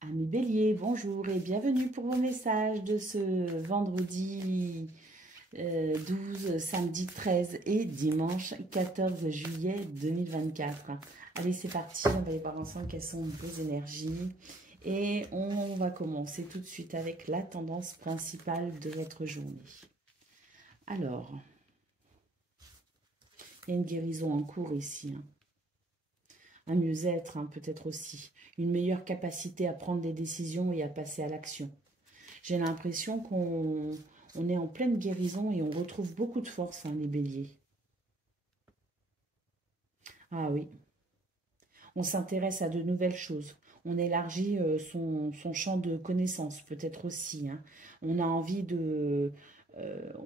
Amis Bélier, bonjour et bienvenue pour vos messages de ce vendredi 12, samedi 13 et dimanche 14 juillet 2024. Allez, c'est parti, on va aller voir ensemble quelles sont vos énergies. Et on va commencer tout de suite avec la tendance principale de votre journée. Alors, il y a une guérison en cours ici, un mieux-être, peut-être aussi, une meilleure capacité à prendre des décisions et à passer à l'action. J'ai l'impression qu'on est en pleine guérison et on retrouve beaucoup de force, les béliers. Ah oui, on s'intéresse à de nouvelles choses. On élargit son champ de connaissances, peut-être aussi. On a envie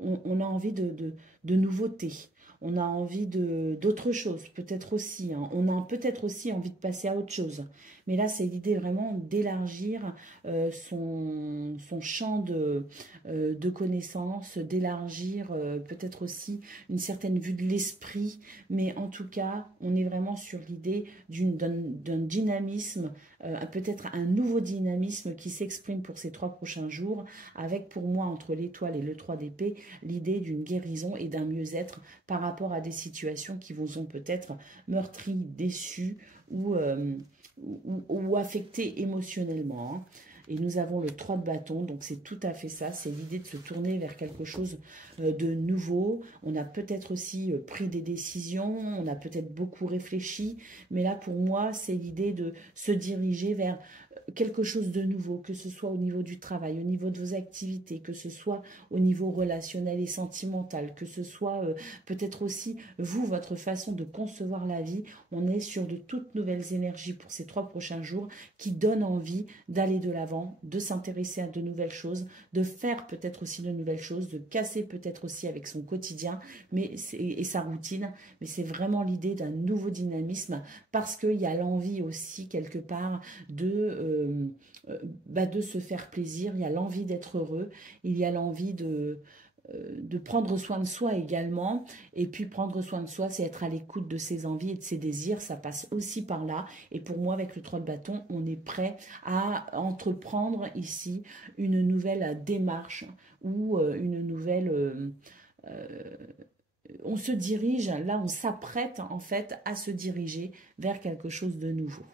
on a envie de nouveautés. On a envie d'autre chose, peut-être aussi. On a peut-être aussi envie de passer à autre chose. Mais là, c'est l'idée vraiment d'élargir son champ de connaissances, d'élargir peut-être aussi une certaine vue de l'esprit. Mais en tout cas, on est vraiment sur l'idée d'un dynamisme, peut-être un nouveau dynamisme qui s'exprime pour ces 3 prochains jours, avec pour moi, entre l'étoile et le 3 d'épée, l'idée d'une guérison et d'un mieux-être par rapport à des situations qui vous ont peut-être meurtri, déçus ou affectés émotionnellement. Et nous avons le 3 de bâton, donc c'est tout à fait ça, c'est l'idée de se tourner vers quelque chose de nouveau. On a peut-être aussi pris des décisions, on a peut-être beaucoup réfléchi, mais là pour moi c'est l'idée de se diriger vers quelque chose de nouveau, que ce soit au niveau du travail, au niveau de vos activités, que ce soit au niveau relationnel et sentimental, que ce soit peut-être aussi vous, votre façon de concevoir la vie. On est sur de toutes nouvelles énergies pour ces 3 prochains jours qui donnent envie d'aller de l'avant, de s'intéresser à de nouvelles choses, de faire peut-être aussi de nouvelles choses, de casser peut-être aussi avec son quotidien et sa routine. Mais c'est vraiment l'idée d'un nouveau dynamisme parce qu'il y a l'envie aussi quelque part de se faire plaisir, il y a l'envie d'être heureux, il y a l'envie de prendre soin de soi également. Et puis prendre soin de soi, c'est être à l'écoute de ses envies et de ses désirs, ça passe aussi par là. Et pour moi, avec le 3 de bâton, on est prêt à entreprendre ici une nouvelle démarche ou une nouvelle... on se dirige, là on s'apprête en fait à se diriger vers quelque chose de nouveau.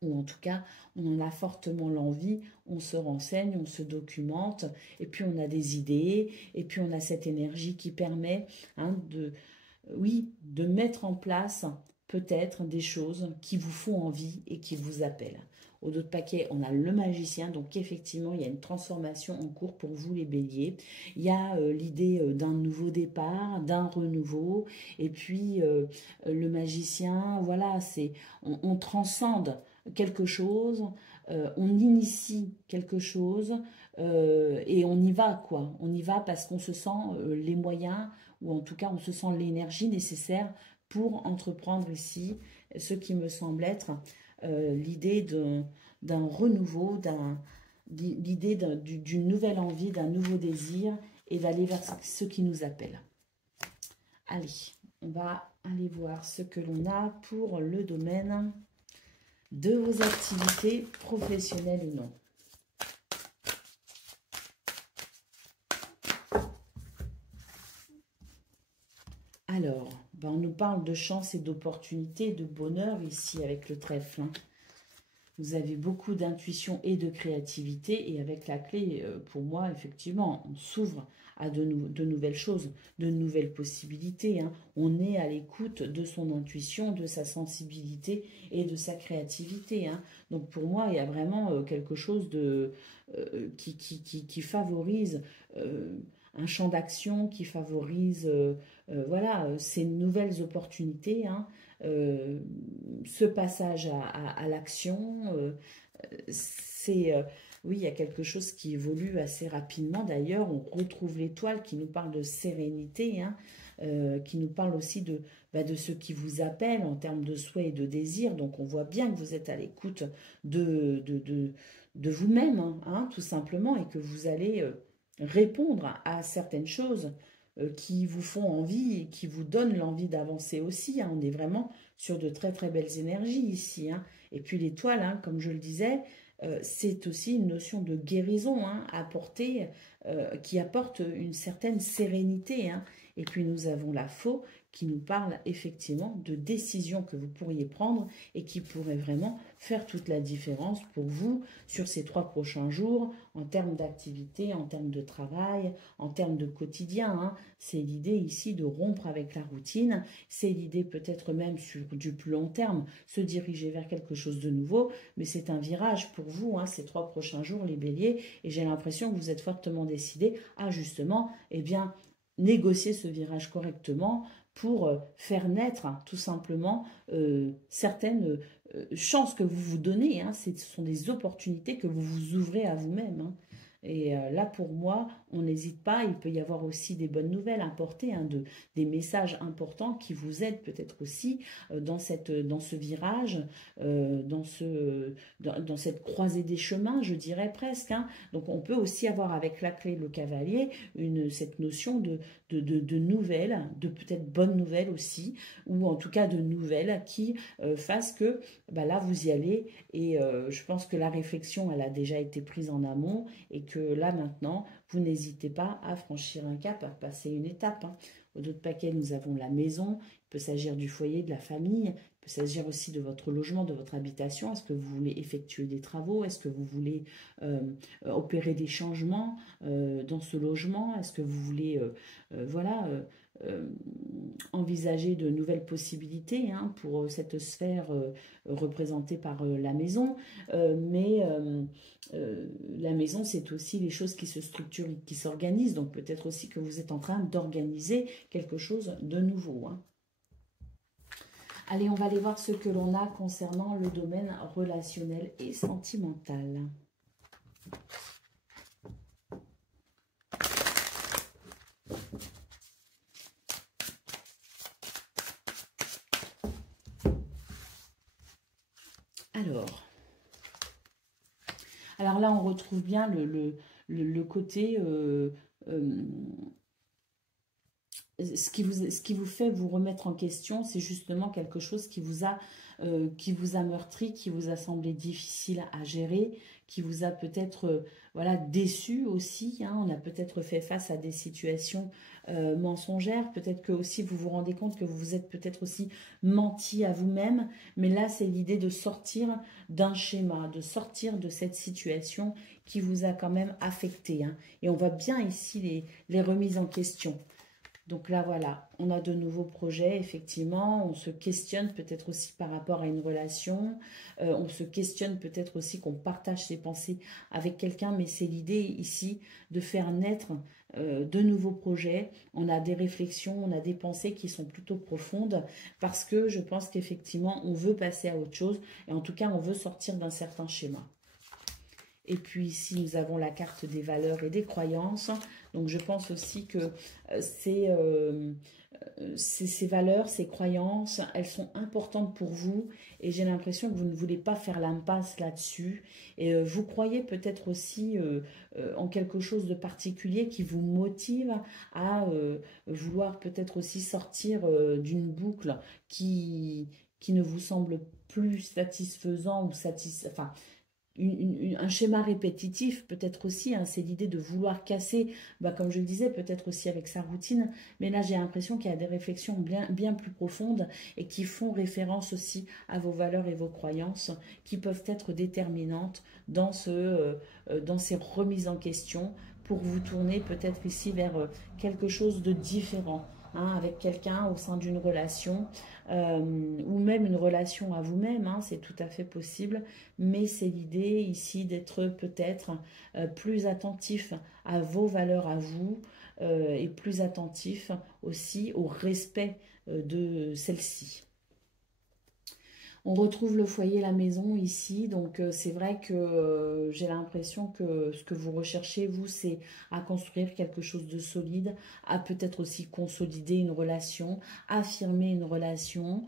Ou en tout cas, on en a fortement l'envie, on se renseigne, on se documente, et puis on a des idées, et puis on a cette énergie qui permet de mettre en place peut-être des choses qui vous font envie et qui vous appellent. Au dos de paquet, on a le magicien, donc effectivement, il y a une transformation en cours pour vous les béliers. Il y a l'idée d'un nouveau départ, d'un renouveau, et puis le magicien, voilà, on transcende quelque chose, on initie quelque chose et on y va, quoi. On y va parce qu'on se sent les moyens, ou en tout cas on se sent l'énergie nécessaire pour entreprendre ici ce qui me semble être l'idée d'un renouveau, l'idée d'une nouvelle envie, d'un nouveau désir et d'aller vers ce qui nous appelle. Allez, on va aller voir ce que l'on a pour le domaine de vos activités professionnelles ou non. Alors, on nous parle de chance et d'opportunité, de bonheur ici avec le trèfle. Vous avez beaucoup d'intuition et de créativité et avec la clé, pour moi, effectivement, on s'ouvre à de nouvelles choses, de nouvelles possibilités. On est à l'écoute de son intuition, de sa sensibilité et de sa créativité. Donc pour moi, il y a vraiment quelque chose qui favorise un champ d'action, qui favorise voilà, ces nouvelles opportunités. Ce passage à l'action, oui, il y a quelque chose qui évolue assez rapidement. D'ailleurs, on retrouve l'étoile qui nous parle de sérénité, qui nous parle aussi de ce qui vous appelle en termes de souhaits et de désirs. Donc, on voit bien que vous êtes à l'écoute de vous-même, tout simplement, et que vous allez répondre à certaines choses qui vous font envie et qui vous donnent l'envie d'avancer aussi. On est vraiment sur de très très belles énergies ici. Et puis l'étoile, hein, comme je le disais, c'est aussi une notion de guérison hein, qui apporte une certaine sérénité. Hein. Et puis nous avons la faux qui nous parle effectivement de décisions que vous pourriez prendre et qui pourraient vraiment faire toute la différence pour vous sur ces 3 prochains jours en termes d'activité, en termes de travail, en termes de quotidien. Hein. C'est l'idée ici de rompre avec la routine, c'est l'idée peut-être même sur du plus long terme, se diriger vers quelque chose de nouveau, mais c'est un virage pour vous, hein, ces 3 prochains jours, les béliers, et j'ai l'impression que vous êtes fortement décidés à justement, eh bien, négocier ce virage correctement pour faire naître hein, tout simplement certaines chances que vous vous donnez. Hein, ce sont des opportunités que vous vous ouvrez à vous-même. Hein. Et là, pour moi, on n'hésite pas. Il peut y avoir aussi des bonnes nouvelles importées, hein, des messages importants qui vous aident peut-être aussi dans ce virage, dans cette croisée des chemins, je dirais presque. Hein. Donc, on peut aussi avoir avec la clé le cavalier cette notion de nouvelles, de peut-être bonnes nouvelles aussi, ou en tout cas de nouvelles qui fassent que bah là, vous y allez. Et je pense que la réflexion, elle a déjà été prise en amont et que là maintenant, vous n'hésitez pas à franchir un cap, à passer une étape. Hein. Au dos de paquet, nous avons la maison, il peut s'agir du foyer, de la famille, il peut s'agir aussi de votre logement, de votre habitation. Est-ce que vous voulez effectuer des travaux? Est-ce que vous voulez opérer des changements dans ce logement? Est-ce que vous voulez voilà, envisager de nouvelles possibilités hein, pour cette sphère représentée par la maison? Mais la maison, c'est aussi les choses qui se structurent, qui s'organisent. Donc peut-être aussi que vous êtes en train d'organiser quelque chose de nouveau. Hein. Allez, on va aller voir ce que l'on a concernant le domaine relationnel et sentimental. Alors là, on retrouve bien le côté... ce qui vous fait vous remettre en question, c'est justement quelque chose qui vous a meurtri, qui vous a semblé difficile à gérer, qui vous a peut-être voilà, déçu aussi. Hein. On a peut-être fait face à des situations mensongères. Peut-être que aussi vous vous rendez compte que vous vous êtes peut-être aussi menti à vous-même. Mais là, c'est l'idée de sortir d'un schéma, de sortir de cette situation qui vous a quand même affecté. Hein. Et on voit bien ici les remises en question. Donc là, voilà, on a de nouveaux projets, effectivement, on se questionne peut-être aussi par rapport à une relation, on se questionne peut-être aussi qu'on partage ses pensées avec quelqu'un, mais c'est l'idée ici de faire naître de nouveaux projets. On a des réflexions, on a des pensées qui sont plutôt profondes, parce que je pense qu'effectivement, on veut passer à autre chose, et en tout cas, on veut sortir d'un certain schéma. Et puis ici, nous avons la carte des valeurs et des croyances. Donc, je pense aussi que ces valeurs, ces croyances, elles sont importantes pour vous. Et j'ai l'impression que vous ne voulez pas faire l'impasse là-dessus. Et vous croyez peut-être aussi en quelque chose de particulier qui vous motive à vouloir peut-être aussi sortir d'une boucle qui ne vous semble plus satisfaisant ou enfin, un schéma répétitif, peut-être aussi, hein, c'est l'idée de vouloir casser, bah, comme je le disais, peut-être aussi avec sa routine, mais là j'ai l'impression qu'il y a des réflexions bien plus profondes et qui font référence aussi à vos valeurs et vos croyances, qui peuvent être déterminantes dans ces remises en question, pour vous tourner peut-être ici vers quelque chose de différent. Hein, avec quelqu'un au sein d'une relation ou même une relation à vous-même, hein, c'est tout à fait possible, mais c'est l'idée ici d'être peut-être plus attentif à vos valeurs à vous et plus attentif aussi au respect de celles-ci. On retrouve le foyer, la maison ici, donc c'est vrai que j'ai l'impression que ce que vous recherchez, vous, c'est à construire quelque chose de solide, à peut-être aussi consolider une relation, affirmer une relation,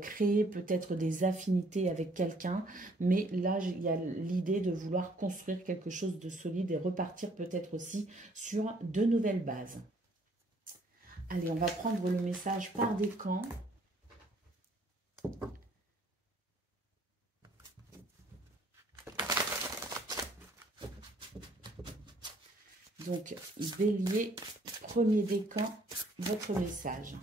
créer peut-être des affinités avec quelqu'un, mais là, il y a l'idée de vouloir construire quelque chose de solide et repartir peut-être aussi sur de nouvelles bases. Allez, on va prendre le message par décan. Donc, Bélier, premier décan, votre message.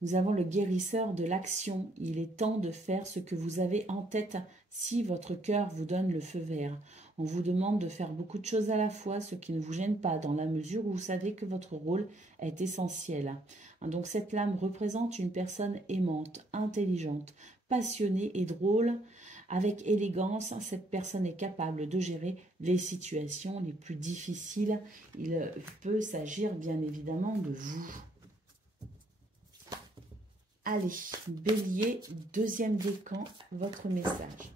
Nous avons le guérisseur de l'action. Il est temps de faire ce que vous avez en tête si votre cœur vous donne le feu vert. On vous demande de faire beaucoup de choses à la fois, ce qui ne vous gêne pas dans la mesure où vous savez que votre rôle est essentiel. Donc cette lame représente une personne aimante, intelligente, passionnée et drôle. Avec élégance, cette personne est capable de gérer les situations les plus difficiles. Il peut s'agir bien évidemment de vous. Allez, Bélier, deuxième décan, votre message.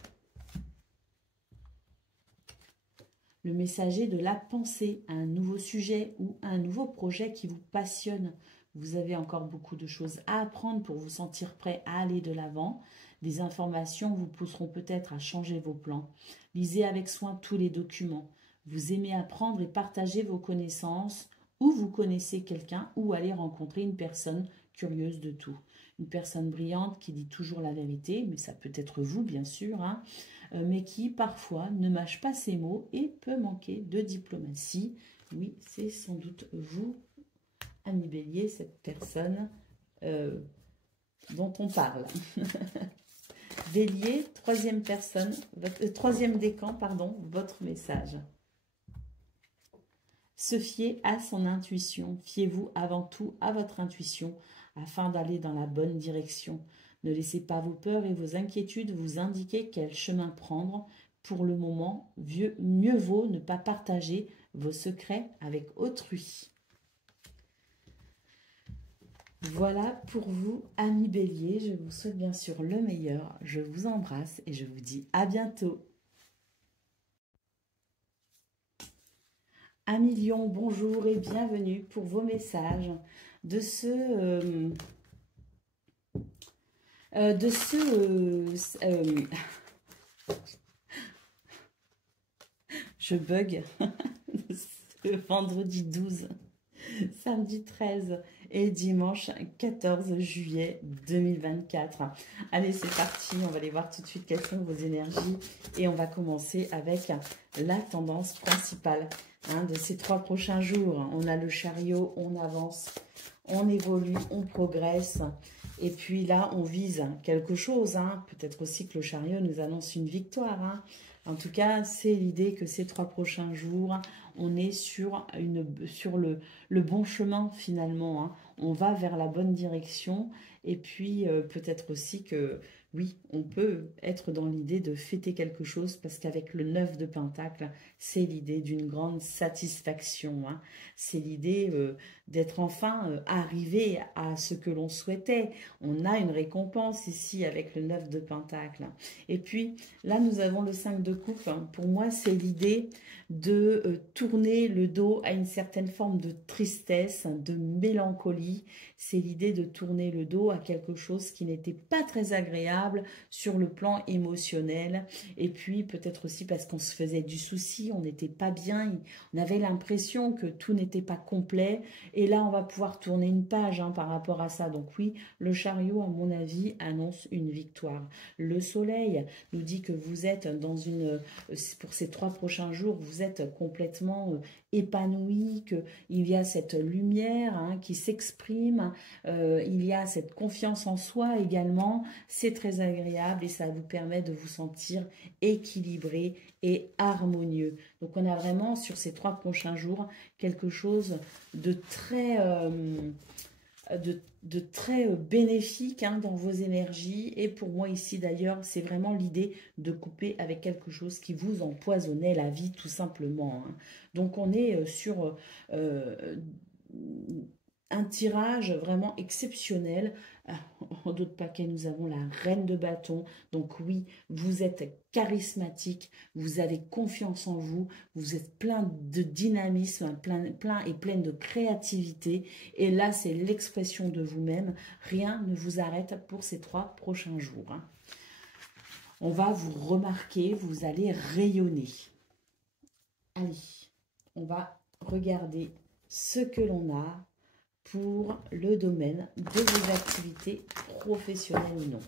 Le messager de la pensée, un nouveau sujet ou un nouveau projet qui vous passionne. Vous avez encore beaucoup de choses à apprendre pour vous sentir prêt à aller de l'avant. Des informations vous pousseront peut-être à changer vos plans. Lisez avec soin tous les documents. Vous aimez apprendre et partager vos connaissances, ou vous connaissez quelqu'un ou allez rencontrer une personne curieuse de tout. Une personne brillante qui dit toujours la vérité, mais ça peut être vous bien sûr, hein, mais qui parfois ne mâche pas ses mots et peut manquer de diplomatie. Oui, c'est sans doute vous, ami Bélier, cette personne dont on parle. Bélier, troisième personne, troisième décan, pardon, votre message. Se fier à son intuition. Fiez-vous avant tout à votre intuition afin d'aller dans la bonne direction. Ne laissez pas vos peurs et vos inquiétudes vous indiquer quel chemin prendre. Pour le moment, mieux vaut ne pas partager vos secrets avec autrui. Voilà pour vous, amis Bélier. Je vous souhaite bien sûr le meilleur. Je vous embrasse et je vous dis à bientôt. Amis Lion, bonjour et bienvenue pour vos messages de je bug, ce vendredi 12, samedi 13 et dimanche 14 juillet 2024. Allez, c'est parti, on va aller voir tout de suite quelles sont vos énergies et on va commencer avec la tendance principale de ces 3 prochains jours. On a le chariot, on avance, on évolue, on progresse. Et puis là, on vise quelque chose. Peut-être aussi que le chariot nous annonce une victoire. En tout cas, c'est l'idée que ces 3 prochains jours, on est sur le bon chemin finalement. On va vers la bonne direction. Et puis, peut-être aussi que, oui, on peut être dans l'idée de fêter quelque chose parce qu'avec le 9 de Pentacle, c'est l'idée d'une grande satisfaction. C'est l'idée d'être enfin arrivé à ce que l'on souhaitait. On a une récompense ici avec le 9 de Pentacle. Et puis, là, nous avons le 5 de coupe. Pour moi, c'est l'idée de tourner le dos à une certaine forme de tristesse, de mélancolie. C'est l'idée de tourner le dos à quelque chose qui n'était pas très agréable sur le plan émotionnel. Et puis peut-être aussi parce qu'on se faisait du souci, on n'était pas bien, on avait l'impression que tout n'était pas complet. Et là, on va pouvoir tourner une page par rapport à ça. Donc oui, le chariot, à mon avis, annonce une victoire. Le soleil nous dit que vous êtes dans pour ces 3 prochains jours, vous êtes complètement épanoui, qu'il y a cette lumière qui s'exprime, il y a cette confiance en soi également, c'est très agréable et ça vous permet de vous sentir équilibré et harmonieux. Donc on a vraiment sur ces 3 prochains jours quelque chose de très bénéfique dans vos énergies. Et pour moi ici d'ailleurs, c'est vraiment l'idée de couper avec quelque chose qui vous empoisonnait la vie tout simplement. Donc on est sur un tirage vraiment exceptionnel. En d'autres paquets, nous avons la reine de bâton. Donc oui, vous êtes charismatique, vous avez confiance en vous, vous êtes plein de dynamisme, pleine de créativité. Et là, c'est l'expression de vous-même. Rien ne vous arrête pour ces 3 prochains jours. On va vous remarquer, vous allez rayonner. Allez, on va regarder ce que l'on a pour le domaine de vos activités professionnelles ou non.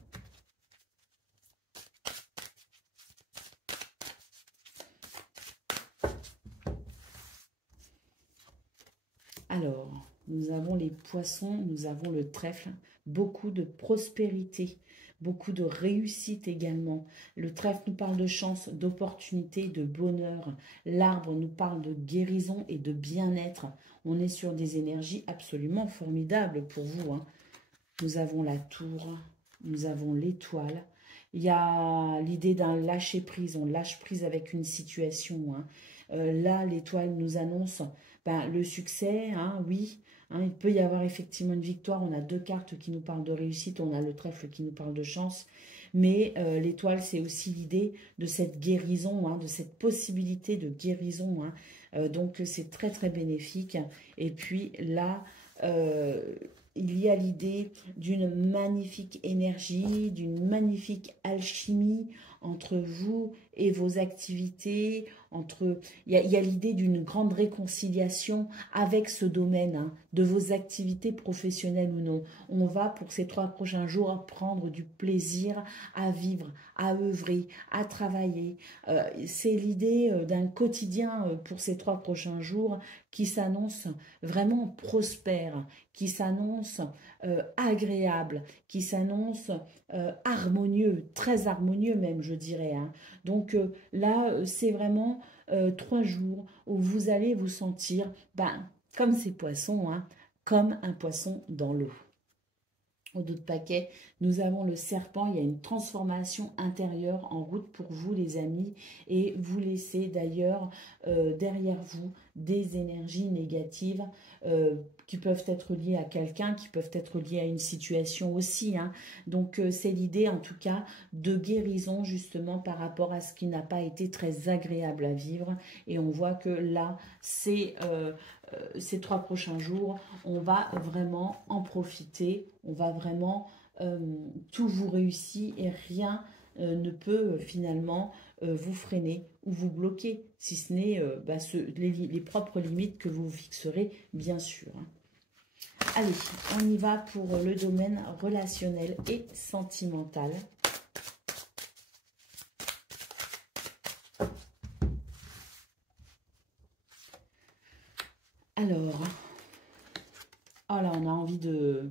Alors, nous avons les poissons, nous avons le trèfle, beaucoup de prospérité, beaucoup de réussite également. Le trèfle nous parle de chance, d'opportunité, de bonheur. L'arbre nous parle de guérison et de bien-être. On est sur des énergies absolument formidables pour vous, hein. Nous avons la tour, nous avons l'étoile. Il y a l'idée d'un lâcher-prise, on lâche prise avec une situation, hein. Là, l'étoile nous annonce le succès, hein, oui. Hein, il peut y avoir effectivement une victoire. On a deux cartes qui nous parlent de réussite, on a le trèfle qui nous parle de chance. Mais l'étoile, c'est aussi l'idée de cette guérison, hein, de cette possibilité de guérison, hein. Donc, c'est très, très bénéfique. Et puis là, il y a l'idée d'une magnifique énergie, d'une magnifique alchimie entre vous et vos activités. Il y a l'idée d'une grande réconciliation avec ce domaine, hein, de vos activités professionnelles ou non. On va, pour ces 3 prochains jours, prendre du plaisir à vivre, à œuvrer, à travailler. C'est l'idée d'un quotidien pour ces 3 prochains jours qui s'annonce vraiment prospère, qui s'annonce agréable, qui s'annonce harmonieux, très harmonieux même, je dirais, hein. Donc là, c'est vraiment 3 jours où vous allez vous sentir, comme ces poissons, hein, comme un poisson dans l'eau. Au dos de paquet, nous avons le serpent. Il y a une transformation intérieure en route pour vous, les amis. Et vous laissez d'ailleurs derrière vous des énergies négatives qui peuvent être liées à quelqu'un, qui peuvent être liées à une situation aussi, hein. Donc, c'est l'idée, en tout cas, de guérison, justement, par rapport à ce qui n'a pas été très agréable à vivre. Et on voit que là, c'est... ces 3 prochains jours, on va vraiment en profiter, on va vraiment tout vous réussir et rien ne peut finalement vous freiner ou vous bloquer, si ce n'est les propres limites que vous fixerez, bien sûr, hein. Allez, on y va pour le domaine relationnel et sentimental. Alors, oh là, on a envie de...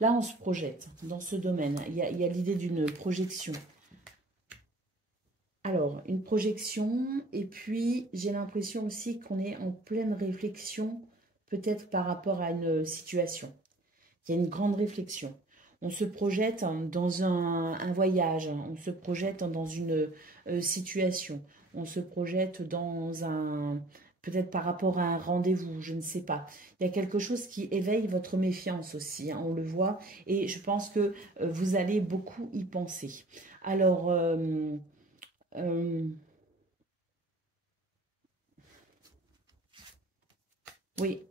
Là, on se projette dans ce domaine. Il y a l'idée d'une projection. Alors, une projection, et puis j'ai l'impression aussi qu'on est en pleine réflexion, peut-être par rapport à une situation. Il y a une grande réflexion. On se projette dans un voyage, on se projette dans une situation, on se projette dans un... peut-être par rapport à un rendez-vous, je ne sais pas. Il y a quelque chose qui éveille votre méfiance aussi, hein, on le voit, et je pense que vous allez beaucoup y penser. Alors, oui,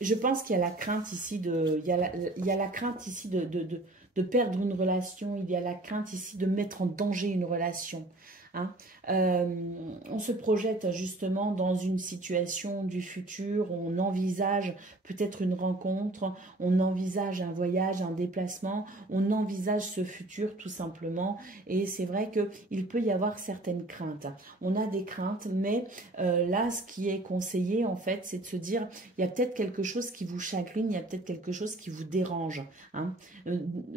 je pense qu'il y a la crainte ici il y a la crainte ici de perdre une relation, il y a la crainte ici de mettre en danger une relation, hein. On se projette justement dans une situation du futur, on envisage peut-être une rencontre, on envisage un voyage, un déplacement, on envisage ce futur tout simplement, et c'est vrai qu'il peut y avoir certaines craintes. On a des craintes, mais là, ce qui est conseillé en fait, c'est de se dire, il y a peut-être quelque chose qui vous chagrine, il y a peut-être quelque chose qui vous dérange, hein.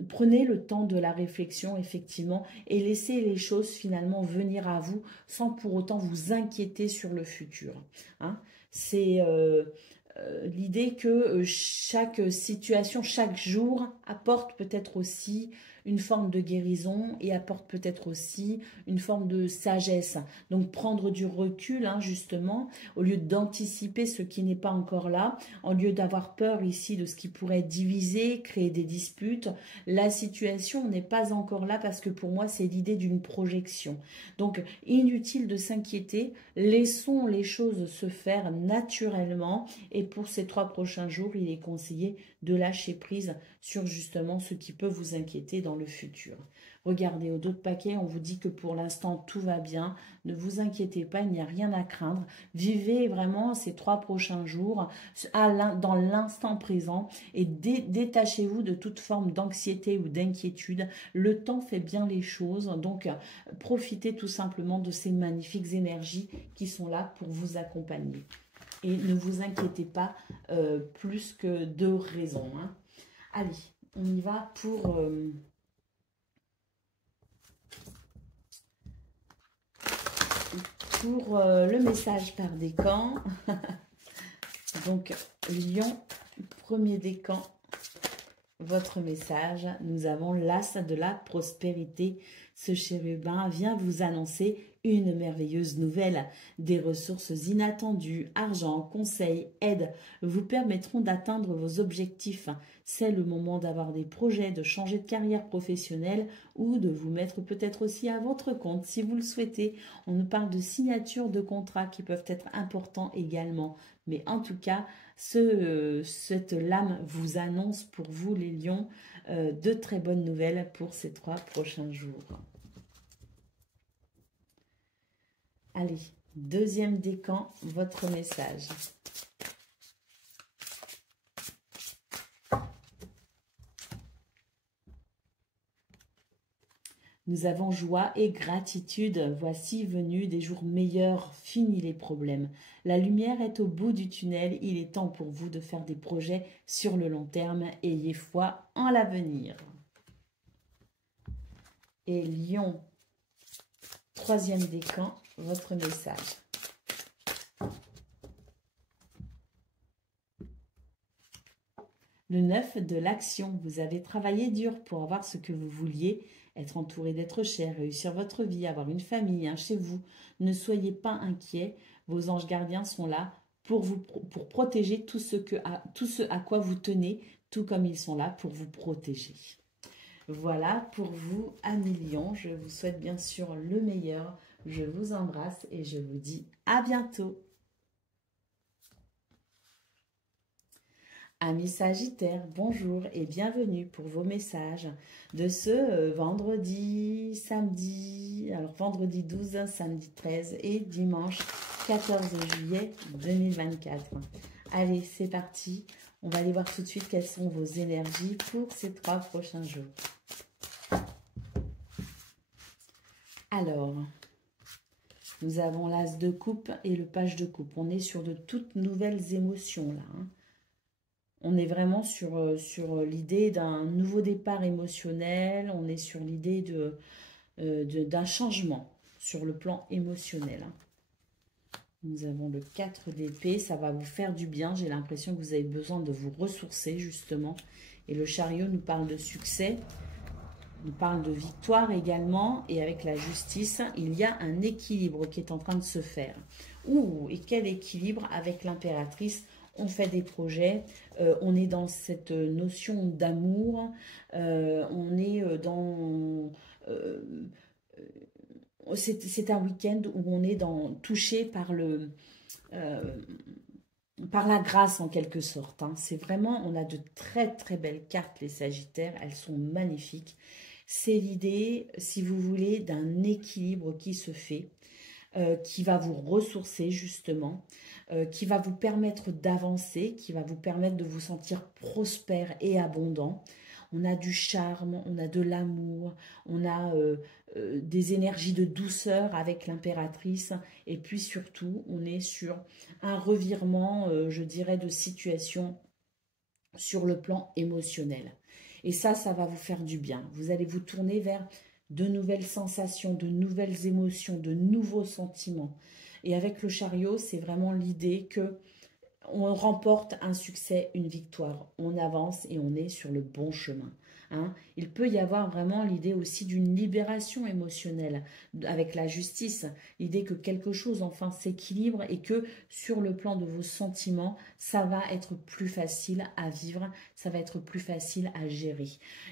Prenez le temps de la réflexion, effectivement, et laissez les choses finalement venir à vous sans pour autant vous inquiéter sur le futur, hein. C'est l'idée que chaque situation, chaque jour apporte peut-être aussi une forme de guérison et apporte peut-être aussi une forme de sagesse. Donc prendre du recul, hein, justement, au lieu d'anticiper ce qui n'est pas encore là, au lieu d'avoir peur ici de ce qui pourrait diviser, créer des disputes, la situation n'est pas encore là parce que pour moi c'est l'idée d'une projection. Donc inutile de s'inquiéter, laissons les choses se faire naturellement, et pour ces 3 prochains jours, il est conseillé de lâcher prise sur justement ce qui peut vous inquiéter dans dans le futur. Regardez, au dos de paquet, on vous dit que pour l'instant, tout va bien. Ne vous inquiétez pas, il n'y a rien à craindre. Vivez vraiment ces 3 prochains jours dans l'instant présent et détachez-vous de toute forme d'anxiété ou d'inquiétude. Le temps fait bien les choses, donc profitez tout simplement de ces magnifiques énergies qui sont là pour vous accompagner. Et ne vous inquiétez pas plus que de raison. Hein. Allez, on y va pour... le message par décan. Donc, Lion, premier décan, votre message. Nous avons l'as de la prospérité. Ce chérubin vient vous annoncer une merveilleuse nouvelle. Des ressources inattendues, argent, conseils, aide vous permettront d'atteindre vos objectifs. C'est le moment d'avoir des projets, de changer de carrière professionnelle ou de vous mettre peut-être aussi à votre compte si vous le souhaitez. On nous parle de signatures de contrats qui peuvent être importants également. Mais en tout cas, cette lame vous annonce pour vous les lions de très bonnes nouvelles pour ces 3 prochains jours. Allez, deuxième décan, votre message. Nous avons joie et gratitude. Voici venus des jours meilleurs. Fini les problèmes. La lumière est au bout du tunnel. Il est temps pour vous de faire des projets sur le long terme. Ayez foi en l'avenir. Et Lion, troisième décan, votre message. Le 9 de l'action. Vous avez travaillé dur pour avoir ce que vous vouliez. Être entouré d'êtres chers, réussir votre vie, avoir une famille, chez vous. Ne soyez pas inquiets, vos anges gardiens sont là pour protéger tout ce à quoi vous tenez, tout comme ils sont là pour vous protéger. Voilà pour vous, amis Lions. Je vous souhaite bien sûr le meilleur. Je vous embrasse et je vous dis à bientôt. Amis Sagittaires, bonjour et bienvenue pour vos messages de ce vendredi 12, samedi 13 et dimanche 14 juillet 2024. Allez, c'est parti. On va aller voir tout de suite quelles sont vos énergies pour ces 3 prochains jours. Alors, nous avons l'as de coupe et le page de coupe. On est sur de toutes nouvelles émotions là. On est vraiment sur l'idée d'un nouveau départ émotionnel. On est sur l'idée d'un changement sur le plan émotionnel. Nous avons le 4 d'épée. Ça va vous faire du bien. J'ai l'impression que vous avez besoin de vous ressourcer justement. Et le chariot nous parle de succès. Il parle de victoire également. Et avec la justice, il y a un équilibre qui est en train de se faire. Ouh, et quel équilibre avec l'impératrice. On fait des projets, on est dans cette notion d'amour, on est dans... c'est un week-end où on est touché par la grâce en quelque sorte. Hein. C'est vraiment, on a de très très belles cartes les Sagittaires, elles sont magnifiques. C'est l'idée, si vous voulez, d'un équilibre qui se fait, qui va vous ressourcer justement, qui va vous permettre d'avancer, qui va vous permettre de vous sentir prospère et abondant. On a du charme, on a de l'amour, on a des énergies de douceur avec l'impératrice. Et puis surtout, on est sur un revirement, je dirais, de situation sur le plan émotionnel. Et ça va vous faire du bien. Vous allez vous tourner vers de nouvelles sensations, de nouvelles émotions, de nouveaux sentiments. Et avec le chariot, c'est vraiment l'idée que on remporte un succès, une victoire. On avance et on est sur le bon chemin. Hein. Il peut y avoir vraiment l'idée aussi d'une libération émotionnelle avec la justice. L'idée que quelque chose enfin s'équilibre et que sur le plan de vos sentiments, ça va être plus facile à vivre, ça va être plus facile à gérer.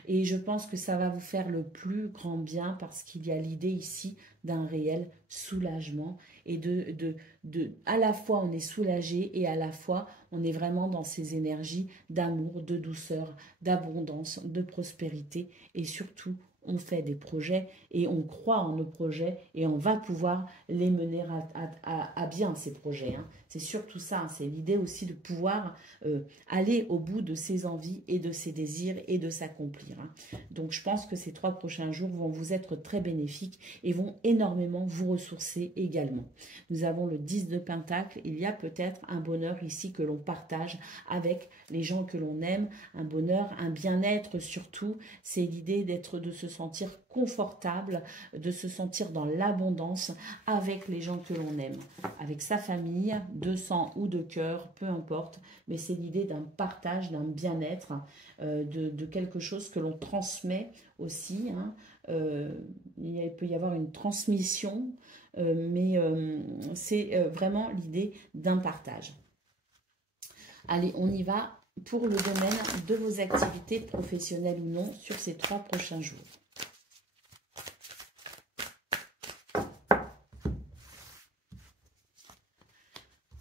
Et je pense que ça va vous faire le plus grand bien parce qu'il y a l'idée ici d'un réel soulagement et à la fois on est soulagé et à la fois on est vraiment dans ces énergies d'amour, de douceur, d'abondance, de prospérité et surtout on fait des projets et on croit en nos projets et on va pouvoir les mener à bien ces projets. Hein. C'est surtout ça, hein. C'est l'idée aussi de pouvoir aller au bout de ses envies et de ses désirs et de s'accomplir. Hein. Donc je pense que ces 3 prochains jours vont vous être très bénéfiques et vont énormément vous ressourcer également. Nous avons le 10 de Pentacle, il y a peut-être un bonheur ici que l'on partage avec les gens que l'on aime, un bonheur, un bien-être surtout, c'est l'idée de se sentir confortable, de se sentir dans l'abondance avec les gens que l'on aime, avec sa famille, de sang ou de cœur, peu importe, mais c'est l'idée d'un partage, d'un bien-être, de quelque chose que l'on transmet aussi. Hein. Il peut y avoir une transmission, mais c'est vraiment l'idée d'un partage. Allez, on y va pour le domaine de vos activités professionnelles ou non sur ces 3 prochains jours.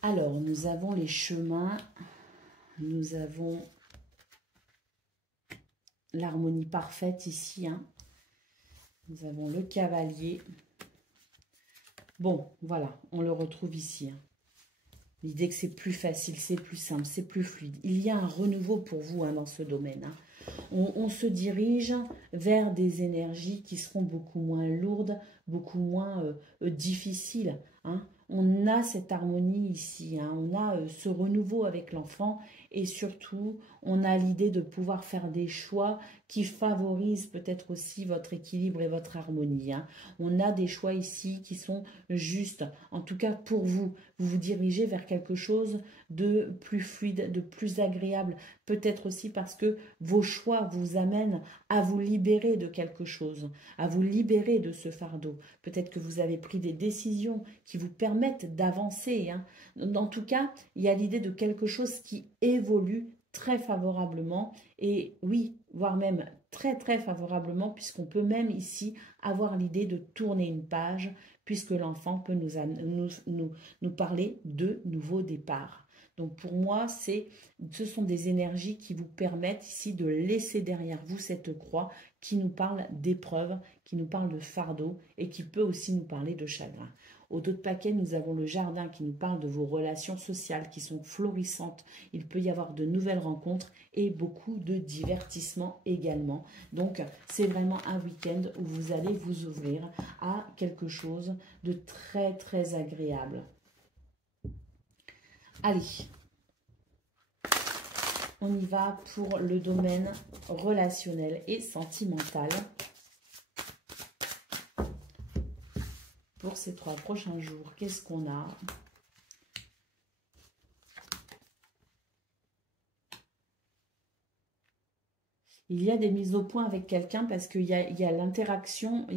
Alors, nous avons les chemins, nous avons l'harmonie parfaite ici, hein. Nous avons le cavalier. Bon, voilà, on le retrouve ici. Hein. L'idée que c'est plus facile, c'est plus simple, c'est plus fluide. Il y a un renouveau pour vous hein, dans ce domaine. Hein. On se dirige vers des énergies qui seront beaucoup moins lourdes, beaucoup moins difficiles. Hein. On a cette harmonie ici, hein. On a ce renouveau avec l'enfant et surtout, on a l'idée de pouvoir faire des choix qui favorisent peut-être aussi votre équilibre et votre harmonie. Hein. On a des choix ici qui sont justes, en tout cas pour vous. Vous vous dirigez vers quelque chose de plus fluide, de plus agréable. Peut-être aussi parce que vos choix vous amènent à vous libérer de quelque chose, à vous libérer de ce fardeau. Peut-être que vous avez pris des décisions qui vous permettent d'avancer. Hein. En tout cas, il y a l'idée de quelque chose qui évolue très favorablement et oui, voire même très très favorablement puisqu'on peut même ici avoir l'idée de tourner une page puisque l'enfant peut nous parler de nouveaux départs. Donc pour moi, ce sont des énergies qui vous permettent ici de laisser derrière vous cette croix qui nous parle d'épreuves, qui nous parle de fardeau et qui peut aussi nous parler de chagrin. Au dos de paquet, nous avons le jardin qui nous parle de vos relations sociales qui sont florissantes. Il peut y avoir de nouvelles rencontres et beaucoup de divertissement également. Donc, c'est vraiment un week-end où vous allez vous ouvrir à quelque chose de très, très agréable. Allez, on y va pour le domaine relationnel et sentimental. Pour ces 3 prochains jours, qu'est-ce qu'on a? Il y a des mises au point avec quelqu'un parce qu'il y a l'interaction,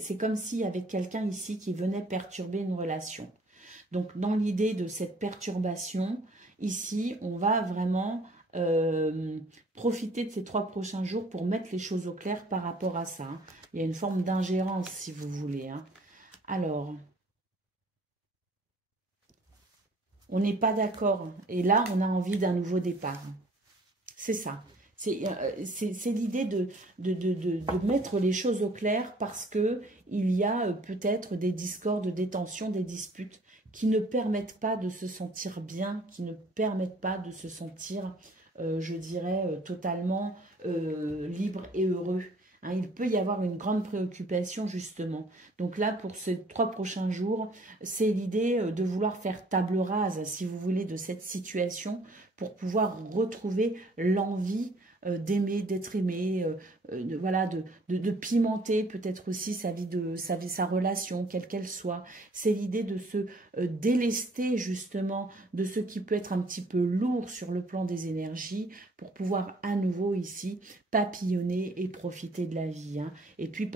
c'est comme s'il y avait quelqu'un ici qui venait perturber une relation. Donc, dans l'idée de cette perturbation, ici, on va vraiment profiter de ces 3 prochains jours pour mettre les choses au clair par rapport à ça. Hein. Il y a une forme d'ingérence, si vous voulez. Hein. Alors, on n'est pas d'accord. Et là, on a envie d'un nouveau départ. C'est ça. C'est l'idée de mettre les choses au clair parce qu'il y a peut-être des discordes, des tensions, des disputes qui ne permettent pas de se sentir bien, qui ne permettent pas de se sentir, je dirais, totalement libre et heureux. Hein, il peut y avoir une grande préoccupation justement. Donc là, pour ces 3 prochains jours, c'est l'idée de vouloir faire table rase, si vous voulez, de cette situation pour pouvoir retrouver l'envie d'aimer, d'être aimé, voilà, de pimenter peut-être aussi sa relation, quelle qu'elle soit. C'est l'idée de se délester justement de ce qui peut être un petit peu lourd sur le plan des énergies pour pouvoir à nouveau ici papillonner et profiter de la vie. Hein. Et puis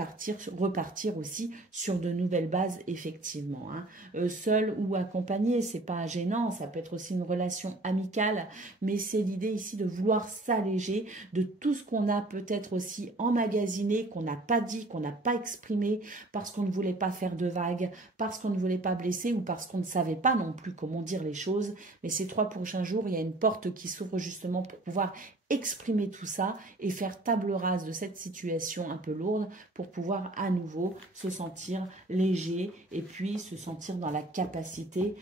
repartir aussi sur de nouvelles bases effectivement. Hein. Seul ou accompagné, c'est pas gênant, ça peut être aussi une relation amicale mais c'est l'idée ici de vouloir s'alléger de tout ce qu'on a peut-être aussi emmagasiné, qu'on n'a pas dit, qu'on n'a pas exprimé, parce qu'on ne voulait pas faire de vagues, parce qu'on ne voulait pas blesser ou parce qu'on ne savait pas non plus comment dire les choses. Mais ces 3 prochains jours, il y a une porte qui s'ouvre justement pour pouvoir exprimer tout ça et faire table rase de cette situation un peu lourde pour pouvoir à nouveau se sentir léger et puis se sentir dans la capacité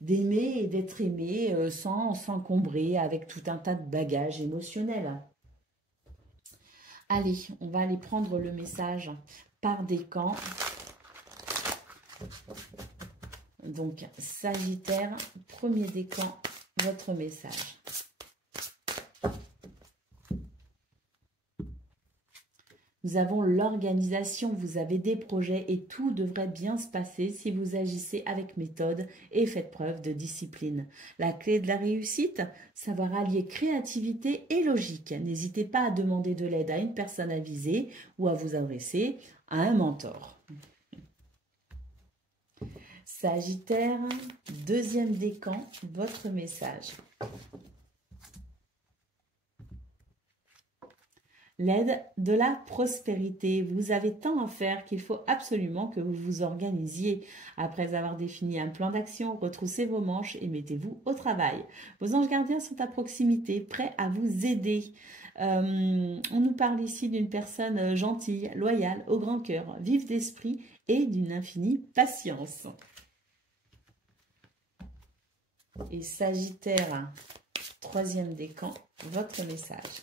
d'aimer et d'être aimé sans s'encombrer avec tout un tas de bagages émotionnels. Allez, on va aller prendre le message par décan. Donc, Sagittaire, premier décan, votre message. Nous avons l'organisation, vous avez des projets et tout devrait bien se passer si vous agissez avec méthode et faites preuve de discipline. La clé de la réussite, savoir allier créativité et logique. N'hésitez pas à demander de l'aide à une personne avisée ou à vous adresser à un mentor. Sagittaire, deuxième décan, votre message. L'aide de la prospérité. Vous avez tant à faire qu'il faut absolument que vous vous organisiez. Après avoir défini un plan d'action, retroussez vos manches et mettez-vous au travail. Vos anges gardiens sont à proximité, prêts à vous aider. On nous parle ici d'une personne gentille, loyale, au grand cœur, vive d'esprit et d'une infinie patience. Et Sagittaire, troisième décan, votre message.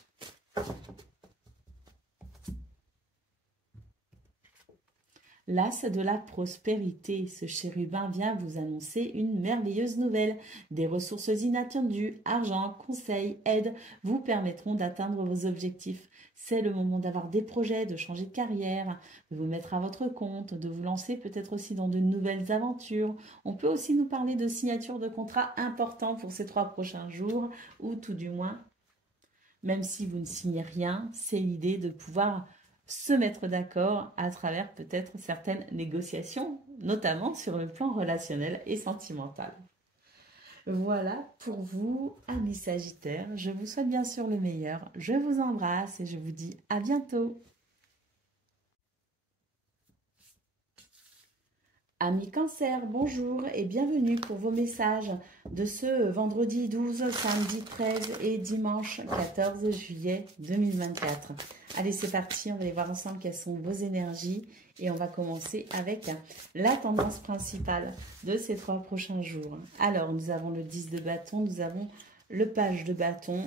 L'as de la prospérité, ce chérubin vient vous annoncer une merveilleuse nouvelle. Des ressources inattendues, argent, conseils, aides vous permettront d'atteindre vos objectifs. C'est le moment d'avoir des projets, de changer de carrière, de vous mettre à votre compte, de vous lancer peut-être aussi dans de nouvelles aventures. On peut aussi nous parler de signature de contrats importants pour ces 3 prochains jours, ou tout du moins, même si vous ne signez rien, c'est l'idée de pouvoir se mettre d'accord à travers peut-être certaines négociations, notamment sur le plan relationnel et sentimental. Voilà pour vous, amis Sagittaires. Je vous souhaite bien sûr le meilleur. Je vous embrasse et je vous dis à bientôt. Amis Cancer, bonjour et bienvenue pour vos messages de ce vendredi 12, samedi 13 et dimanche 14 juillet 2024. Allez, c'est parti, on va aller voir ensemble quelles sont vos énergies et on va commencer avec la tendance principale de ces 3 prochains jours. Alors, nous avons le 10 de bâton, nous avons le page de bâton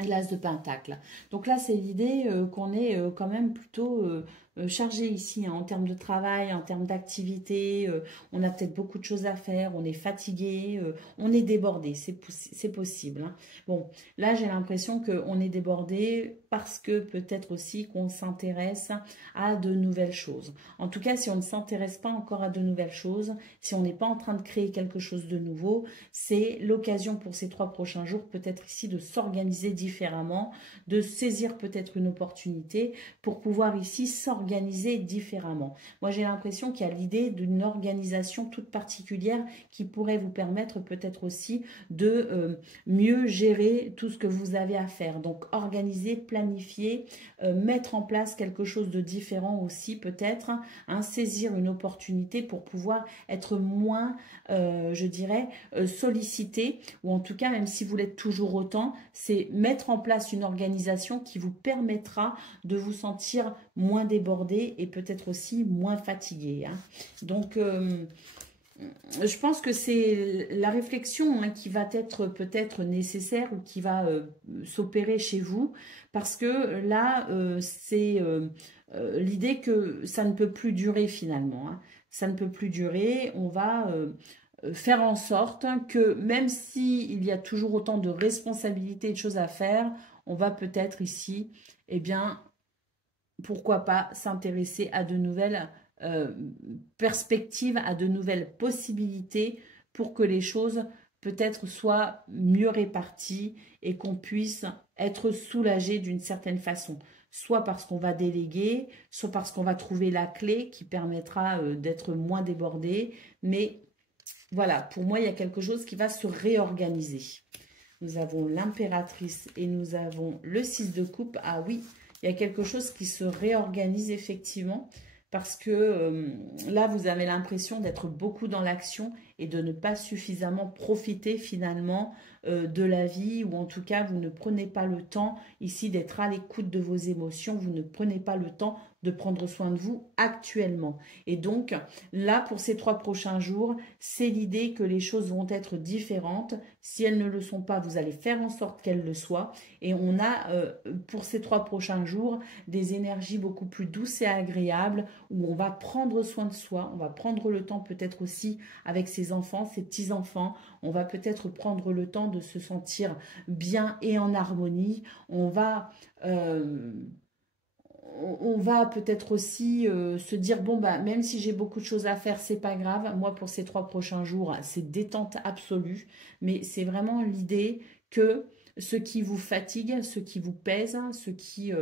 et l'as de pentacle. Donc là, c'est l'idée qu'on est quand même plutôt chargé ici hein, en termes de travail, en termes d'activité. On a peut-être beaucoup de choses à faire, on est fatigué, on est débordé, c'est possible. Hein. Bon, là, j'ai l'impression qu'on est débordé parce que peut-être aussi qu'on s'intéresse à de nouvelles choses. En tout cas, si on ne s'intéresse pas encore à de nouvelles choses, si on n'est pas en train de créer quelque chose de nouveau, c'est l'occasion pour ces 3 prochains jours peut-être ici de s'organiser différemment, de saisir peut-être une opportunité pour pouvoir ici s'organiser différemment. Moi, j'ai l'impression qu'il y a l'idée d'une organisation toute particulière qui pourrait vous permettre peut-être aussi de mieux gérer tout ce que vous avez à faire. Donc, organiser, planifier, mettre en place quelque chose de différent aussi peut-être, hein, saisir une opportunité pour pouvoir être moins, je dirais, sollicité ou en tout cas, même si vous l'êtes toujours autant, c'est mettre en place une organisation qui vous permettra de vous sentir moins débordé et peut-être aussi moins fatigué. Hein. Donc, je pense que c'est la réflexion hein, qui va être peut-être nécessaire ou qui va s'opérer chez vous parce que là, c'est l'idée que ça ne peut plus durer finalement. Hein. Ça ne peut plus durer, on va faire en sorte que même s'il y a toujours autant de responsabilités et de choses à faire, on va peut-être ici, eh bien, pourquoi pas s'intéresser à de nouvelles perspectives, à de nouvelles possibilités pour que les choses peut-être soient mieux réparties et qu'on puisse être soulagé d'une certaine façon. Soit parce qu'on va déléguer, soit parce qu'on va trouver la clé qui permettra d'être moins débordé, mais Voilà, pour moi, il y a quelque chose qui va se réorganiser. Nous avons l'impératrice et nous avons le 6 de coupe. Ah oui, il y a quelque chose qui se réorganise effectivement parce que là, vous avez l'impression d'être beaucoup dans l'action et de ne pas suffisamment profiter finalement de la vie, ou en tout cas, vous ne prenez pas le temps ici d'être à l'écoute de vos émotions, vous ne prenez pas le temps de prendre soin de vous actuellement. Et donc, là, pour ces 3 prochains jours, c'est l'idée que les choses vont être différentes. Si elles ne le sont pas, vous allez faire en sorte qu'elles le soient. Et on a, pour ces 3 prochains jours, des énergies beaucoup plus douces et agréables, où on va prendre soin de soi, on va prendre le temps peut-être aussi avec ses enfants, ses petits-enfants, on va peut-être prendre le temps de se sentir bien et en harmonie. On va peut-être aussi se dire, bon, bah, même si j'ai beaucoup de choses à faire, c'est pas grave. Moi, pour ces 3 prochains jours, c'est détente absolue. Mais c'est vraiment l'idée que ce qui vous fatigue, ce qui vous pèse, ce qui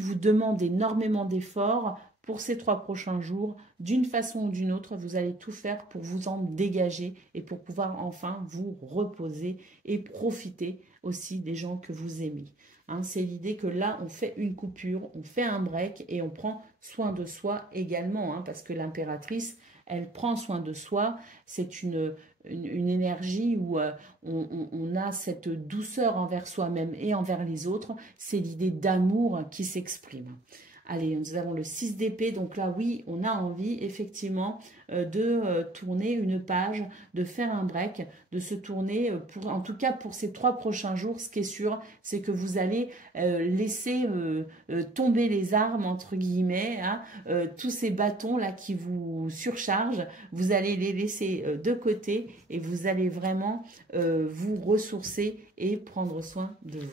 vous demande énormément d'efforts, pour ces 3 prochains jours, d'une façon ou d'une autre, vous allez tout faire pour vous en dégager et pour pouvoir enfin vous reposer et profiter aussi des gens que vous aimez. Hein, c'est l'idée que là, on fait une coupure, on fait un break et on prend soin de soi également, hein, parce que l'impératrice, elle prend soin de soi. C'est une énergie où on a cette douceur envers soi-même et envers les autres. C'est l'idée d'amour qui s'exprime. Allez, nous avons le 6 d'épée, donc là, oui, on a envie, effectivement, de tourner une page, de faire un break, de se tourner, en tout cas pour ces 3 prochains jours, ce qui est sûr, c'est que vous allez laisser tomber les armes, entre guillemets, hein, tous ces bâtons-là qui vous surchargent, vous allez les laisser de côté et vous allez vraiment vous ressourcer et prendre soin de vous.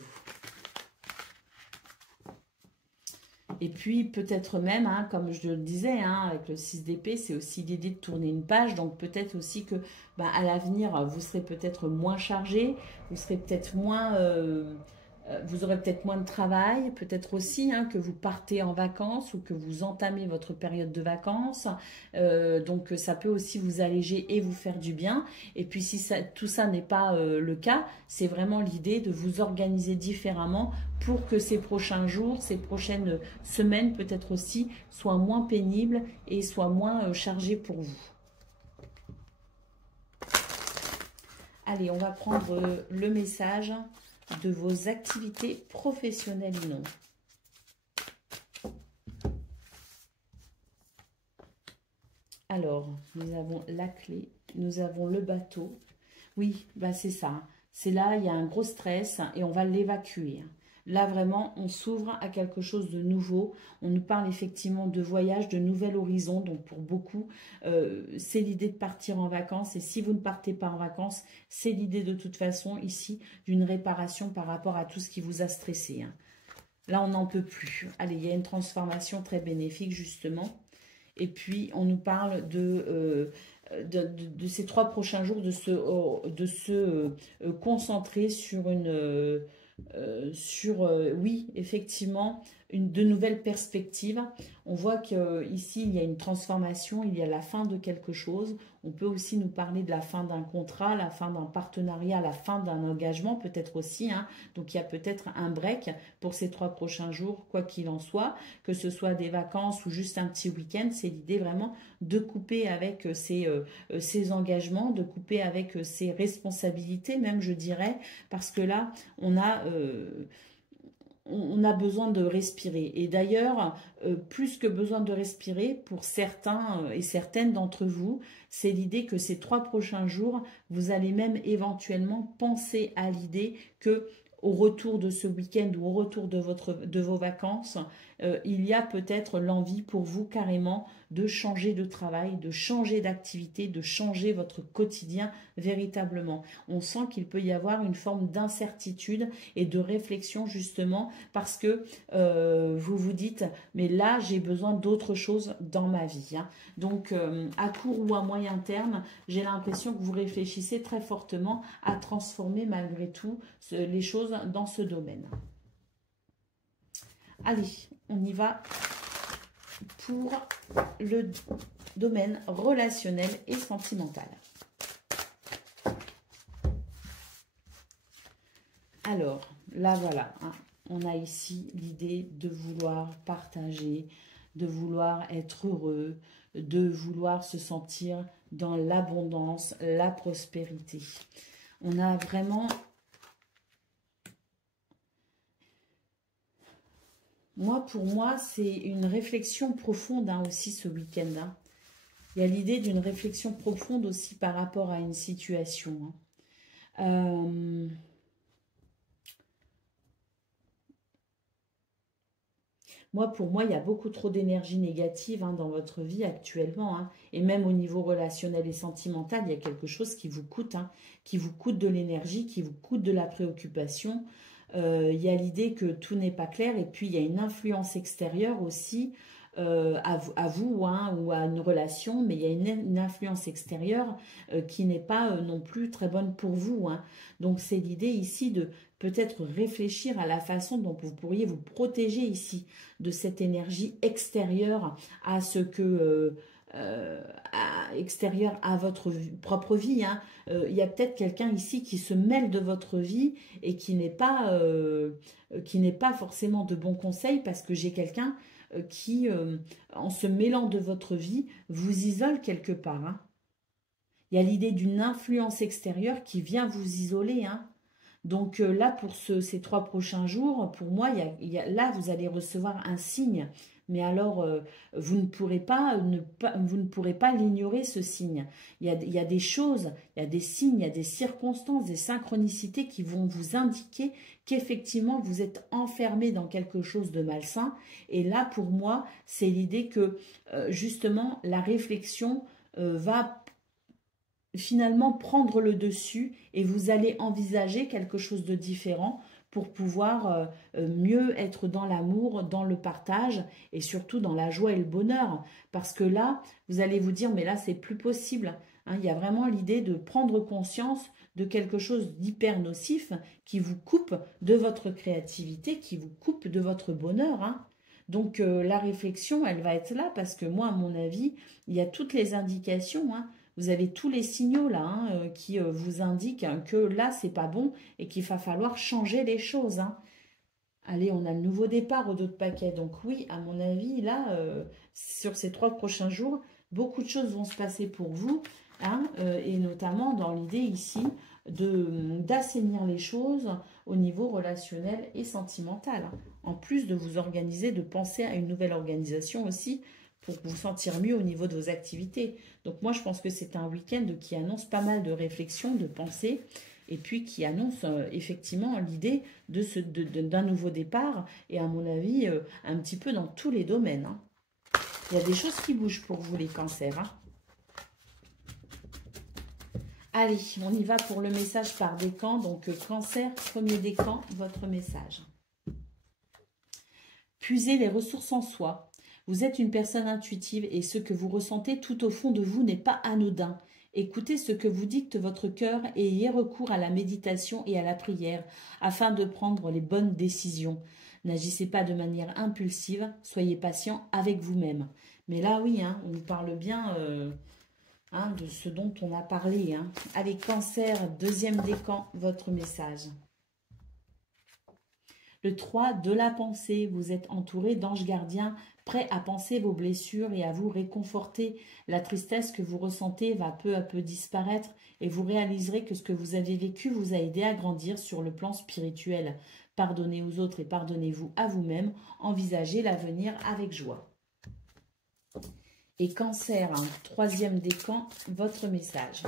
Et puis peut-être même, hein, comme je le disais, hein, avec le 6 d'épée, c'est aussi l'idée de tourner une page. Donc peut-être aussi que à l'avenir, vous serez peut-être moins chargé, vous serez peut-être moins... vous aurez peut-être moins de travail, peut-être aussi hein, que vous partez en vacances ou que vous entamez votre période de vacances. Donc ça peut aussi vous alléger et vous faire du bien. Et puis si tout ça n'est pas le cas, c'est vraiment l'idée de vous organiser différemment pour que ces prochains jours, ces prochaines semaines peut-être aussi, soient moins pénibles et soient moins chargées pour vous. Allez, on va prendre le message de vos activités professionnelles ou non. Alors, nous avons la clé, nous avons le bateau. Oui, c'est ça. C'est là, il y a un gros stress et on va l'évacuer. Là, vraiment, on s'ouvre à quelque chose de nouveau. On nous parle effectivement de voyage, de nouvel horizon. Donc, pour beaucoup, c'est l'idée de partir en vacances. Et si vous ne partez pas en vacances, c'est l'idée de toute façon, ici, d'une réparation par rapport à tout ce qui vous a stressé. Hein. Là, on n'en peut plus. Allez, il y a une transformation très bénéfique, justement. Et puis, on nous parle de ces 3 prochains jours, de se concentrer sur une... oui, effectivement, de nouvelles perspectives. On voit qu'ici, il y a une transformation, il y a la fin de quelque chose. On peut aussi nous parler de la fin d'un contrat, la fin d'un partenariat, la fin d'un engagement, peut-être aussi. Hein. Donc, il y a peut-être un break pour ces 3 prochains jours, quoi qu'il en soit, que ce soit des vacances ou juste un petit week-end. C'est l'idée vraiment de couper avec ces engagements, de couper avec ces responsabilités, même, je dirais, parce que là, on a besoin de respirer. Et d'ailleurs, plus que besoin de respirer, pour certains et certaines d'entre vous, c'est l'idée que ces 3 prochains jours, vous allez même éventuellement penser à l'idée que au retour de ce week-end ou au retour de vos vacances, il y a peut-être l'envie pour vous carrément de changer de travail, de changer d'activité, de changer votre quotidien véritablement. On sent qu'il peut y avoir une forme d'incertitude et de réflexion justement parce que vous vous dites « mais là j'ai besoin d'autre chose dans ma vie hein. ». Donc à court ou à moyen terme, j'ai l'impression que vous réfléchissez très fortement à transformer malgré tout les choses dans ce domaine. Allez, on y va pour le domaine relationnel et sentimental. Alors, là voilà, hein, on a ici l'idée de vouloir partager, de vouloir être heureux, de vouloir se sentir dans l'abondance, la prospérité. On a vraiment... Pour moi, c'est une réflexion profonde hein, aussi ce week-end. Hein. Il y a l'idée d'une réflexion profonde aussi par rapport à une situation. Hein. Pour moi, il y a beaucoup trop d'énergie négative hein, dans votre vie actuellement. Hein, et même au niveau relationnel et sentimental, il y a quelque chose qui vous coûte. Hein, qui vous coûte de l'énergie, qui vous coûte de la préoccupation. Il y a l'idée que tout n'est pas clair. Et puis, il y a une influence extérieure aussi à vous hein, ou à une relation. Mais il y a une influence extérieure qui n'est pas non plus très bonne pour vous. Hein. Donc, c'est l'idée ici de peut-être réfléchir à la façon dont vous pourriez vous protéger ici de cette énergie extérieure à ce que... extérieure à votre propre vie. Hein. Il y a peut-être quelqu'un ici qui se mêle de votre vie et qui n'est pas forcément de bons conseils parce que j'ai quelqu'un qui, en se mêlant de votre vie, vous isole quelque part. Hein. Il y a l'idée d'une influence extérieure qui vient vous isoler. Hein. Donc là, pour ces 3 prochains jours, pour moi, là, vous allez recevoir un signe. Mais alors, vous ne pourrez pas l'ignorer, ce signe. Il y a des choses, il y a des signes, il y a des circonstances, des synchronicités qui vont vous indiquer qu'effectivement, vous êtes enfermé dans quelque chose de malsain. Et là, pour moi, c'est l'idée que, justement, la réflexion va finalement prendre le dessus et vous allez envisager quelque chose de différent pour pouvoir mieux être dans l'amour, dans le partage et surtout dans la joie et le bonheur. Parce que là, vous allez vous dire, mais là, c'est plus possible. Hein, il y a vraiment l'idée de prendre conscience de quelque chose d'hyper nocif qui vous coupe de votre créativité, qui vous coupe de votre bonheur. Hein. Donc, la réflexion, elle va être là parce que moi, à mon avis, il y a toutes les indications, hein. Vous avez tous les signaux là hein, qui vous indiquent que là, c'est pas bon et qu'il va falloir changer les choses. Hein. Allez, on a le nouveau départ au dos de paquet. Donc oui, à mon avis, là, sur ces 3 prochains jours, beaucoup de choses vont se passer pour vous. Hein, et notamment dans l'idée ici d'assainir les choses au niveau relationnel et sentimental. Hein. En plus de vous organiser, de penser à une nouvelle organisation aussi, pour vous sentir mieux au niveau de vos activités. Donc moi, je pense que c'est un week-end qui annonce pas mal de réflexions, de pensées, et puis qui annonce effectivement l'idée d'un nouveau départ, et à mon avis, un petit peu dans tous les domaines. Hein. Il y a des choses qui bougent pour vous, les cancers. Hein. Allez, on y va pour le message par décan. Donc, cancer, premier décan, votre message. Puisez les ressources en soi. Vous êtes une personne intuitive et ce que vous ressentez tout au fond de vous n'est pas anodin. Écoutez ce que vous dicte votre cœur et ayez recours à la méditation et à la prière afin de prendre les bonnes décisions. N'agissez pas de manière impulsive, soyez patient avec vous-même. Mais là, oui, hein, on nous parle bien hein, de ce dont on a parlé. Hein. Allez, cancer, deuxième décan, votre message. Le 3 de la pensée, vous êtes entouré d'anges gardiens prêts à penser vos blessures et à vous réconforter. La tristesse que vous ressentez va peu à peu disparaître et vous réaliserez que ce que vous avez vécu vous a aidé à grandir sur le plan spirituel. Pardonnez aux autres et pardonnez-vous à vous-même. Envisagez l'avenir avec joie. Et cancer, hein, troisième décan, votre message.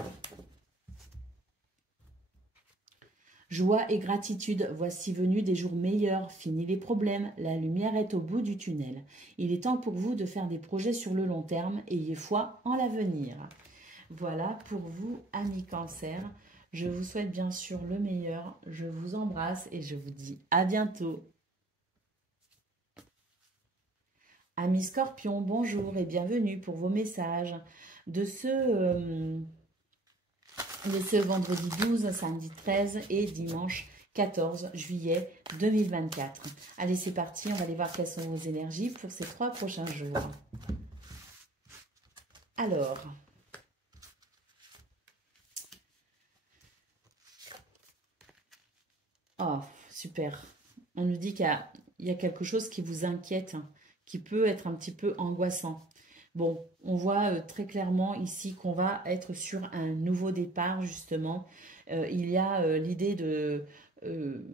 Joie et gratitude, voici venus des jours meilleurs, fini les problèmes, la lumière est au bout du tunnel. Il est temps pour vous de faire des projets sur le long terme, ayez foi en l'avenir. Voilà pour vous, amis cancer. Je vous souhaite bien sûr le meilleur, je vous embrasse et je vous dis à bientôt. Amis scorpions, bonjour et bienvenue pour vos messages de ce vendredi 12, samedi 13 et dimanche 14 juillet 2024. Allez, c'est parti, on va aller voir quelles sont vos énergies pour ces 3 prochains jours. Alors, oh, super. On nous dit qu'il y a quelque chose qui vous inquiète, hein, qui peut être un petit peu angoissant. Bon, on voit très clairement ici qu'on va être sur un nouveau départ, justement. Il y a l'idée euh,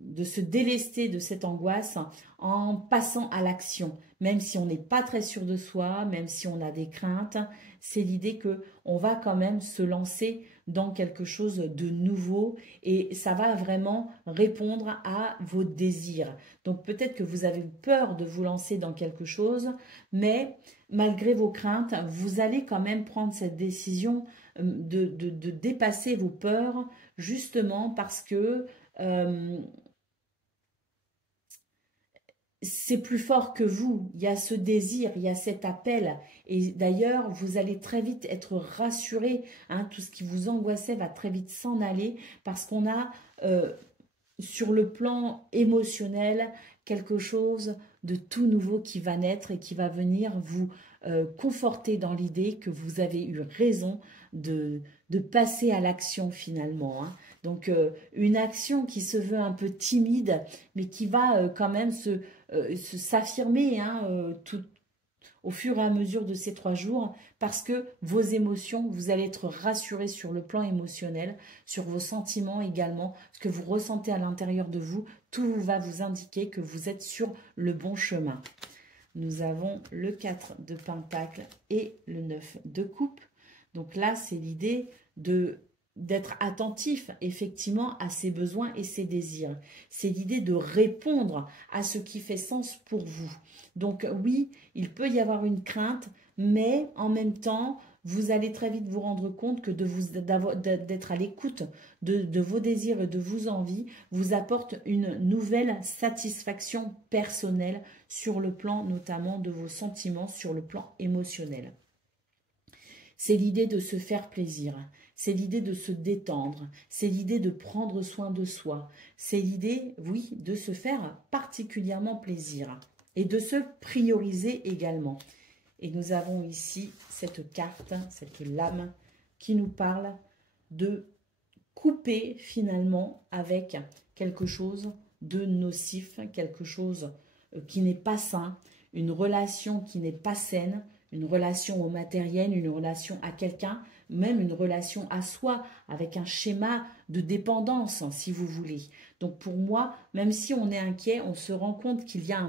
de se délester de cette angoisse en passant à l'action. Même si on n'est pas très sûr de soi, même si on a des craintes, c'est l'idée que on va quand même se lancer dans quelque chose de nouveau et ça va vraiment répondre à vos désirs. Donc peut-être que vous avez peur de vous lancer dans quelque chose, mais malgré vos craintes, vous allez quand même prendre cette décision de dépasser vos peurs, justement parce que c'est plus fort que vous. Il y a ce désir, il y a cet appel. Et d'ailleurs, vous allez très vite être rassuré. Hein, tout ce qui vous angoissait va très vite s'en aller parce qu'on a sur le plan émotionnel quelque chose de tout nouveau qui va naître et qui va venir vous conforter dans l'idée que vous avez eu raison de passer à l'action finalement. Hein. Donc une action qui se veut un peu timide, mais qui va quand même s'affirmer hein, au fur et à mesure de ces 3 jours, parce que vos émotions, vous allez être rassurés sur le plan émotionnel, sur vos sentiments également, ce que vous ressentez à l'intérieur de vous, tout va vous indiquer que vous êtes sur le bon chemin. Nous avons le 4 de Pentacle et le 9 de Coupe. Donc là, c'est l'idée d'être attentif effectivement à ses besoins et ses désirs. C'est l'idée de répondre à ce qui fait sens pour vous. Donc oui, il peut y avoir une crainte, mais en même temps, vous allez très vite vous rendre compte que d'être à l'écoute de vos désirs et de vos envies vous apporte une nouvelle satisfaction personnelle sur le plan notamment de vos sentiments, sur le plan émotionnel. C'est l'idée de se faire plaisir, c'est l'idée de se détendre, c'est l'idée de prendre soin de soi, c'est l'idée, oui, de se faire particulièrement plaisir et de se prioriser également. Et nous avons ici cette carte, cette lame qui nous parle de couper finalement avec quelque chose de nocif, quelque chose qui n'est pas sain, une relation qui n'est pas saine, une relation au matériel, une relation à quelqu'un, même une relation à soi, avec un schéma de dépendance, si vous voulez. Donc pour moi, même si on est inquiet, on se rend compte qu'il y a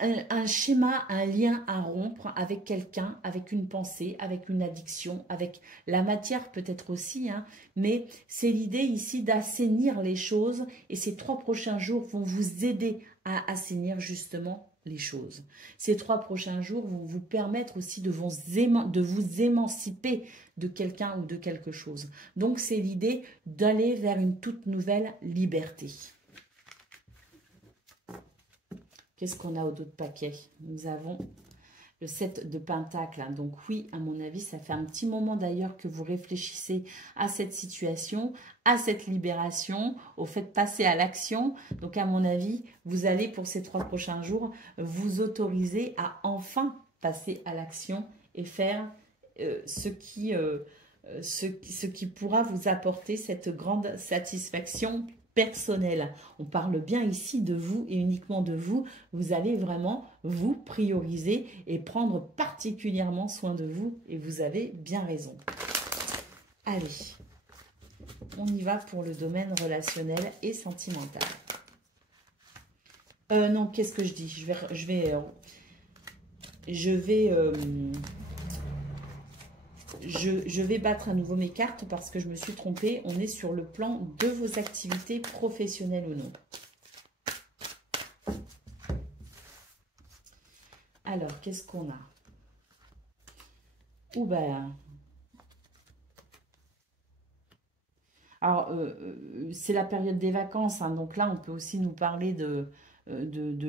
un schéma, un lien à rompre avec quelqu'un, avec une pensée, avec une addiction, avec la matière peut-être aussi, hein, mais c'est l'idée ici d'assainir les choses et ces 3 prochains jours vont vous aider à assainir justement les choses. Ces 3 prochains jours vont vous permettre aussi de vous émanciper de quelqu'un ou de quelque chose. Donc c'est l'idée d'aller vers une toute nouvelle liberté. Qu'est-ce qu'on a au dos de paquet? Nous avons le 7 de Pentacle. Hein. Donc oui, à mon avis, ça fait un petit moment d'ailleurs que vous réfléchissez à cette situation, à cette libération, au fait de passer à l'action. Donc à mon avis, vous allez pour ces 3 prochains jours vous autoriser à enfin passer à l'action et faire ce qui pourra vous apporter cette grande satisfaction personnel. On parle bien ici de vous et uniquement de vous. Vous allez vraiment vous prioriser et prendre particulièrement soin de vous et vous avez bien raison. Allez, on y va pour le domaine relationnel et sentimental. Non, qu'est-ce que je dis? Je vais battre à nouveau mes cartes parce que je me suis trompée. On est sur le plan de vos activités professionnelles ou non. Alors, qu'est-ce qu'on a? Ou ben... Alors, c'est la période des vacances. Hein, donc là, on peut aussi nous parler de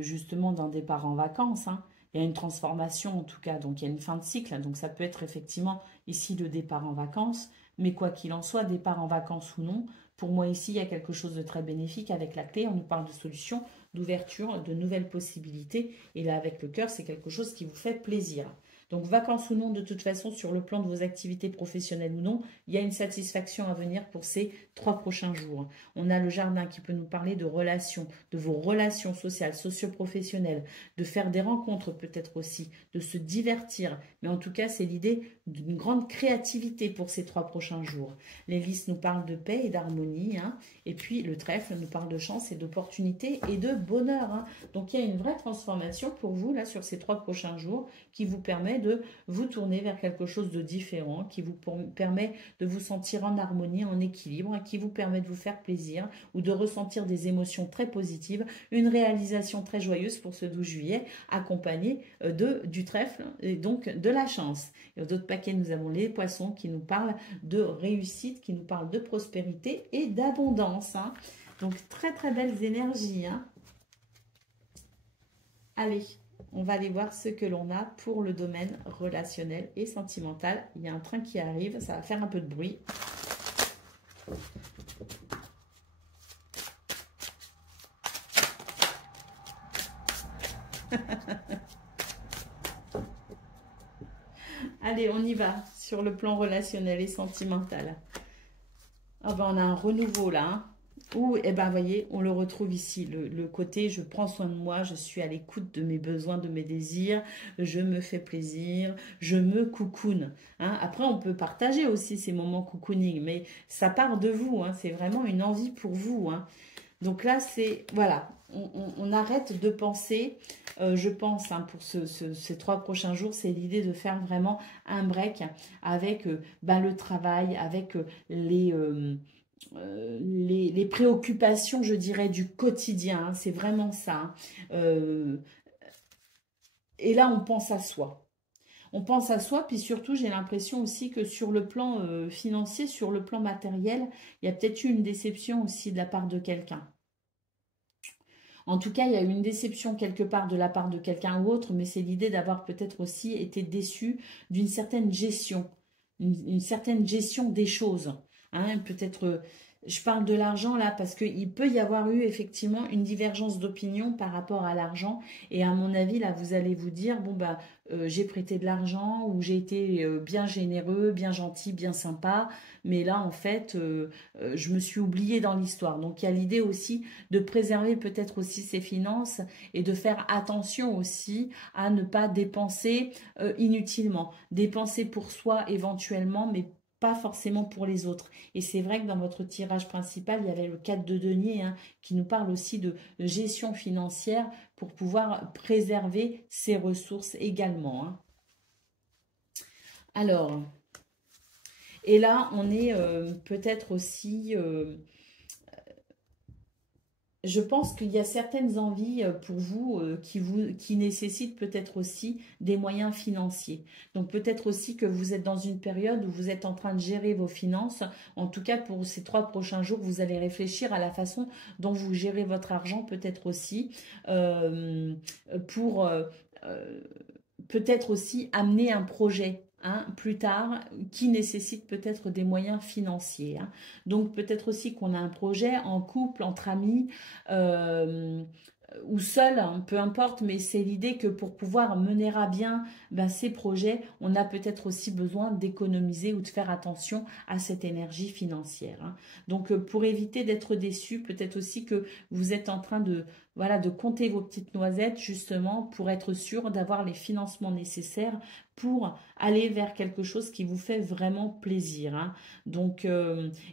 justement d'un départ en vacances. Hein. Il y a une transformation en tout cas, donc il y a une fin de cycle. Donc ça peut être effectivement ici le départ en vacances. Mais quoi qu'il en soit, départ en vacances ou non, pour moi ici, il y a quelque chose de très bénéfique avec la clé. On nous parle de solutions, d'ouverture, de nouvelles possibilités. Et là, avec le cœur, c'est quelque chose qui vous fait plaisir. Donc, vacances ou non, de toute façon, sur le plan de vos activités professionnelles ou non, il y a une satisfaction à venir pour ces 3 prochains jours. On a le jardin qui peut nous parler de relations, de vos relations sociales, socio-professionnelles, de faire des rencontres peut-être aussi, de se divertir. Mais en tout cas, c'est l'idée d'une grande créativité pour ces 3 prochains jours. L'hélice nous parle de paix et d'harmonie, hein, et puis le trèfle nous parle de chance et d'opportunité et de bonheur. Hein. Donc, il y a une vraie transformation pour vous, là, sur ces 3 prochains jours, qui vous permet de vous tourner vers quelque chose de différent, qui vous permet de vous sentir en harmonie, en équilibre, qui vous permet de vous faire plaisir ou de ressentir des émotions très positives, une réalisation très joyeuse pour ce 12 juillet, accompagnée du trèfle et donc de la chance. Et d'autres paquets, nous avons les poissons qui nous parlent de réussite, qui nous parlent de prospérité et d'abondance. Hein. Donc, très très belles énergies. Hein. Allez, on va aller voir ce que l'on a pour le domaine relationnel et sentimental. Il y a un train qui arrive, ça va faire un peu de bruit. Allez, on y va sur le plan relationnel et sentimental. Ah ben, on a un renouveau là. Hein. Ou, eh ben, voyez, on le retrouve ici, le côté je prends soin de moi, je suis à l'écoute de mes besoins, de mes désirs, je me fais plaisir, je me coucoune. Hein. Après, on peut partager aussi ces moments cocooning, mais ça part de vous, hein, c'est vraiment une envie pour vous. Hein. Donc là, c'est, voilà, on arrête de penser, je pense, hein, pour ces 3 prochains jours, c'est l'idée de faire vraiment un break avec le travail, avec les préoccupations, je dirais, du quotidien. Hein, c'est vraiment ça. Hein. Et là, on pense à soi. On pense à soi, puis surtout, j'ai l'impression aussi que sur le plan financier, sur le plan matériel, il y a peut-être eu une déception aussi de la part de quelqu'un. En tout cas, il y a eu une déception quelque part de la part de quelqu'un ou autre, mais c'est l'idée d'avoir peut-être aussi été déçu d'une certaine gestion, une certaine gestion des choses. Hein, peut-être, je parle de l'argent là parce qu'il peut y avoir eu effectivement une divergence d'opinion par rapport à l'argent. Et à mon avis, là, vous allez vous dire, bon, bah, j'ai prêté de l'argent ou j'ai été bien généreux, bien gentil, bien sympa. Mais là, en fait, je me suis oubliée dans l'histoire. Donc, il y a l'idée aussi de préserver peut-être aussi ses finances et de faire attention aussi à ne pas dépenser inutilement. Dépenser pour soi éventuellement, mais pas forcément pour les autres. Et c'est vrai que dans votre tirage principal, il y avait le 4 de denier hein, qui nous parle aussi de gestion financière pour pouvoir préserver ses ressources également. Hein. Alors, et là, on est peut-être aussi... je pense qu'il y a certaines envies pour vous qui nécessitent peut-être aussi des moyens financiers. Donc peut-être aussi que vous êtes dans une période où vous êtes en train de gérer vos finances. En tout cas, pour ces 3 prochains jours, vous allez réfléchir à la façon dont vous gérez votre argent, peut-être aussi pour peut-être aussi amener un projet. Hein, plus tard, qui nécessite peut-être des moyens financiers. Hein. Donc peut-être aussi qu'on a un projet en couple, entre amis, ou seul, hein, peu importe, mais c'est l'idée que pour pouvoir mener à bien ces projets, on a peut-être aussi besoin d'économiser ou de faire attention à cette énergie financière. Hein. Donc pour éviter d'être déçu, peut-être aussi que vous êtes en train de compter vos petites noisettes justement pour être sûr d'avoir les financements nécessaires pour aller vers quelque chose qui vous fait vraiment plaisir. Hein. Donc,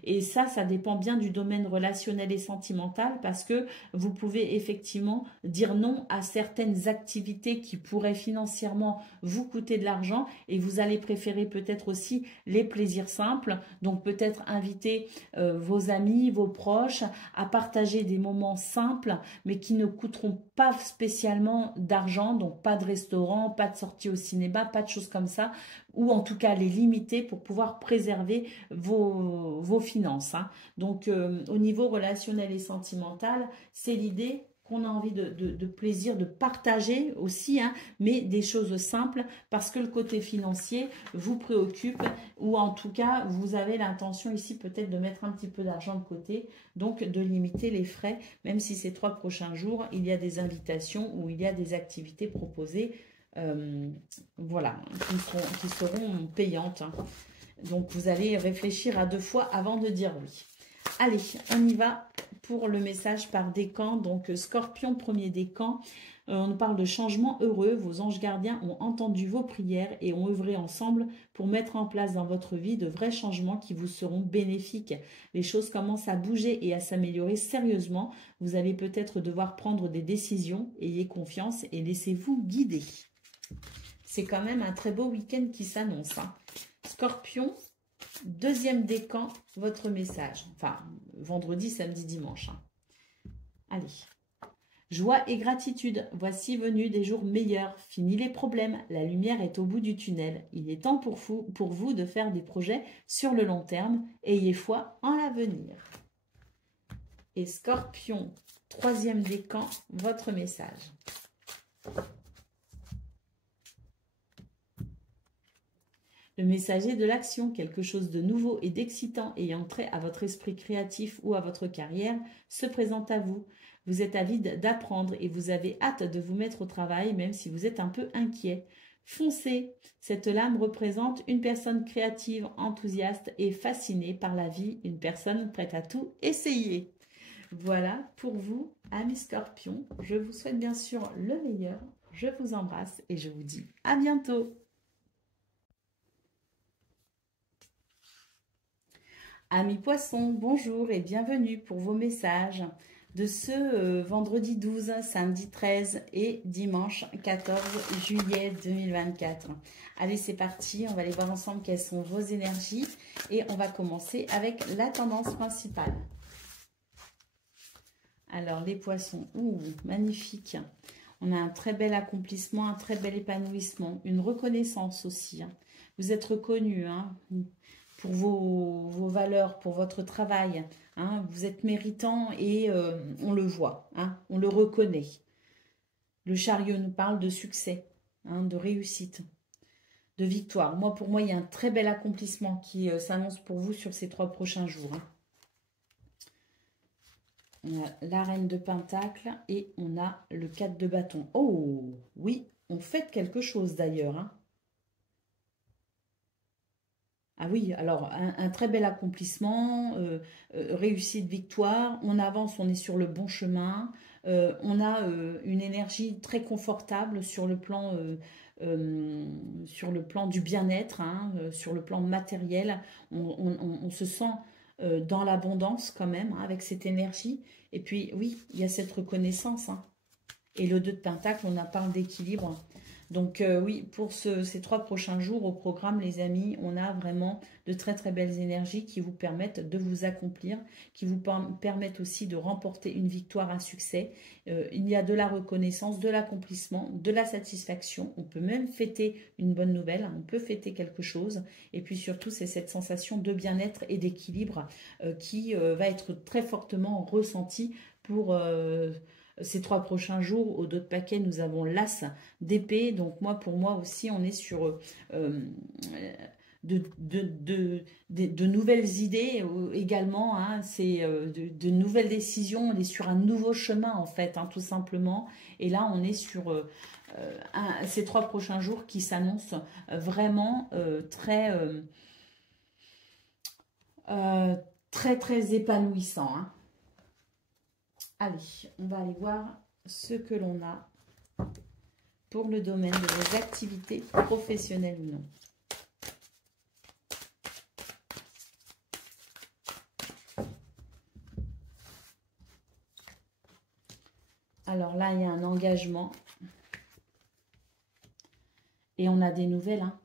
et ça dépend bien du domaine relationnel et sentimental parce que vous pouvez effectivement dire non à certaines activités qui pourraient financièrement vous coûter de l'argent et vous allez préférer peut-être aussi les plaisirs simples. Donc, peut-être inviter vos amis, vos proches à partager des moments simples mais qui ne coûteront pas spécialement d'argent, donc pas de restaurant, pas de sortie au cinéma, pas de choses comme ça, ou en tout cas les limiter pour pouvoir préserver vos finances. Hein. Donc au niveau relationnel et sentimental, c'est l'idée qu'on a envie de plaisir, de partager aussi, hein, mais des choses simples parce que le côté financier vous préoccupe ou en tout cas, vous avez l'intention ici peut-être de mettre un petit peu d'argent de côté, donc de limiter les frais, même si ces 3 prochains jours, il y a des invitations ou il y a des activités proposées voilà, qui seront payantes. Hein. Donc, vous allez réfléchir à 2 fois avant de dire oui. Allez, on y va pour le message par décan. Donc, Scorpion, premier décan. On nous parle de changement heureux. Vos anges gardiens ont entendu vos prières et ont œuvré ensemble pour mettre en place dans votre vie de vrais changements qui vous seront bénéfiques. Les choses commencent à bouger et à s'améliorer sérieusement. Vous allez peut-être devoir prendre des décisions. Ayez confiance et laissez-vous guider. C'est quand même un très beau week-end qui s'annonce. Hein. Scorpion, deuxième décan, votre message. Enfin, vendredi, samedi, dimanche. Hein. Allez. Joie et gratitude, voici venus des jours meilleurs. Fini les problèmes, la lumière est au bout du tunnel. Il est temps pour vous de faire des projets sur le long terme. Ayez foi en l'avenir. Et Scorpion, troisième décan, votre message. Le messager de l'action, quelque chose de nouveau et d'excitant ayant trait à votre esprit créatif ou à votre carrière, se présente à vous. Vous êtes avide d'apprendre et vous avez hâte de vous mettre au travail, même si vous êtes un peu inquiet. Foncez! Cette lame représente une personne créative, enthousiaste et fascinée par la vie, une personne prête à tout essayer. Voilà pour vous, amis Scorpions. Je vous souhaite bien sûr le meilleur. Je vous embrasse et je vous dis à bientôt. Amis Poissons, bonjour et bienvenue pour vos messages de ce vendredi 12, samedi 13 et dimanche 14 juillet 2024. Allez, c'est parti, on va aller voir ensemble quelles sont vos énergies et on va commencer avec la tendance principale. Alors, les Poissons, magnifique. On a un très bel accomplissement, un très bel épanouissement, une reconnaissance aussi. Hein. Vous êtes reconnus, hein, pour vos valeurs, pour votre travail. Hein, vous êtes méritant et on le voit, hein, on le reconnaît. Le chariot nous parle de succès, hein, de réussite, de victoire. Pour moi, il y a un très bel accomplissement qui s'annonce pour vous sur ces 3 prochains jours. Hein. On a la reine de Pentacle et on a le 4 de bâton. Oh, oui, on fête quelque chose d'ailleurs, hein. Ah oui, alors un très bel accomplissement, réussite, victoire, on avance, on est sur le bon chemin, on a une énergie très confortable sur le plan du bien-être, hein, sur le plan matériel, on se sent dans l'abondance quand même, hein, avec cette énergie, et puis oui, il y a cette reconnaissance, hein. Et le 2 de Pentacle, on parle d'équilibre. Donc oui, pour ces 3 prochains jours au programme, les amis, on a vraiment de très très belles énergies qui vous permettent de vous accomplir, qui vous permettent aussi de remporter une victoire, un succès. Il y a de la reconnaissance, de l'accomplissement, de la satisfaction. On peut même fêter une bonne nouvelle, on peut fêter quelque chose. Et puis surtout, c'est cette sensation de bien-être et d'équilibre qui va être très fortement ressentie pour... ces 3 prochains jours. Au dos de paquet, nous avons l'as d'épée. Donc pour moi aussi, on est sur de nouvelles idées également. Hein. C'est de nouvelles décisions. On est sur un nouveau chemin en fait, hein, tout simplement. Et là, on est sur ces 3 prochains jours qui s'annoncent vraiment très épanouissants. Hein. Allez, on va aller voir ce que l'on a pour le domaine de vos activités professionnelles ou non. Alors là, il y a un engagement. Et on a des nouvelles. Hein.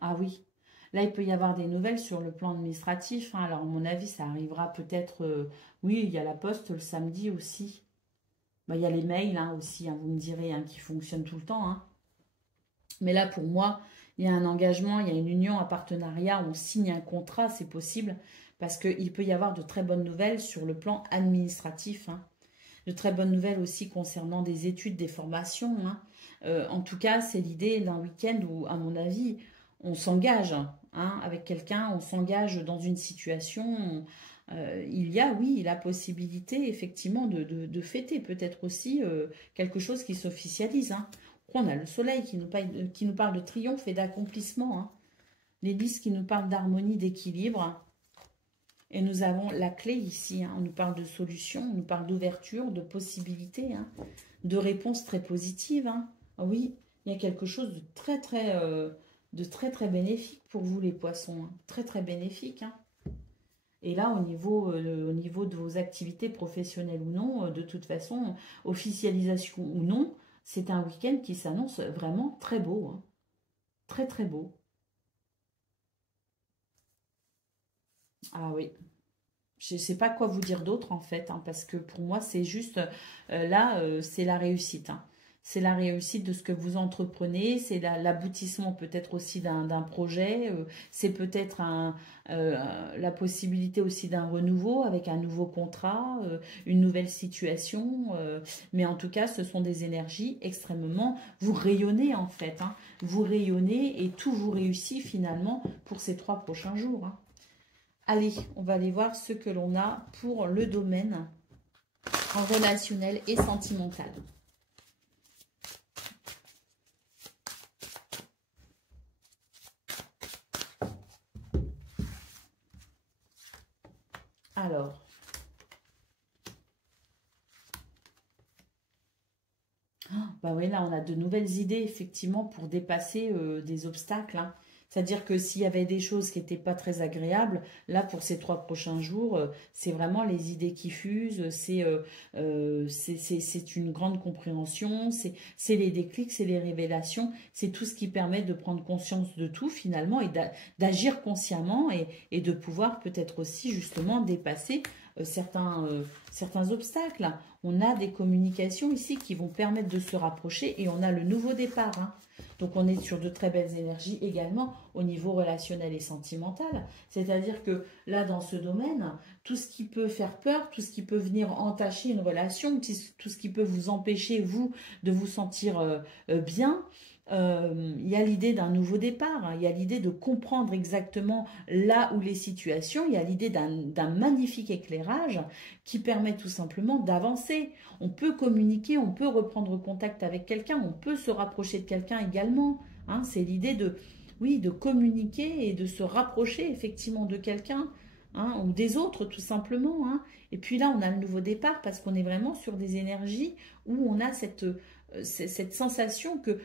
Ah oui. Là, il peut y avoir des nouvelles sur le plan administratif. Hein. Alors, à mon avis, ça arrivera peut-être... oui, il y a la poste le samedi aussi. Il y a les mails hein, aussi, hein, vous me direz, hein, qui fonctionnent tout le temps. Hein. Mais là, pour moi, il y a un engagement, il y a une union, un partenariat, on signe un contrat, c'est possible. Parce qu'il peut y avoir de très bonnes nouvelles sur le plan administratif. Hein. De très bonnes nouvelles aussi concernant des études, des formations. Hein. En tout cas, c'est l'idée d'un week-end où, à mon avis, on s'engage hein, avec quelqu'un, on s'engage dans une situation. Il y a, oui, la possibilité, effectivement, de fêter peut-être aussi quelque chose qui s'officialise. Hein. On a le soleil qui nous parle de triomphe et d'accomplissement. Hein. L'hélice qui nous parle d'harmonie, d'équilibre. Et nous avons la clé ici. Hein. On nous parle de solution, on nous parle d'ouverture, de possibilités, hein, de réponses très positives. Hein. Oui, il y a quelque chose de très bénéfique pour vous les poissons. Hein. Très très bénéfique. Hein. Et là, au niveau de vos activités professionnelles ou non, de toute façon, officialisation ou non, c'est un week-end qui s'annonce vraiment très beau. Hein. Très très beau. Ah oui. Je ne sais pas quoi vous dire d'autre en fait, hein, parce que pour moi, c'est juste, c'est la réussite. Hein. C'est la réussite de ce que vous entreprenez, c'est l'aboutissement peut-être aussi d'un projet, c'est peut-être la possibilité aussi d'un renouveau avec un nouveau contrat, une nouvelle situation. Mais en tout cas, ce sont des énergies extrêmement... Vous rayonnez en fait, hein, vous rayonnez et tout vous réussit finalement pour ces 3 prochains jours. Hein. Allez, on va aller voir ce que l'on a pour le domaine en relationnel et sentimental. Alors, bah oui, là, on a de nouvelles idées, effectivement, pour dépasser des obstacles. Hein. C'est-à-dire que s'il y avait des choses qui n'étaient pas très agréables, là, pour ces 3 prochains jours, c'est vraiment les idées qui fusent, c'est une grande compréhension, c'est les déclics, c'est les révélations, c'est tout ce qui permet de prendre conscience de tout, finalement, et d'agir consciemment et de pouvoir peut-être aussi, justement, dépasser certains obstacles. On a des communications ici qui vont permettre de se rapprocher et on a le nouveau départ. Hein. Donc, on est sur de très belles énergies également au niveau relationnel et sentimental. C'est-à-dire que là, dans ce domaine, tout ce qui peut faire peur, tout ce qui peut venir entacher une relation, tout ce qui peut vous empêcher, vous, de vous sentir bien, il y a l'idée d'un nouveau départ, hein, il y a l'idée de comprendre exactement là où les situations, il y a l'idée d'un magnifique éclairage qui permet tout simplement d'avancer. On peut communiquer, on peut reprendre contact avec quelqu'un, on peut se rapprocher de quelqu'un également. Hein, c'est l'idée de communiquer et de se rapprocher effectivement de quelqu'un. Hein, ou des autres tout simplement. Hein. Et puis là, on a le nouveau départ parce qu'on est vraiment sur des énergies où on a cette sensation que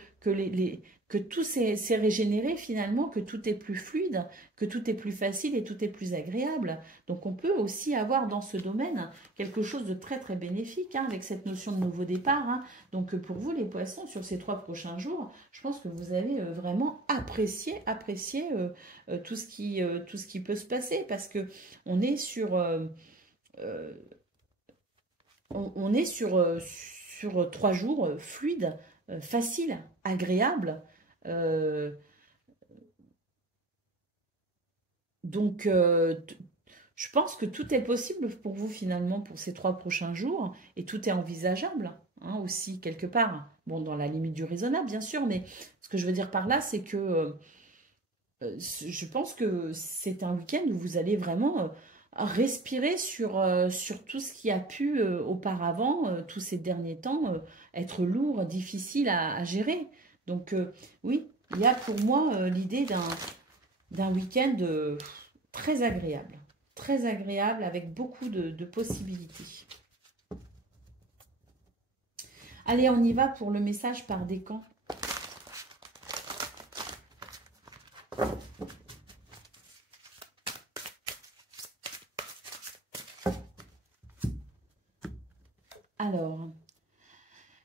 tout s'est régénéré finalement, que tout est plus fluide, que tout est plus facile et tout est plus agréable. Donc on peut aussi avoir dans ce domaine quelque chose de très très bénéfique hein, avec cette notion de nouveau départ. Hein. Donc pour vous les poissons, sur ces 3 prochains jours, je pense que vous allez vraiment apprécier tout ce qui peut se passer parce que on est sur... on est sur 3 jours fluides, faciles, agréables. Euh, donc, je pense que tout est possible pour vous finalement pour ces 3 prochains jours et tout est envisageable hein, aussi quelque part. Bon, dans la limite du raisonnable, bien sûr, mais ce que je veux dire par là, c'est que je pense que c'est un week-end où vous allez vraiment respirer sur tout ce qui a pu auparavant, tous ces derniers temps, être lourd, difficile à gérer. Donc oui, il y a pour moi l'idée d'un week-end très agréable avec beaucoup de possibilités. Allez, on y va pour le message par décan. Alors,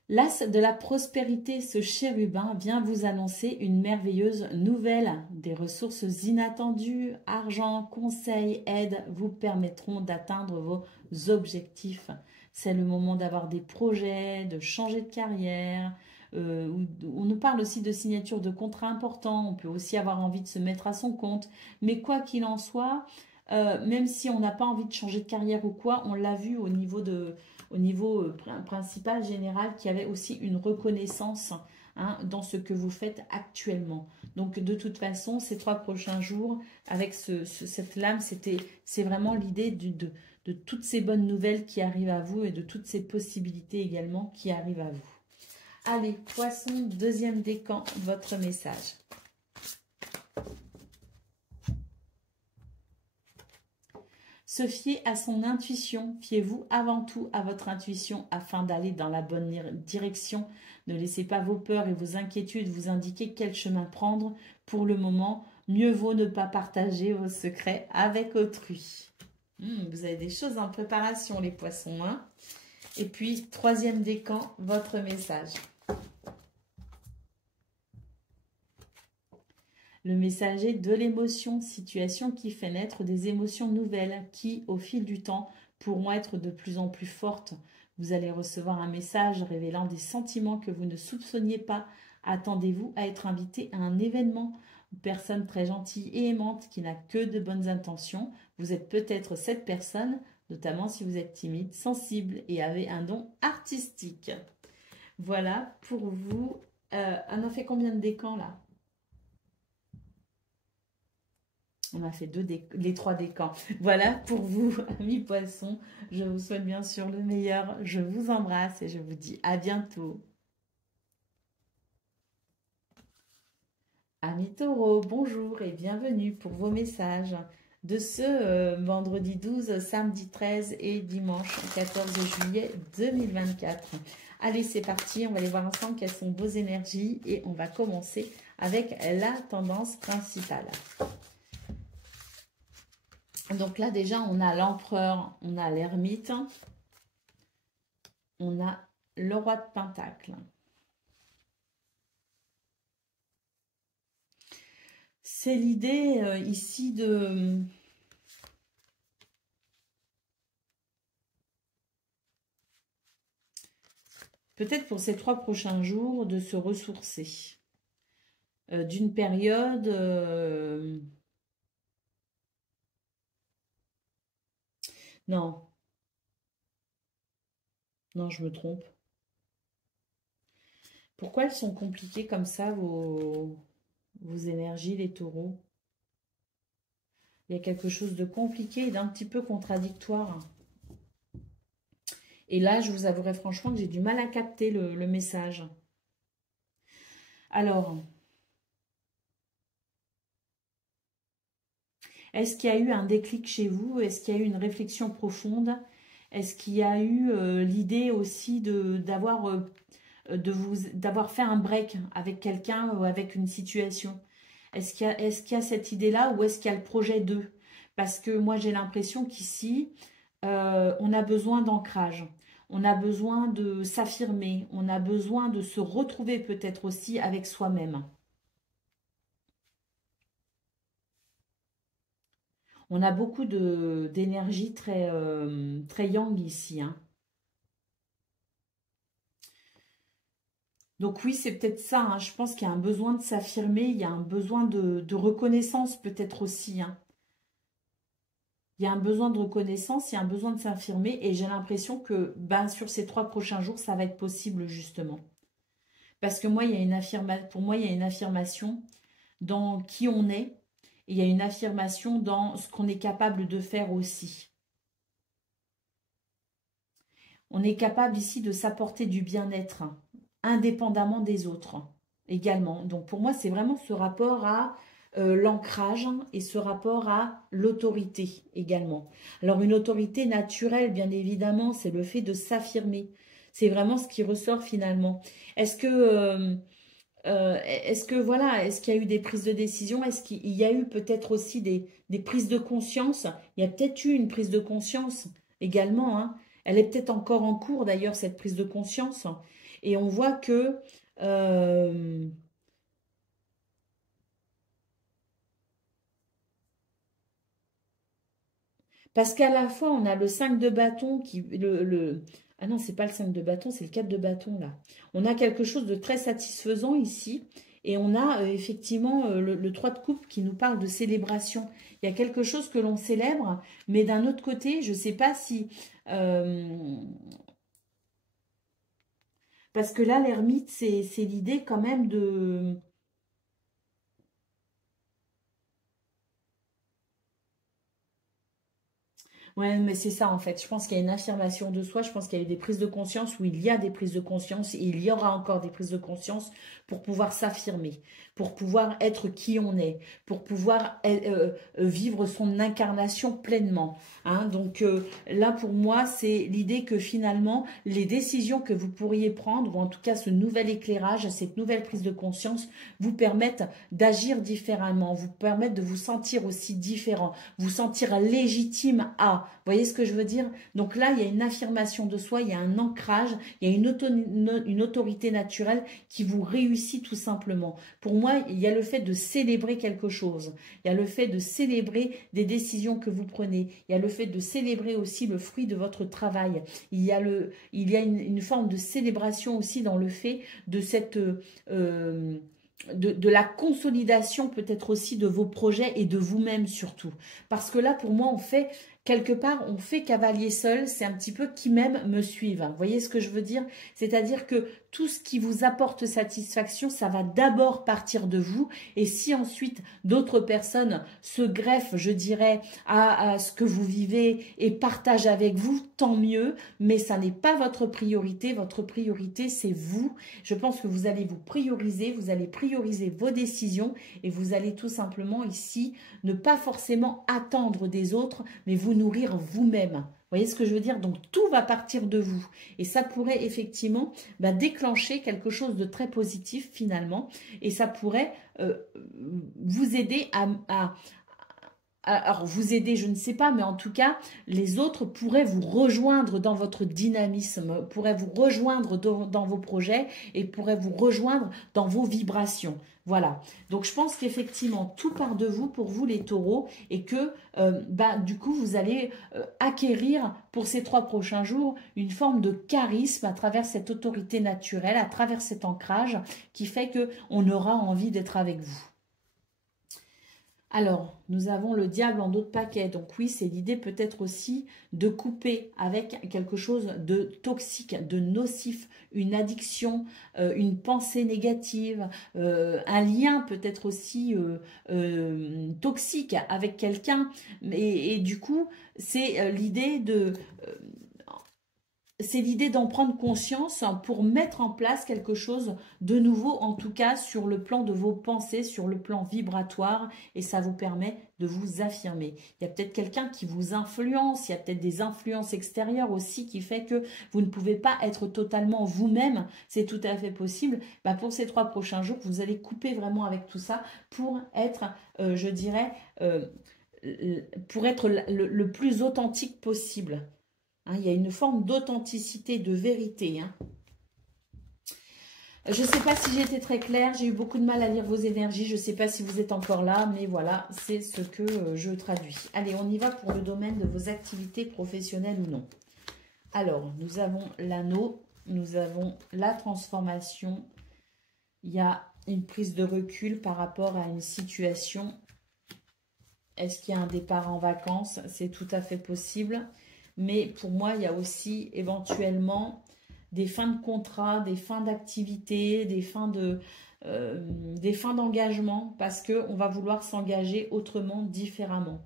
l'as de la prospérité, ce chérubin, vient vous annoncer une merveilleuse nouvelle. Des ressources inattendues, argent, conseils, aides vous permettront d'atteindre vos objectifs. C'est le moment d'avoir des projets, de changer de carrière. On nous parle aussi de signature de contrats importants. On peut aussi avoir envie de se mettre à son compte. Mais quoi qu'il en soit, même si on n'a pas envie de changer de carrière ou quoi, on l'a vu au niveau principal, général, qu'il y avait aussi une reconnaissance hein, dans ce que vous faites actuellement. Donc, de toute façon, ces 3 prochains jours, avec cette lame, c'est vraiment l'idée de toutes ces bonnes nouvelles qui arrivent à vous et de toutes ces possibilités également qui arrivent à vous. Allez, Poisson, deuxième décan, votre message. Se fier à son intuition. Fiez-vous avant tout à votre intuition afin d'aller dans la bonne direction. Ne laissez pas vos peurs et vos inquiétudes vous indiquer quel chemin prendre. Pour le moment, mieux vaut ne pas partager vos secrets avec autrui. Vous avez des choses en préparation, les poissons, hein? Et puis, troisième décan, votre message. Le messager de l'émotion, situation qui fait naître des émotions nouvelles qui, au fil du temps, pourront être de plus en plus fortes. Vous allez recevoir un message révélant des sentiments que vous ne soupçonniez pas. Attendez-vous à être invité à un événement. Une personne très gentille et aimante qui n'a que de bonnes intentions. Vous êtes peut-être cette personne, notamment si vous êtes timide, sensible et avez un don artistique. Voilà pour vous. On a fait combien de décans là? On a fait les 3 décans. Voilà pour vous, amis poissons. Je vous souhaite bien sûr le meilleur. Je vous embrasse et je vous dis à bientôt. Amis taureaux, bonjour et bienvenue pour vos messages de ce vendredi 12, samedi 13 et dimanche 14 juillet 2024. Allez, c'est parti. On va aller voir ensemble quelles sont vos énergies et on va commencer avec la tendance principale. Donc là, déjà, on a l'empereur, on a l'ermite, on a le roi de Pentacle. C'est l'idée ici de... Peut-être pour ces 3 prochains jours, de se ressourcer. D'une période... Non. Non, je me trompe. Pourquoi elles sont compliquées comme ça, vos énergies, les taureaux? Il y a quelque chose de compliqué et d'un petit peu contradictoire. Et là, je vous avouerai franchement que j'ai du mal à capter le message. Alors, est-ce qu'il y a eu un déclic chez vous? Est-ce qu'il y a eu une réflexion profonde? Est-ce qu'il y a eu l'idée aussi d'avoir fait un break avec quelqu'un ou avec une situation? Est-ce qu'il y a cette idée-là ou est-ce qu'il y a le projet 2? Parce que moi, j'ai l'impression qu'ici, on a besoin d'ancrage. On a besoin de s'affirmer. On a besoin de se retrouver peut-être aussi avec soi-même. On a beaucoup d'énergie très, très yang ici, hein. Donc oui, c'est peut-être ça, hein. Je pense qu'il y a un besoin de s'affirmer, il y a un besoin de reconnaissance peut-être aussi, hein. Il y a un besoin de reconnaissance, il y a un besoin de s'affirmer et j'ai l'impression que sur ces 3 prochains jours, ça va être possible justement. Parce que moi, pour moi, il y a une affirmation dans qui on est et il y a une affirmation dans ce qu'on est capable de faire aussi. On est capable ici de s'apporter du bien-être indépendamment des autres également. Donc pour moi, c'est vraiment ce rapport à l'ancrage et ce rapport à l'autorité également. Alors une autorité naturelle, bien évidemment, c'est le fait de s'affirmer. C'est vraiment ce qui ressort finalement. Est-ce que voilà, est-ce qu'il y a eu des prises de décision? Est-ce qu'il y a eu peut-être aussi des prises de conscience? Il y a peut-être eu une prise de conscience également, hein. Elle est peut-être encore en cours d'ailleurs, cette prise de conscience. Et on voit que parce qu'à la fois, on a le 5 de bâton qui... Ah non, c'est pas le 5 de bâton, c'est le 4 de bâton, là. On a quelque chose de très satisfaisant ici. Et on a effectivement le 3 de coupe qui nous parle de célébration. Il y a quelque chose que l'on célèbre, mais d'un autre côté, je ne sais pas si... parce que là, l'ermite, c'est l'idée quand même de... Ouais, mais c'est ça en fait. Je pense qu'il y a une affirmation de soi. Je pense qu'il y a eu des prises de conscience où il y a des prises de conscience et il y aura encore des prises de conscience pour pouvoir s'affirmer, pour pouvoir être qui on est, pour pouvoir vivre son incarnation pleinement. Hein. Donc là, pour moi, c'est l'idée que finalement, les décisions que vous pourriez prendre, ou en tout cas ce nouvel éclairage, cette nouvelle prise de conscience, vous permettent d'agir différemment, vous permettent de vous sentir aussi différent, vous sentir légitime à. Vous voyez ce que je veux dire? Donc là, il y a une affirmation de soi, il y a un ancrage, il y a une autorité naturelle qui vous réussit tout simplement. Pour moi, il y a le fait de célébrer quelque chose. Il y a le fait de célébrer des décisions que vous prenez. Il y a le fait de célébrer aussi le fruit de votre travail. Il y a une forme de célébration aussi dans le fait de cette... de la consolidation peut-être aussi de vos projets et de vous-même surtout. Parce que là, pour moi, quelque part, on fait cavalier seul, c'est un petit peu qui même me suivent. Vous voyez ce que je veux dire? C'est-à-dire que tout ce qui vous apporte satisfaction, ça va d'abord partir de vous. Et si ensuite d'autres personnes se greffent, je dirais, à ce que vous vivez et partagent avec vous, tant mieux. Mais ça n'est pas votre priorité. Votre priorité, c'est vous. Je pense que vous allez vous prioriser, vous allez prioriser vos décisions et vous allez tout simplement ici ne pas forcément attendre des autres, mais vous nourrir vous-même. Vous voyez ce que je veux dire? Donc, tout va partir de vous. Et ça pourrait effectivement déclencher quelque chose de très positif finalement. Et ça pourrait vous aider alors, vous aider, je ne sais pas, mais en tout cas, les autres pourraient vous rejoindre dans votre dynamisme, pourraient vous rejoindre dans vos projets et pourraient vous rejoindre dans vos vibrations. Voilà. Donc, je pense qu'effectivement, tout part de vous pour vous, les taureaux, et que, du coup, vous allez acquérir pour ces 3 prochains jours une forme de charisme à travers cette autorité naturelle, à travers cet ancrage qui fait qu'on aura envie d'être avec vous. Alors, nous avons le diable en d'autres paquets. Donc oui, c'est l'idée peut-être aussi de couper avec quelque chose de toxique, de nocif, une addiction, une pensée négative, un lien peut-être aussi toxique avec quelqu'un. Et du coup, c'est l'idée de... c'est l'idée d'en prendre conscience pour mettre en place quelque chose de nouveau, en tout cas sur le plan de vos pensées, sur le plan vibratoire, et ça vous permet de vous affirmer. Il y a peut-être quelqu'un qui vous influence, il y a peut-être des influences extérieures aussi qui fait que vous ne pouvez pas être totalement vous-même, c'est tout à fait possible. Pour ces 3 prochains jours, vous allez couper vraiment avec tout ça pour être, je dirais, pour être le plus authentique possible. Hein, il y a une forme d'authenticité, de vérité. Hein. Je ne sais pas si j'ai été très claire, j'ai eu beaucoup de mal à lire vos énergies, je ne sais pas si vous êtes encore là, mais voilà, c'est ce que je traduis. Allez, on y va pour le domaine de vos activités professionnelles ou non. Alors, nous avons l'anneau, nous avons la transformation, il y a une prise de recul par rapport à une situation. Est-ce qu'il y a un départ en vacances? C'est tout à fait possible. Mais pour moi, il y a aussi éventuellement des fins de contrat, des fins d'activité, des fins d'engagement, parce qu'on va vouloir s'engager autrement, différemment.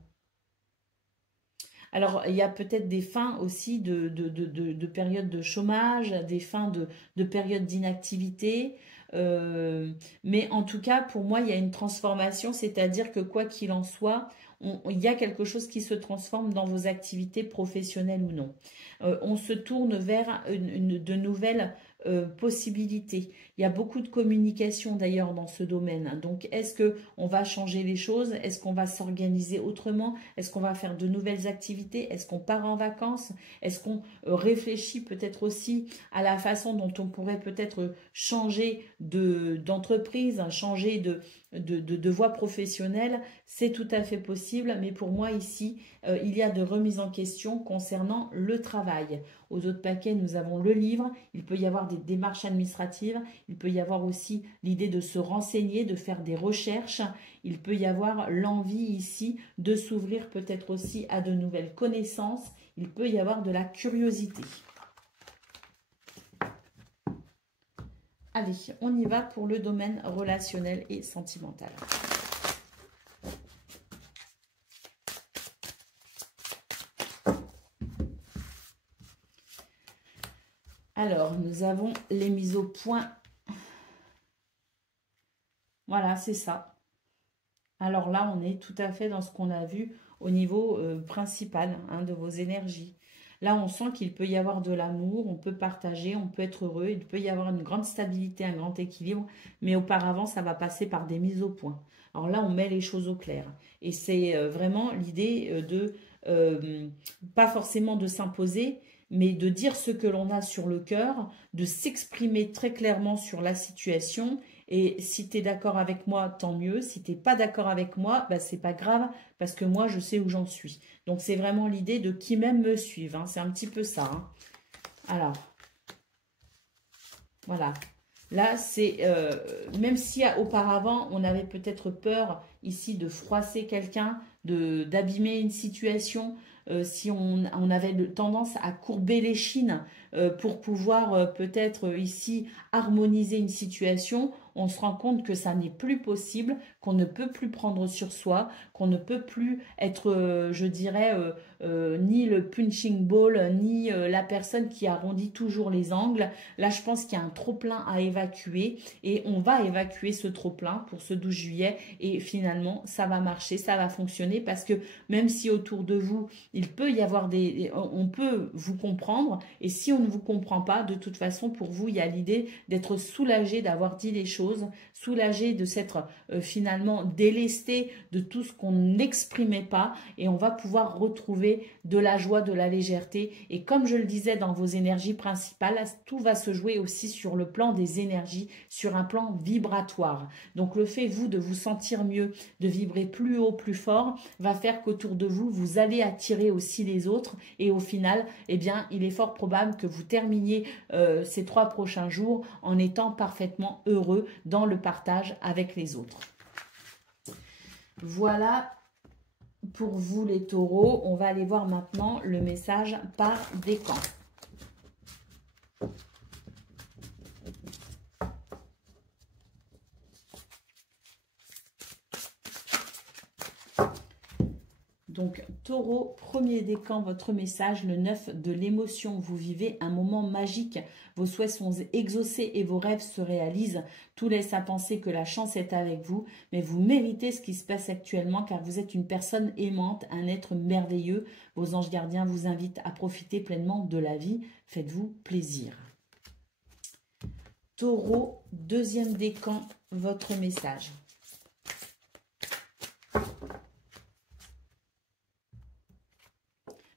Alors, il y a peut-être des fins aussi de périodes de chômage, des fins de périodes d'inactivité. Mais en tout cas, pour moi, il y a une transformation, c'est-à-dire que quoi qu'il en soit, il y a quelque chose qui se transforme dans vos activités professionnelles ou non. On se tourne vers de nouvelles possibilités. Il y a beaucoup de communication d'ailleurs dans ce domaine. Donc, est-ce qu'on va changer les choses? Est-ce qu'on va s'organiser autrement? Est-ce qu'on va faire de nouvelles activités? Est-ce qu'on part en vacances? Est-ce qu'on réfléchit peut-être aussi à la façon dont on pourrait peut-être changer d'entreprise, changer de voie professionnelle? C'est tout à fait possible, mais pour moi ici, il y a de remises en question concernant le travail. Aux autres paquets, nous avons le livre, il peut y avoir des démarches administratives, il peut y avoir aussi l'idée de se renseigner, de faire des recherches, il peut y avoir l'envie ici de s'ouvrir peut-être aussi à de nouvelles connaissances, il peut y avoir de la curiosité. Allez, on y va pour le domaine relationnel et sentimental. Alors, nous avons les mises au point. Voilà, c'est ça. Alors là, on est tout à fait dans ce qu'on a vu au niveau principal hein, de vos énergies. Là, on sent qu'il peut y avoir de l'amour, on peut partager, on peut être heureux, il peut y avoir une grande stabilité, un grand équilibre, mais auparavant, ça va passer par des mises au point. Alors là, on met les choses au clair. Et c'est vraiment l'idée pas forcément de s'imposer, mais de dire ce que l'on a sur le cœur, de s'exprimer très clairement sur la situation. Et si tu es d'accord avec moi, tant mieux. Si tu n'es pas d'accord avec moi, bah, c'est pas grave, parce que moi, je sais où j'en suis. Donc, c'est vraiment l'idée de qui même me suivent. Hein. C'est un petit peu ça. Hein. Alors, voilà. Là, c'est même si auparavant, on avait peut-être peur ici de froisser quelqu'un, d'abîmer une situation, si on avait tendance à courber les chines pour pouvoir peut-être ici harmoniser une situation, on se rend compte que ça n'est plus possible, qu'on ne peut plus prendre sur soi, qu'on ne peut plus être, je dirais, ni le punching ball, ni la personne qui arrondit toujours les angles. Là, je pense qu'il y a un trop-plein à évacuer et on va évacuer ce trop-plein pour ce 12 juillet et finalement, ça va marcher, ça va fonctionner parce que même si autour de vous, il peut y avoir on peut vous comprendre et si on ne vous comprend pas, de toute façon, pour vous, il y a l'idée d'être soulagé d'avoir dit les choses, soulagé de s'être finalement délesté de tout ce qu'on n'exprimait pas et on va pouvoir retrouver de la joie, de la légèreté et comme je le disais dans vos énergies principales, tout va se jouer aussi sur le plan des énergies, sur un plan vibratoire. Donc le fait, vous, de vous sentir mieux, de vibrer plus haut, plus fort, va faire qu'autour de vous, vous allez attirer aussi les autres et au final, eh bien, il est fort probable que vous terminiez ces 3 prochains jours en étant parfaitement heureux dans le partage avec les autres. Voilà pour vous les taureaux. On va aller voir maintenant le message par décan. Donc, taureau, premier décan, votre message, le 9 de l'émotion. Vous vivez un moment magique. Vos souhaits sont exaucés et vos rêves se réalisent. Tout laisse à penser que la chance est avec vous. Mais vous méritez ce qui se passe actuellement car vous êtes une personne aimante, un être merveilleux. Vos anges gardiens vous invitent à profiter pleinement de la vie. Faites-vous plaisir. Taureau, deuxième décan, votre message.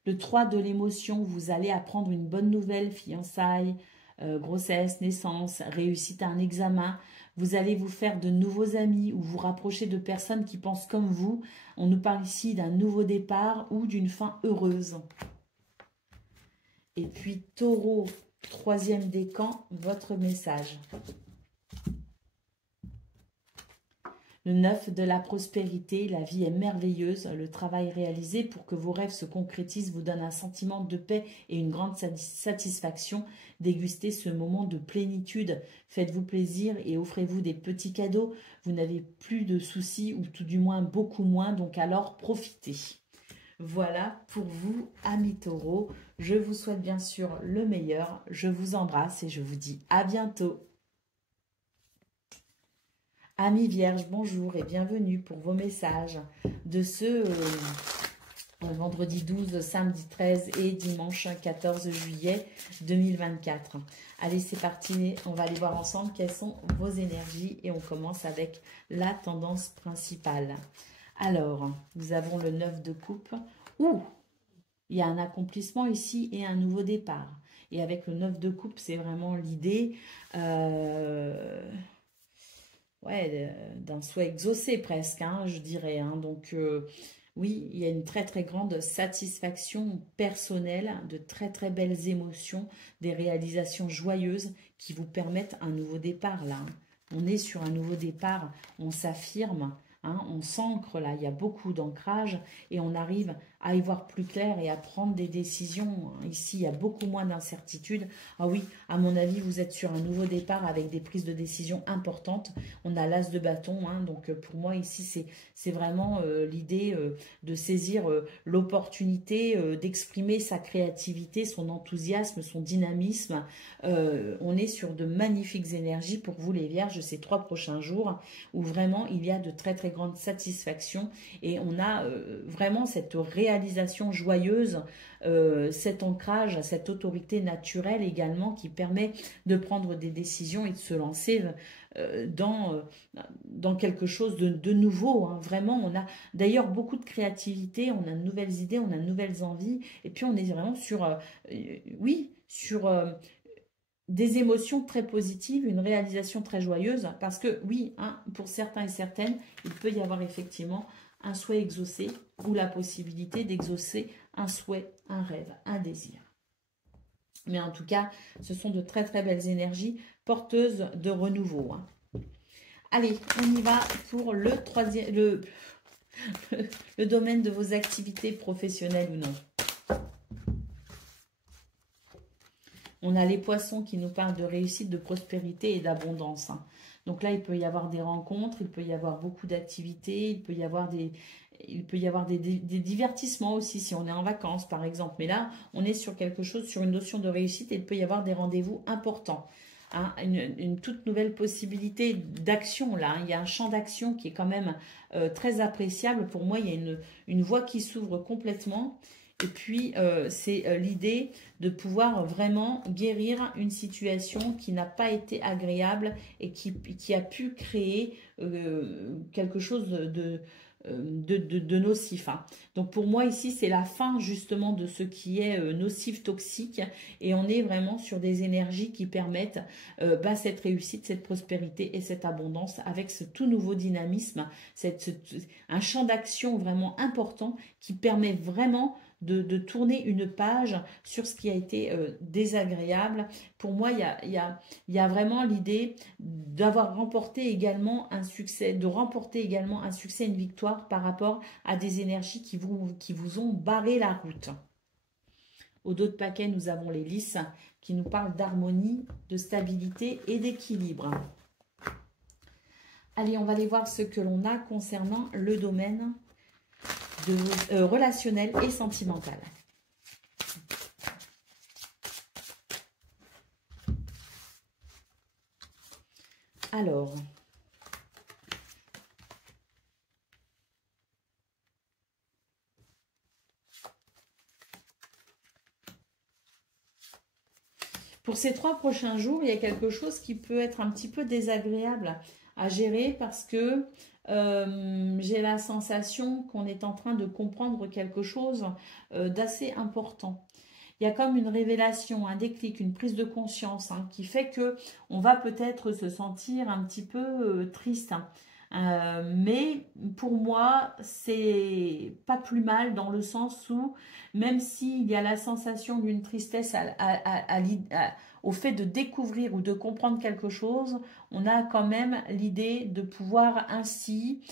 Le 3 de l'émotion, vous allez apprendre une bonne nouvelle, fiançailles, grossesse, naissance, réussite à un examen. Vous allez vous faire de nouveaux amis ou vous rapprocher de personnes qui pensent comme vous. On nous parle ici d'un nouveau départ ou d'une fin heureuse. Et puis taureau, troisième décan, votre message. Le 9 de la prospérité, la vie est merveilleuse, le travail réalisé pour que vos rêves se concrétisent vous donne un sentiment de paix et une grande satisfaction. Dégustez ce moment de plénitude, faites-vous plaisir et offrez-vous des petits cadeaux. Vous n'avez plus de soucis ou tout du moins beaucoup moins, donc alors profitez. Voilà pour vous, amis taureaux. Je vous souhaite bien sûr le meilleur, je vous embrasse et je vous dis à bientôt. Amis vierges, bonjour et bienvenue pour vos messages de ce vendredi 12, samedi 13 et dimanche 14 juillet 2024. Allez, c'est parti, on va aller voir ensemble quelles sont vos énergies et on commence avec la tendance principale. Alors, nous avons le 9 de coupe. Ouh, il y a un accomplissement ici et un nouveau départ. Et avec le 9 de coupe, c'est vraiment l'idée... d'un souhait exaucé presque, hein, je dirais. Hein. Donc, oui, il y a une très, très grande satisfaction personnelle, de très, très belles émotions, des réalisations joyeuses qui vous permettent un nouveau départ, là. Hein. On est sur un nouveau départ, on s'affirme, hein, on s'ancre, là. Il y a beaucoup d'ancrage et on arrive à y voir plus clair et à prendre des décisions. Ici, il y a beaucoup moins d'incertitudes. Ah oui, à mon avis, vous êtes sur un nouveau départ avec des prises de décision importantes. On a l'as de bâton, hein, donc pour moi, ici, c'est vraiment l'idée de saisir l'opportunité d'exprimer sa créativité, son enthousiasme, son dynamisme. On est sur de magnifiques énergies pour vous, les Vierges, ces 3 prochains jours, où vraiment, il y a de très, très grandes satisfactions. Et on a vraiment cette réalisation joyeuse, cet ancrage, cette autorité naturelle également qui permet de prendre des décisions et de se lancer dans quelque chose de nouveau. Hein. Vraiment, on a d'ailleurs beaucoup de créativité, on a de nouvelles idées, on a de nouvelles envies. Et puis, on est vraiment sur, oui, sur des émotions très positives, une réalisation très joyeuse. Parce que oui, hein, pour certains et certaines, il peut y avoir effectivement un souhait exaucé ou la possibilité d'exaucer un souhait, un rêve, un désir. Mais en tout cas, ce sont de très très belles énergies porteuses de renouveau. Hein. Allez, on y va pour le troisième, le domaine de vos activités professionnelles ou non. On a les poissons qui nous parlent de réussite, de prospérité et d'abondance. Hein. Donc là, il peut y avoir des rencontres, il peut y avoir beaucoup d'activités, il peut y avoir des divertissements aussi si on est en vacances par exemple. Mais là, on est sur quelque chose, sur une notion de réussite et il peut y avoir des rendez-vous importants. Hein, une toute nouvelle possibilité d'action là. Hein. Il y a un champ d'action qui est quand même très appréciable. Pour moi, il y a une voie qui s'ouvre complètement. Et puis, c'est l'idée de pouvoir vraiment guérir une situation qui n'a pas été agréable et qui a pu créer quelque chose de nocif. Hein. Donc, pour moi, ici, c'est la fin justement de ce qui est nocif, toxique. Et on est vraiment sur des énergies qui permettent cette réussite, cette prospérité et cette abondance avec ce tout nouveau dynamisme, un champ d'action vraiment important qui permet vraiment de tourner une page sur ce qui a été désagréable. Pour moi, il y a vraiment l'idée d'avoir remporté également un succès, une victoire par rapport à des énergies qui vous ont barré la route. Au dos de paquet, nous avons les lys qui nous parlent d'harmonie, de stabilité et d'équilibre. Allez, on va aller voir ce que l'on a concernant le domaine relationnel et sentimental. Alors, pour ces 3 prochains jours, il y a quelque chose qui peut être un petit peu désagréable à gérer parce que j'ai la sensation qu'on est en train de comprendre quelque chose d'assez important. Il y a comme une révélation, un déclic, une prise de conscience hein, qui fait que on va peut-être se sentir un petit peu triste. Hein. Mais pour moi, c'est pas plus mal dans le sens où, même s'il y a la sensation d'une tristesse au fait de découvrir ou de comprendre quelque chose, on a quand même l'idée de pouvoir ainsi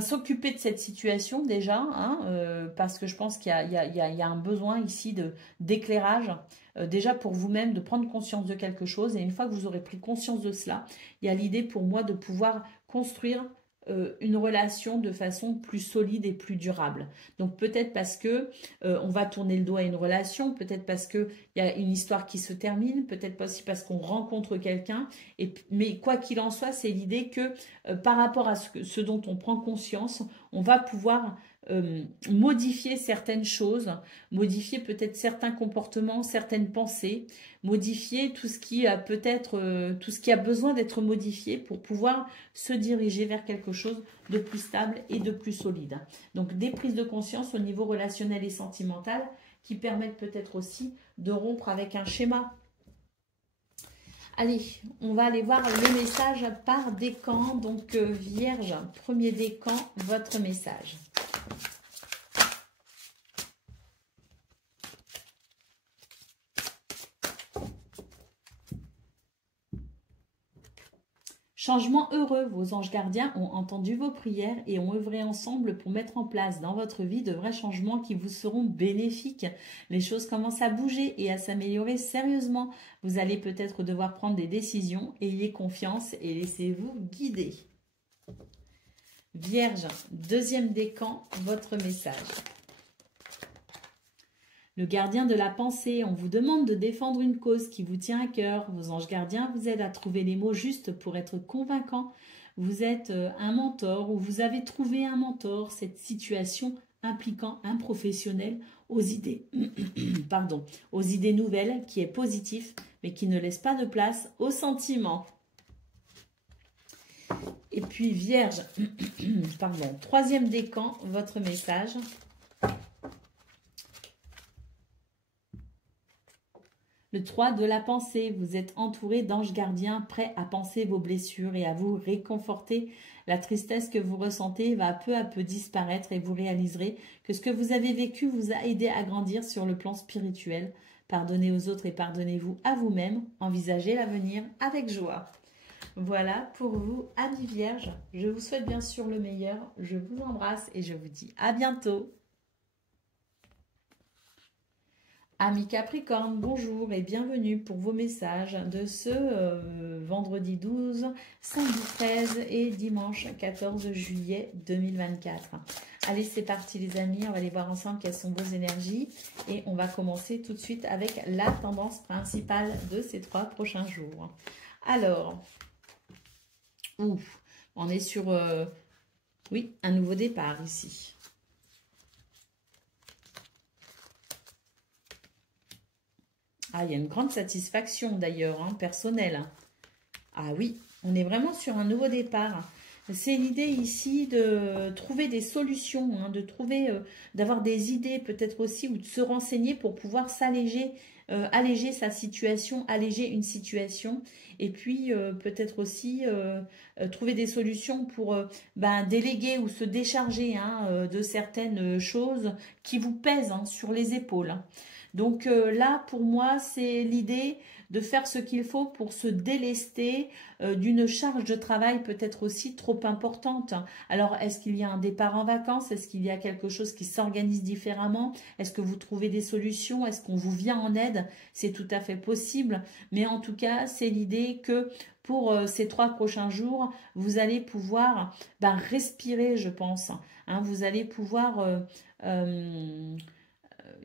s'occuper de cette situation déjà, hein, parce que je pense qu'il y a un besoin ici d'éclairage, déjà pour vous-même, de prendre conscience de quelque chose. Et une fois que vous aurez pris conscience de cela, il y a l'idée pour moi de pouvoir construire une relation de façon plus solide et plus durable. Donc peut-être parce que on va tourner le dos à une relation, peut-être parce qu'il y a une histoire qui se termine, peut-être aussi parce qu'on rencontre quelqu'un. Mais quoi qu'il en soit, c'est l'idée que par rapport à ce dont on prend conscience, on va pouvoir modifier certaines choses, modifier peut-être certains comportements, certaines pensées, modifier tout ce qui a tout ce qui a besoin d'être modifié pour pouvoir se diriger vers quelque chose de plus stable et de plus solide. Donc des prises de conscience au niveau relationnel et sentimental qui permettent peut-être aussi de rompre avec un schéma. Allez, on va aller voir le message par décan. Donc Vierge, premier décan, votre message. Changement heureux, vos anges gardiens ont entendu vos prières et ont œuvré ensemble pour mettre en place dans votre vie de vrais changements qui vous seront bénéfiques. Les choses commencent à bouger et à s'améliorer sérieusement. Vous allez peut-être devoir prendre des décisions. Ayez confiance et laissez-vous guider. Vierge, deuxième décan, votre message. Le gardien de la pensée, on vous demande de défendre une cause qui vous tient à cœur. Vos anges gardiens vous aident à trouver les mots justes pour être convaincants. Vous êtes un mentor ou vous avez trouvé un mentor. Cette situation impliquant un professionnel aux idées, aux idées nouvelles qui est positif mais qui ne laisse pas de place aux sentiments. Et puis Vierge, troisième décan, votre message. Le 3 de la pensée, vous êtes entouré d'anges gardiens prêts à penser vos blessures et à vous réconforter. La tristesse que vous ressentez va peu à peu disparaître et vous réaliserez que ce que vous avez vécu vous a aidé à grandir sur le plan spirituel. Pardonnez aux autres et pardonnez-vous à vous-même. Envisagez l'avenir avec joie. Voilà pour vous, amis vierges. Je vous souhaite bien sûr le meilleur. Je vous embrasse et je vous dis à bientôt. Amis Capricorne, bonjour et bienvenue pour vos messages de ce vendredi 12, samedi 13 et dimanche 14 juillet 2024. Allez, c'est parti les amis, on va aller voir ensemble quelles sont vos énergies et on va commencer tout de suite avec la tendance principale de ces 3 prochains jours. Alors, on est sur, oui, un nouveau départ ici. Ah, il y a une grande satisfaction d'ailleurs, personnelle. Ah oui, on est vraiment sur un nouveau départ. C'est l'idée ici de trouver des solutions, de trouver, d'avoir des idées peut-être aussi ou de se renseigner pour pouvoir s'alléger, alléger sa situation, alléger une situation. Et puis peut-être aussi trouver des solutions pour déléguer ou se décharger de certaines choses qui vous pèsent sur les épaules. Donc là, pour moi, c'est l'idée de faire ce qu'il faut pour se délester d'une charge de travail peut-être aussi trop importante. Alors, est-ce qu'il y a un départ en vacances? Est-ce qu'il y a quelque chose qui s'organise différemment? Est-ce que vous trouvez des solutions? Est-ce qu'on vous vient en aide? C'est tout à fait possible. Mais en tout cas, c'est l'idée que pour ces 3 prochains jours, vous allez pouvoir respirer, je pense. Vous allez pouvoir...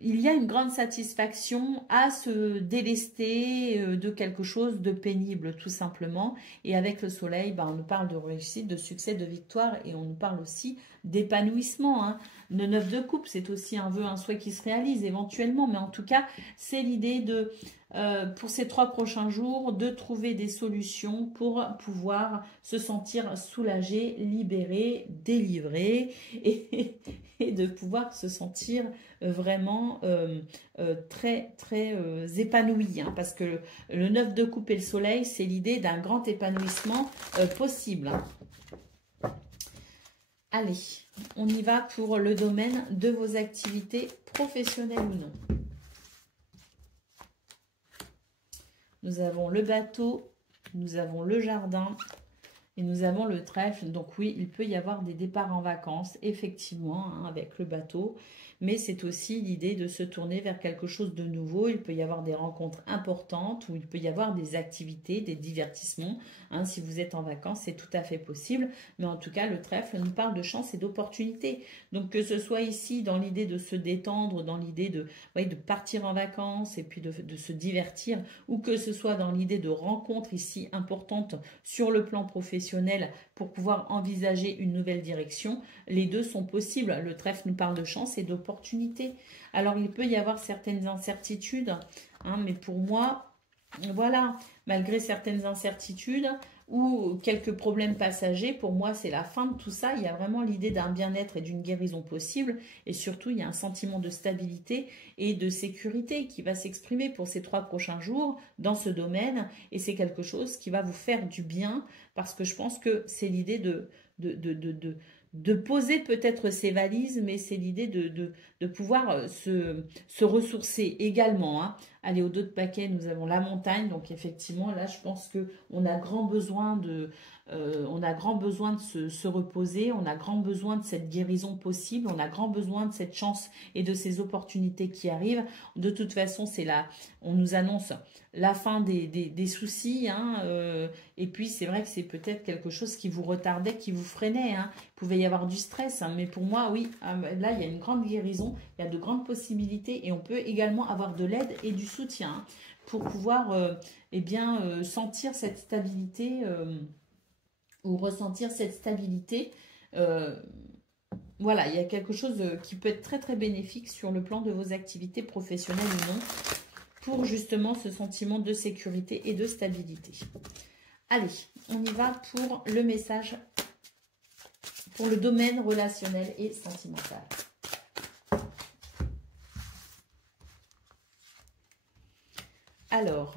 il y a une grande satisfaction à se délester de quelque chose de pénible, tout simplement. Et avec le soleil, on nous parle de réussite, de succès, de victoire, et on nous parle aussi d'épanouissement. Le 9 de coupe, c'est aussi un vœu, un souhait qui se réalise éventuellement. Mais en tout cas, c'est l'idée de, pour ces 3 prochains jours, de trouver des solutions pour pouvoir se sentir soulagé, libéré, délivré, et de pouvoir se sentir vraiment très très épanoui, parce que le 9 de coupe et le soleil, c'est l'idée d'un grand épanouissement possible. Allez, on y va pour le domaine de vos activités professionnelles ou non. Nous avons le bateau, nous avons le jardin et nous avons le trèfle. Donc oui, il peut y avoir des départs en vacances, effectivement, avec le bateau. Mais c'est aussi l'idée de se tourner vers quelque chose de nouveau. Il peut y avoir des rencontres importantes ou il peut y avoir des activités, des divertissements. Si vous êtes en vacances, c'est tout à fait possible. Mais en tout cas, le trèfle nous parle de chance et d'opportunité. Donc que ce soit ici dans l'idée de se détendre, dans l'idée de partir en vacances et puis de se divertir, ou que ce soit dans l'idée de rencontres ici importantes sur le plan professionnel pour pouvoir envisager une nouvelle direction, les deux sont possibles. Le trèfle nous parle de chance et d'opportunité. Alors, il peut y avoir certaines incertitudes, mais pour moi, voilà, malgré certaines incertitudes ou quelques problèmes passagers, pour moi, c'est la fin de tout ça. Il y a vraiment l'idée d'un bien-être et d'une guérison possible. Et surtout, il y a un sentiment de stabilité et de sécurité qui va s'exprimer pour ces 3 prochains jours dans ce domaine. Et c'est quelque chose qui va vous faire du bien parce que je pense que c'est l'idée de poser peut-être ses valises, mais c'est l'idée de pouvoir se ressourcer également. Allez, au dos de paquet, nous avons la montagne. Donc, effectivement, là, je pense qu'on a grand besoin de, se reposer. On a grand besoin de cette guérison possible. On a grand besoin de cette chance et de ces opportunités qui arrivent. De toute façon, c'est là, on nous annonce la fin des soucis. Hein, et puis, c'est vrai que c'est peut-être quelque chose qui vous retardait, qui vous freinait. Hein. Il pouvait y avoir du stress. Hein, mais pour moi, oui, là, il y a une grande guérison. Il y a de grandes possibilités. Et on peut également avoir de l'aide et du soutien, hein, pour pouvoir eh bien, sentir cette stabilité ou ressentir cette stabilité. Voilà, il y a quelque chose qui peut être très très bénéfique sur le plan de vos activités professionnelles ou non, pour justement ce sentiment de sécurité et de stabilité. Allez, on y va pour le message, pour le domaine relationnel et sentimental. Alors,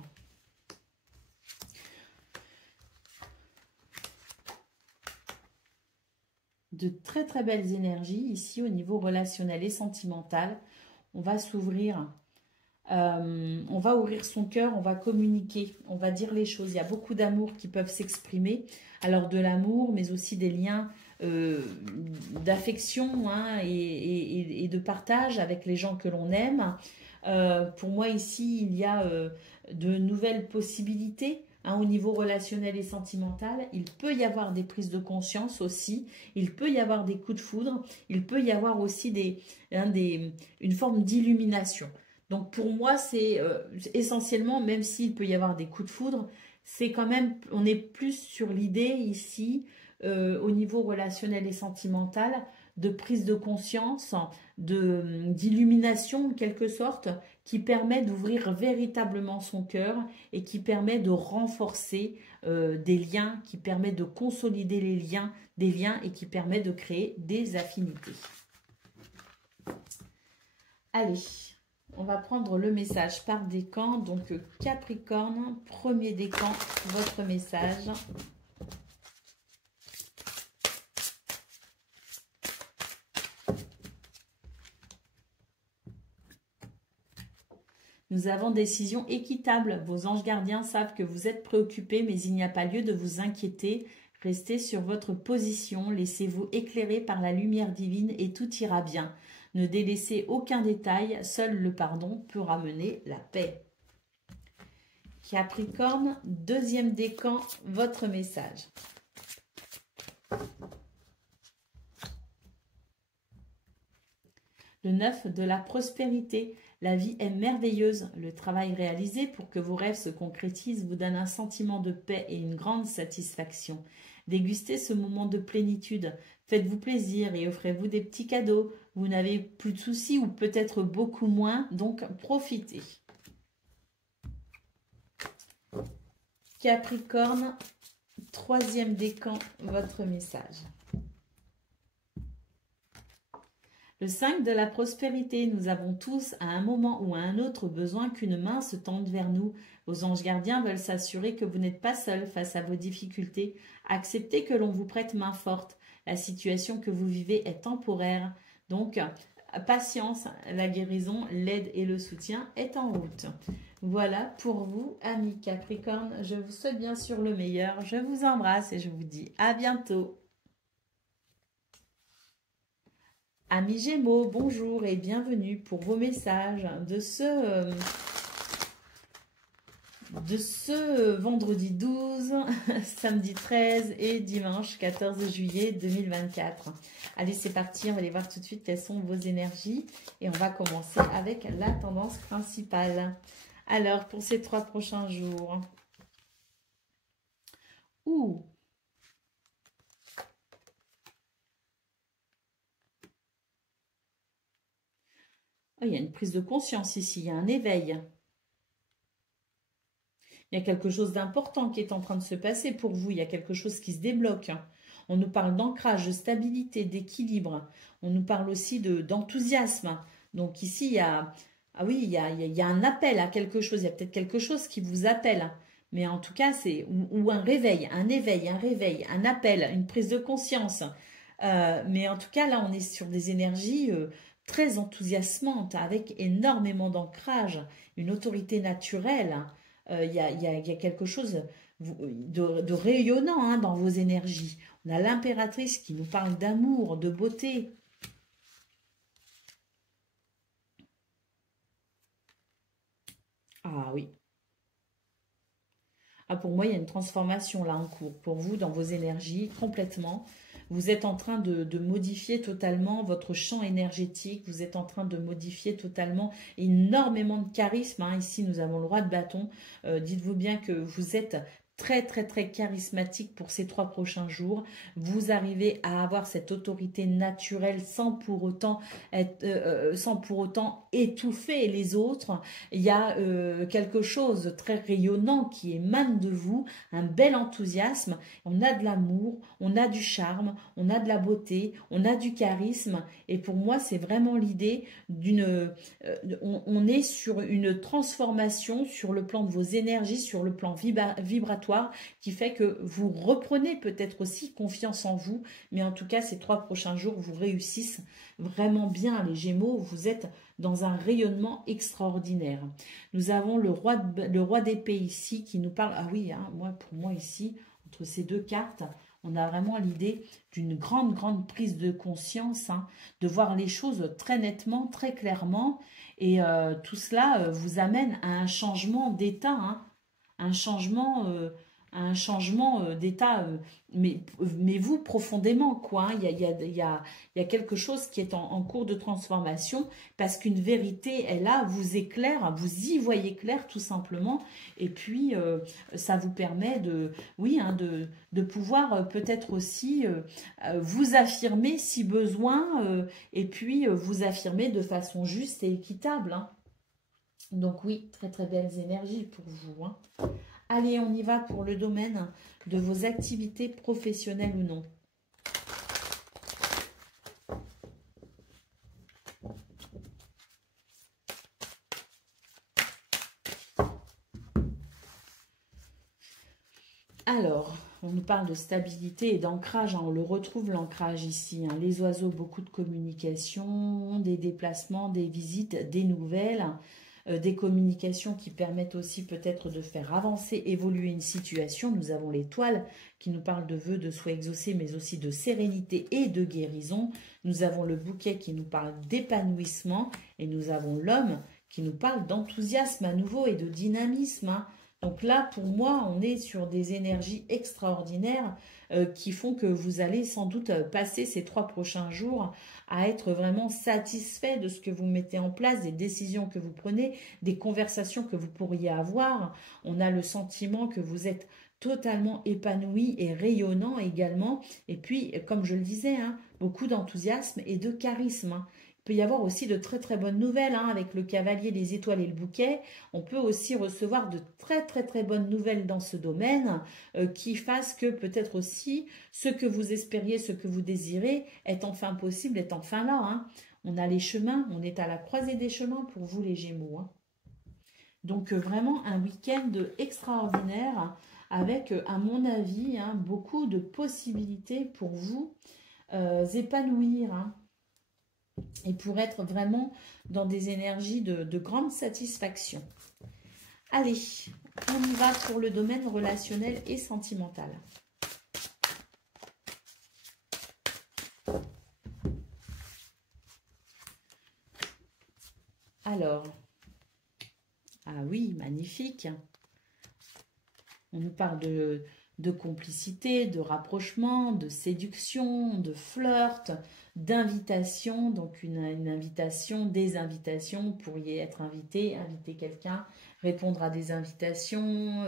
de très très belles énergies ici au niveau relationnel et sentimental. On va s'ouvrir, on va ouvrir son cœur, on va communiquer, on va dire les choses. Il y a beaucoup d'amour qui peuvent s'exprimer. Alors de l'amour, mais aussi des liens d'affection, hein, et de partage avec les gens que l'on aime. Pour moi ici, il y a de nouvelles possibilités. Hein, au niveau relationnel et sentimental, il peut y avoir des prises de conscience aussi, il peut y avoir des coups de foudre, il peut y avoir aussi une forme d'illumination. Donc pour moi, c'est essentiellement, même s'il peut y avoir des coups de foudre, c'est quand même, on est plus sur l'idée ici, au niveau relationnel et sentimental, de prise de conscience, d'illumination en quelque sorte, qui permet d'ouvrir véritablement son cœur et qui permet de renforcer des liens, qui permet de consolider des liens et qui permet de créer des affinités. Allez, on va prendre le message par décan. Donc Capricorne, premier décan, votre message. Nous avons décision équitable. Vos anges gardiens savent que vous êtes préoccupés, mais il n'y a pas lieu de vous inquiéter. Restez sur votre position, laissez-vous éclairer par la lumière divine et tout ira bien. Ne délaissez aucun détail, seul le pardon peut ramener la paix. Capricorne, deuxième décan, votre message. Le 9 de la prospérité. La vie est merveilleuse. Le travail réalisé pour que vos rêves se concrétisent vous donne un sentiment de paix et une grande satisfaction. Dégustez ce moment de plénitude. Faites-vous plaisir et offrez-vous des petits cadeaux. Vous n'avez plus de soucis ou peut-être beaucoup moins, donc profitez. Capricorne, troisième décan, votre message. Le 5 de la prospérité, nous avons tous à un moment ou à un autre besoin qu'une main se tende vers nous. Vos anges gardiens veulent s'assurer que vous n'êtes pas seul face à vos difficultés. Acceptez que l'on vous prête main forte. La situation que vous vivez est temporaire. Donc, patience, la guérison, l'aide et le soutien est en route. Voilà pour vous, amis Capricorne. Je vous souhaite bien sûr le meilleur. Je vous embrasse et je vous dis à bientôt. Amis Gémeaux, bonjour et bienvenue pour vos messages de ce vendredi 12, samedi 13 et dimanche 14 juillet 2024. Allez, c'est parti, on va aller voir tout de suite quelles sont vos énergies et on va commencer avec la tendance principale. Alors, pour ces 3 prochains jours. Ouh! Oh, il y a une prise de conscience ici, il y a un éveil. Il y a quelque chose d'important qui est en train de se passer pour vous, il y a quelque chose qui se débloque. On nous parle d'ancrage, de stabilité, d'équilibre. On nous parle aussi d'enthousiasme. Donc ici, il y a, ah oui, il y a un appel à quelque chose, il y a peut-être quelque chose qui vous appelle. Mais en tout cas, c'est ou un réveil, un éveil, un appel, une prise de conscience. Mais en tout cas, là, on est sur des énergies très enthousiasmante, avec énormément d'ancrage, une autorité naturelle. Il y a quelque chose de rayonnant hein, dans vos énergies. On a l'impératrice qui nous parle d'amour, de beauté. Ah oui. Ah, pour moi, il y a une transformation là en cours. Pour vous, dans vos énergies, complètement. Vous êtes en train de modifier totalement votre champ énergétique. Vous êtes en train de modifier totalement énormément de charisme. Hein. Ici, nous avons le roi de bâton. Dites-vous bien que vous êtes très, très, très charismatique pour ces 3 prochains jours. Vous arrivez à avoir cette autorité naturelle sans pour autant étouffer les autres. Il y a quelque chose de très rayonnant qui émane de vous, un bel enthousiasme. On a de l'amour, on a du charme, on a de la beauté, on a du charisme. Et pour moi, c'est vraiment l'idée d'une... on est sur une transformation sur le plan de vos énergies, sur le plan vibratoire, qui fait que vous reprenez peut-être aussi confiance en vous, mais en tout cas ces 3 prochains jours vous réussissent vraiment bien les Gémeaux, vous êtes dans un rayonnement extraordinaire. Nous avons le roi d'épée ici qui nous parle, ah oui, hein, pour moi ici, entre ces 2 cartes, on a vraiment l'idée d'une grande, grande prise de conscience, hein, de voir les choses très nettement, très clairement, et tout cela vous amène à un changement d'état, hein, un changement d'état, mais vous profondément, quoi. Hein. Il y a quelque chose qui est en cours de transformation parce qu'une vérité est là, vous éclaire, vous y voyez clair tout simplement. Et puis, ça vous permet oui, hein, de pouvoir peut-être aussi vous affirmer si besoin et puis vous affirmer de façon juste et équitable. Hein. Donc oui, très très belles énergies pour vous. Hein. Allez, on y va pour le domaine de vos activités professionnelles ou non. Alors, on nous parle de stabilité et d'ancrage. Hein, on le retrouve l'ancrage ici. Hein, les oiseaux, beaucoup de communication, des déplacements, des visites, des nouvelles. Des communications qui permettent aussi peut-être de faire avancer, évoluer une situation. Nous avons l'étoile qui nous parle de vœux, de souhaits exaucés, mais aussi de sérénité et de guérison. Nous avons le bouquet qui nous parle d'épanouissement et nous avons l'homme qui nous parle d'enthousiasme à nouveau et de dynamisme. Hein. Donc là, pour moi, on est sur des énergies extraordinaires qui font que vous allez sans doute passer ces 3 prochains jours à être vraiment satisfait de ce que vous mettez en place, des décisions que vous prenez, des conversations que vous pourriez avoir. On a le sentiment que vous êtes totalement épanoui et rayonnant également. Et puis, comme je le disais, hein, beaucoup d'enthousiasme et de charisme. Hein. Il peut y avoir aussi de très très bonnes nouvelles hein, avec le cavalier, les étoiles et le bouquet. On peut aussi recevoir de très très très bonnes nouvelles dans ce domaine qui fassent que peut-être aussi ce que vous espériez, ce que vous désirez est enfin possible, est enfin là. Hein. On a les chemins, on est à la croisée des chemins pour vous les Gémeaux. Hein. Donc vraiment un week-end extraordinaire avec, à mon avis, hein, beaucoup de possibilités pour vous épanouir. Hein. Et pour être vraiment dans des énergies de grande satisfaction. Allez, on y va pour le domaine relationnel et sentimental. Alors, ah oui, magnifique. On nous parle de complicité, de rapprochement, de séduction, de flirt, d'invitation. Donc une invitation, des invitations. Vous pourriez être invité, inviter quelqu'un, répondre à des invitations,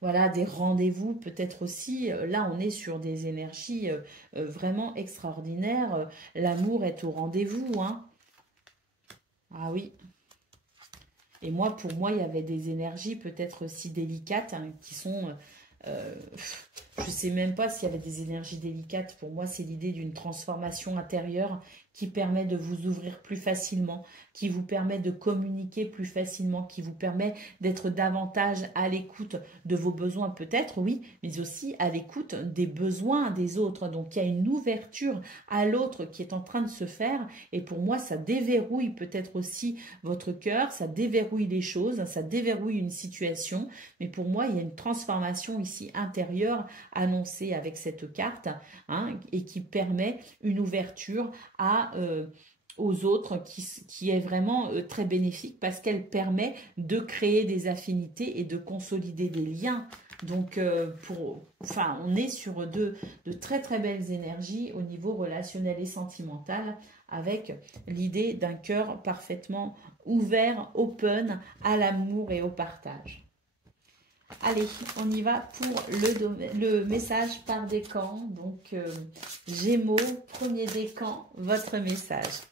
voilà, des rendez-vous peut-être aussi. Là, on est sur des énergies vraiment extraordinaires. L'amour est au rendez-vous. Hein. Ah oui. Et moi, pour moi, il y avait des énergies peut-être aussi délicates hein, qui sont... je ne sais même pas s'il y avait des énergies délicates. Pour moi, c'est l'idée d'une transformation intérieure qui permet de vous ouvrir plus facilement, qui vous permet de communiquer plus facilement, qui vous permet d'être davantage à l'écoute de vos besoins peut-être, oui, mais aussi à l'écoute des besoins des autres. Donc il y a une ouverture à l'autre qui est en train de se faire et pour moi ça déverrouille peut-être aussi votre cœur, ça déverrouille les choses, ça déverrouille une situation, mais pour moi il y a une transformation ici intérieure annoncée avec cette carte hein, et qui permet une ouverture aux autres qui est vraiment très bénéfique parce qu'elle permet de créer des affinités et de consolider des liens. Donc, on est sur de très très belles énergies au niveau relationnel et sentimental avec l'idée d'un cœur parfaitement ouvert, open à l'amour et au partage. Allez, on y va pour le message par décan. Donc, Gémeaux, premier décan, votre message.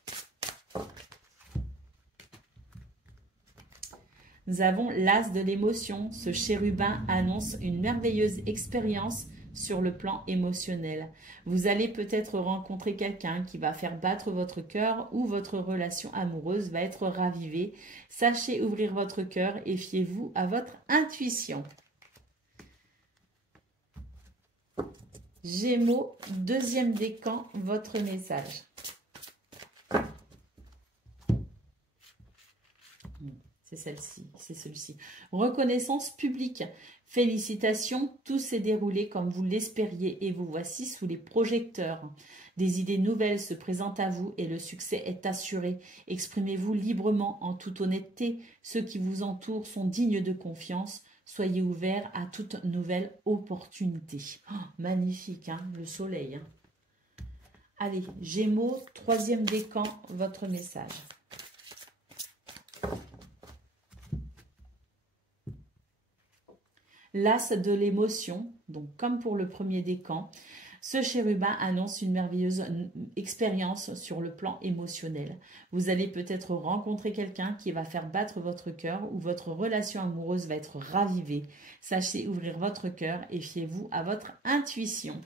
Nous avons l'as de l'émotion. Ce chérubin annonce une merveilleuse expérience sur le plan émotionnel. Vous allez peut-être rencontrer quelqu'un qui va faire battre votre cœur ou votre relation amoureuse va être ravivée. Sachez ouvrir votre cœur et fiez-vous à votre intuition. Gémeaux, deuxième décan, votre message. C'est celle-ci, c'est celui-ci. Reconnaissance publique. Félicitations, tout s'est déroulé comme vous l'espériez et vous voici sous les projecteurs. Des idées nouvelles se présentent à vous et le succès est assuré. Exprimez-vous librement en toute honnêteté. Ceux qui vous entourent sont dignes de confiance. Soyez ouverts à toute nouvelle opportunité. Oh, magnifique, hein, le soleil. Hein. Allez, Gémeaux, troisième décan, votre message. L'as de l'émotion, donc comme pour le premier décan, ce chérubin annonce une merveilleuse expérience sur le plan émotionnel. Vous allez peut-être rencontrer quelqu'un qui va faire battre votre cœur ou votre relation amoureuse va être ravivée. Sachez ouvrir votre cœur et fiez-vous à votre intuition.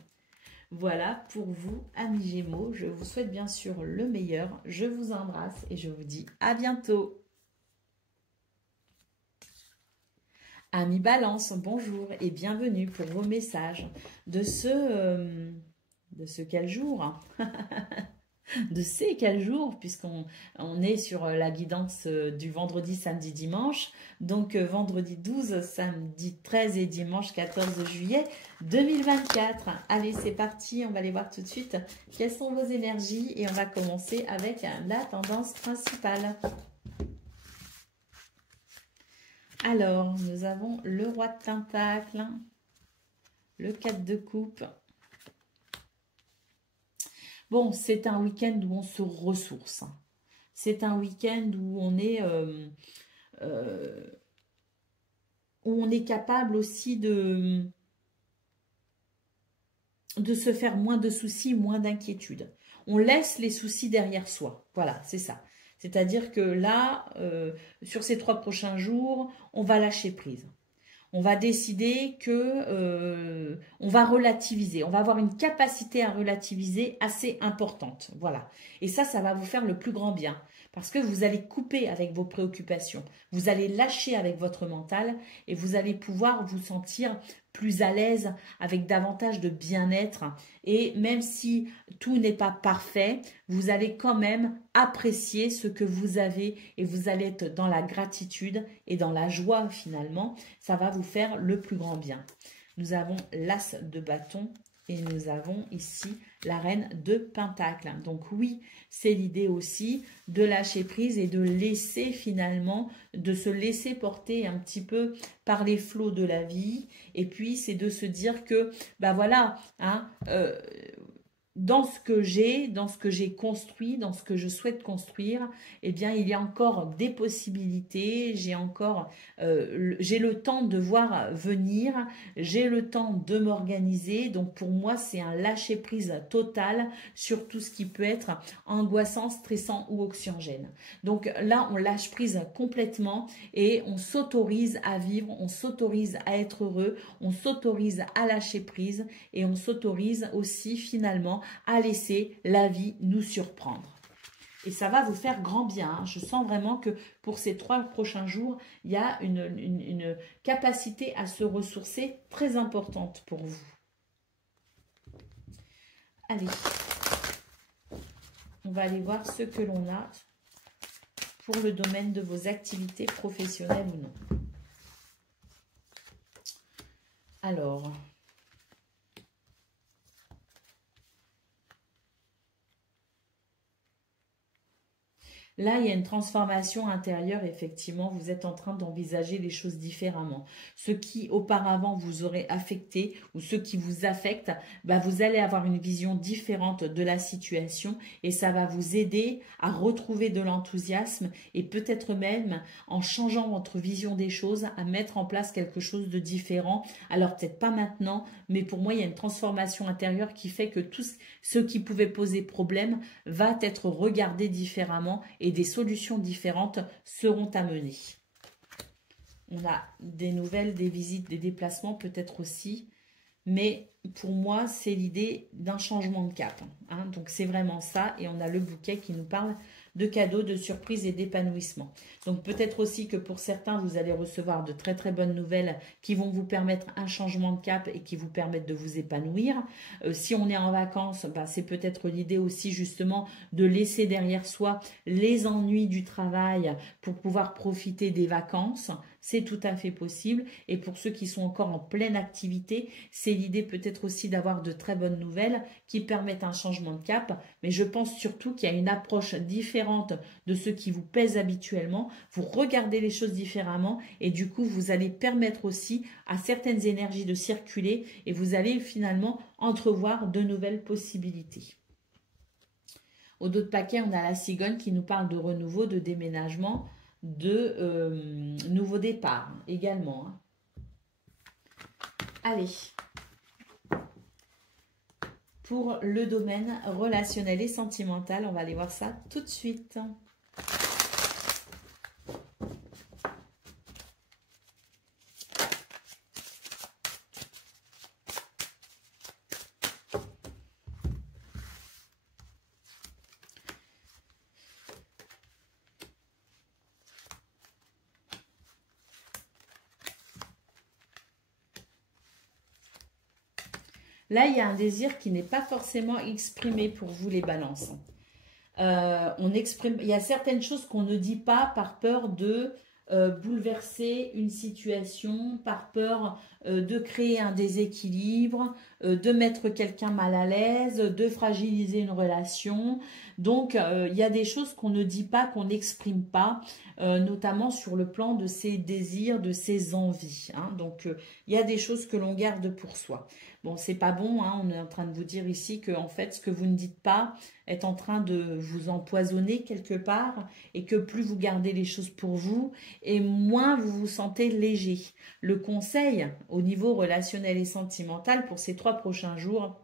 Voilà pour vous, amis Gémeaux. Je vous souhaite bien sûr le meilleur. Je vous embrasse et je vous dis à bientôt. Amis Balance, bonjour et bienvenue pour vos messages de ce quel jour de ces quel jour, puisqu'on est sur la guidance du vendredi, samedi, dimanche. Donc vendredi 12, samedi 13 et dimanche 14 juillet 2024. Allez, c'est parti, on va aller voir tout de suite quelles sont vos énergies et on va commencer avec la tendance principale. Alors, nous avons le roi de Pentacle, le 4 de coupe. Bon, c'est un week-end où on se ressource. C'est un week-end où on est capable aussi de se faire moins de soucis, moins d'inquiétudes. On laisse les soucis derrière soi. Voilà, c'est ça. C'est-à-dire que là, sur ces 3 prochains jours, on va lâcher prise. On va décider que on va relativiser. On va avoir une capacité à relativiser assez importante. Voilà. Et ça va vous faire le plus grand bien. Parce que vous allez couper avec vos préoccupations. Vous allez lâcher avec votre mental et vous allez pouvoir vous sentir plus à l'aise, avec davantage de bien-être. Et même si tout n'est pas parfait, vous allez quand même apprécier ce que vous avez et vous allez être dans la gratitude et dans la joie finalement. Ça va vous faire le plus grand bien. Nous avons l'as de bâton et nous avons ici la reine de pentacle. Donc oui, c'est l'idée aussi de lâcher prise et de laisser finalement, de se laisser porter un petit peu par les flots de la vie. Et puis c'est de se dire que, bah voilà, hein, dans ce que j'ai construit, dans ce que je souhaite construire, eh bien, il y a encore des possibilités, j'ai le temps de voir venir, j'ai le temps de m'organiser. Donc, pour moi, c'est un lâcher-prise total sur tout ce qui peut être angoissant, stressant ou anxiogène. Donc là, on lâche prise complètement et on s'autorise à vivre, on s'autorise à être heureux, on s'autorise à lâcher prise et on s'autorise aussi finalement à laisser la vie nous surprendre. Et ça va vous faire grand bien. Hein. Je sens vraiment que pour ces 3 prochains jours, il y a une capacité à se ressourcer très importante pour vous. Allez, on va aller voir ce que l'on a pour le domaine de vos activités professionnelles ou non. Alors, là, il y a une transformation intérieure, effectivement, vous êtes en train d'envisager les choses différemment. Ce qui auparavant vous aurait affecté ou ce qui vous affecte, bah, vous allez avoir une vision différente de la situation et ça va vous aider à retrouver de l'enthousiasme et peut-être même en changeant votre vision des choses, à mettre en place quelque chose de différent. Alors peut-être pas maintenant, mais pour moi, il y a une transformation intérieure qui fait que tout ce qui pouvait poser problème va être regardé différemment et des solutions différentes seront amenées. On a des nouvelles, des visites, des déplacements peut-être aussi. Mais pour moi, c'est l'idée d'un changement de cap. Hein. Donc, c'est vraiment ça. Et on a le bouquet qui nous parle de cadeaux, de surprises et d'épanouissement. Donc, peut-être aussi que pour certains, vous allez recevoir de très, très bonnes nouvelles qui vont vous permettre un changement de cap et qui vous permettent de vous épanouir. Si on est en vacances, bah, c'est peut-être l'idée aussi justement de laisser derrière soi les ennuis du travail pour pouvoir profiter des vacances. C'est tout à fait possible. Et pour ceux qui sont encore en pleine activité, c'est l'idée peut-être aussi d'avoir de très bonnes nouvelles qui permettent un changement de cap. Mais je pense surtout qu'il y a une approche différente de ce qui vous pèse habituellement. Vous regardez les choses différemment et du coup, vous allez permettre aussi à certaines énergies de circuler et vous allez finalement entrevoir de nouvelles possibilités. Au dos de paquet, on a la cigogne qui nous parle de renouveau, de déménagement, de nouveau départ également. Hein. Allez, pour le domaine relationnel et sentimental, on va aller voir ça tout de suite. Là, il y a un désir qui n'est pas forcément exprimé pour vous, les balances. Il y a certaines choses qu'on ne dit pas par peur de bouleverser une situation, par peur de créer un déséquilibre, de mettre quelqu'un mal à l'aise, de fragiliser une relation. Donc, il y a des choses qu'on ne dit pas, qu'on n'exprime pas, notamment sur le plan de ses désirs, de ses envies. Hein. Donc, il y a des choses que l'on garde pour soi. Bon, c'est pas bon, hein, on est en train de vous dire ici que en fait, ce que vous ne dites pas est en train de vous empoisonner quelque part et que plus vous gardez les choses pour vous et moins vous vous sentez léger. Le conseil au niveau relationnel et sentimental pour ces 3 prochains jours,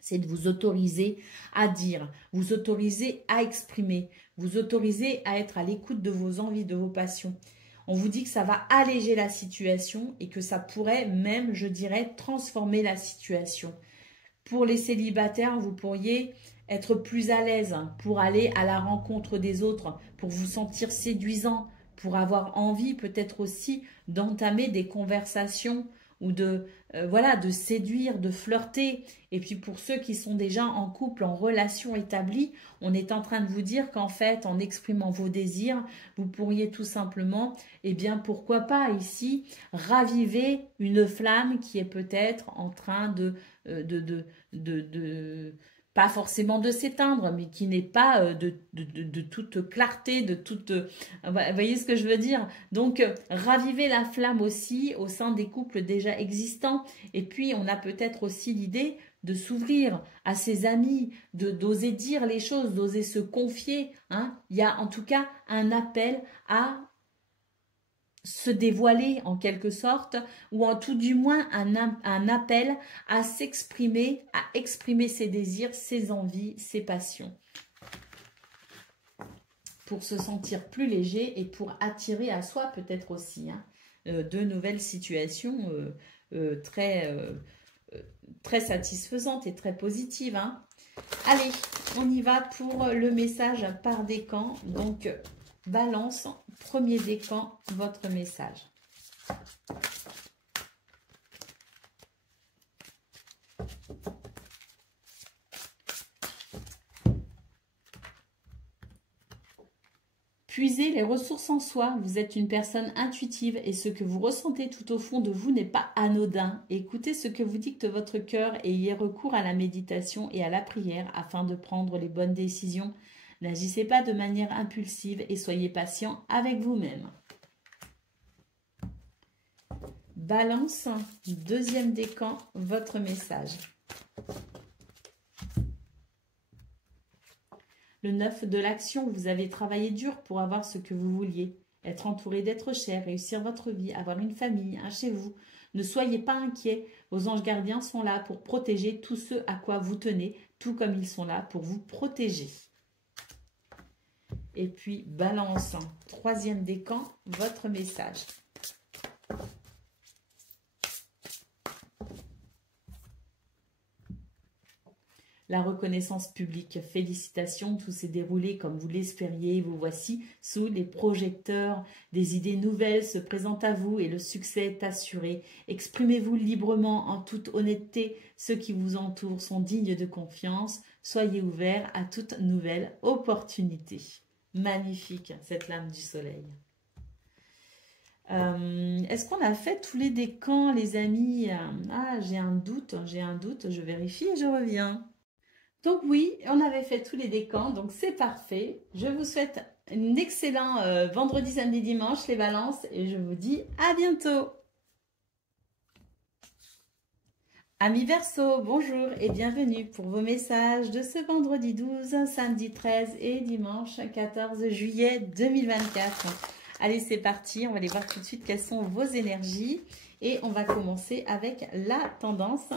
c'est de vous autoriser à dire, vous autoriser à exprimer, vous autoriser à être à l'écoute de vos envies, de vos passions. On vous dit que ça va alléger la situation et que ça pourrait même, je dirais, transformer la situation. Pour les célibataires, vous pourriez être plus à l'aise pour aller à la rencontre des autres, pour vous sentir séduisant, pour avoir envie peut-être aussi d'entamer des conversations ou de séduire, de flirter. Et puis pour ceux qui sont déjà en couple, en relation établie, on est en train de vous dire qu'en fait, en exprimant vos désirs, vous pourriez tout simplement, eh bien pourquoi pas ici, raviver une flamme qui est peut-être en train pas forcément de s'éteindre, mais qui n'est pas de toute clarté, de toute... vous voyez ce que je veux dire? Donc, raviver la flamme aussi au sein des couples déjà existants. Et puis, on a peut-être aussi l'idée de s'ouvrir à ses amis, d'oser dire les choses, d'oser se confier. Hein. Il y a en tout cas un appel à se dévoiler en quelque sorte, ou en tout du moins un appel à s'exprimer, à exprimer ses désirs, ses envies, ses passions. Pour se sentir plus léger et pour attirer à soi peut-être aussi de nouvelles situations très satisfaisantes et très positives. Hein. Allez, on y va pour le message par décan. Donc, Balance, premier décan, votre message. Puisez les ressources en soi. Vous êtes une personne intuitive et ce que vous ressentez tout au fond de vous n'est pas anodin. Écoutez ce que vous dicte votre cœur et ayez recours à la méditation et à la prière afin de prendre les bonnes décisions. N'agissez pas de manière impulsive et soyez patient avec vous-même. Balance, deuxième décan, votre message. Le 9 de l'action, vous avez travaillé dur pour avoir ce que vous vouliez. Être entouré d'êtres chers, réussir votre vie, avoir une famille, un chez vous. Ne soyez pas inquiets, vos anges gardiens sont là pour protéger tout ce à quoi vous tenez, tout comme ils sont là pour vous protéger. Et puis, Balance, troisième décan, votre message. La reconnaissance publique. Félicitations, tout s'est déroulé comme vous l'espériez. Vous voici sous les projecteurs. Des idées nouvelles se présentent à vous et le succès est assuré. Exprimez-vous librement en toute honnêteté. Ceux qui vous entourent sont dignes de confiance. Soyez ouverts à toute nouvelle opportunité. Magnifique, cette lame du soleil. Est-ce qu'on a fait tous les décans, les amis? Ah, j'ai un doute, je vérifie et je reviens. Donc oui, on avait fait tous les décans, donc c'est parfait. Je vous souhaite un excellent vendredi, samedi, dimanche, les balances, et je vous dis à bientôt. Amis Verseau, bonjour et bienvenue pour vos messages de ce vendredi 12, samedi 13 et dimanche 14 juillet 2024. Allez, c'est parti, on va aller voir tout de suite quelles sont vos énergies et on va commencer avec la tendance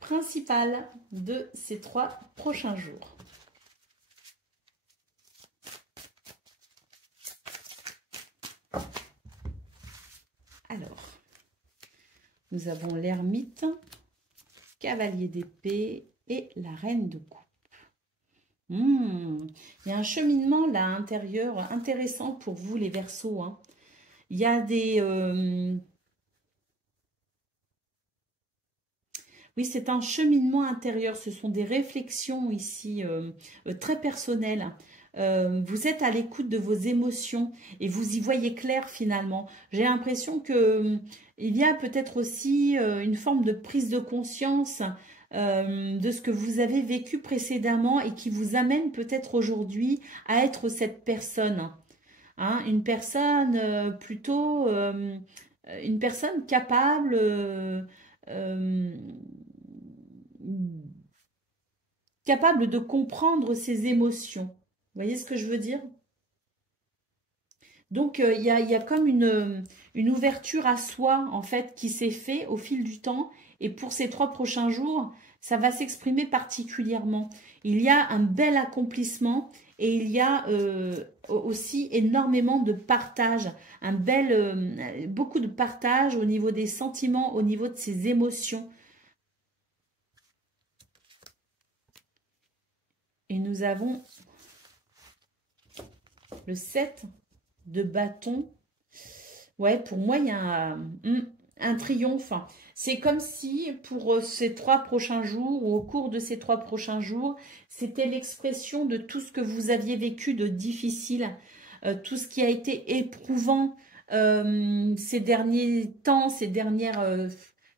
principale de ces 3 prochains jours. Alors, nous avons l'ermite, cavalier d'épée et la reine de coupe. Il y a un cheminement là intérieur intéressant pour vous les Verseaux. Hein. Il y a des... Oui, c'est un cheminement intérieur, ce sont des réflexions ici très personnelles. Vous êtes à l'écoute de vos émotions et vous y voyez clair finalement. J'ai l'impression que il y a peut-être aussi une forme de prise de conscience de ce que vous avez vécu précédemment et qui vous amène peut-être aujourd'hui à être cette personne. Hein, une personne plutôt... une personne capable... capable de comprendre ses émotions. Vous voyez ce que je veux dire? Donc, il y a comme une ouverture à soi, en fait, qui s'est fait au fil du temps. Et pour ces 3 prochains jours, ça va s'exprimer particulièrement. Il y a un bel accomplissement et il y a aussi énormément de partage. Beaucoup de partage au niveau des sentiments, au niveau de ses émotions. Et nous avons le 7 de bâton. Ouais, pour moi, il y a un triomphe. C'est comme si pour ces 3 prochains jours, ou au cours de ces 3 prochains jours, c'était l'expression de tout ce que vous aviez vécu de difficile, tout ce qui a été éprouvant ces derniers temps, ces dernières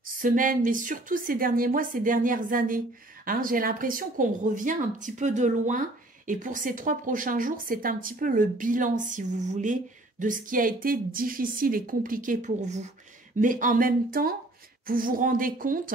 semaines, mais surtout ces derniers mois, ces dernières années. Hein, j'ai l'impression qu'on revient un petit peu de loin et pour ces 3 prochains jours, c'est un petit peu le bilan, si vous voulez, de ce qui a été difficile et compliqué pour vous. Mais en même temps, vous vous rendez compte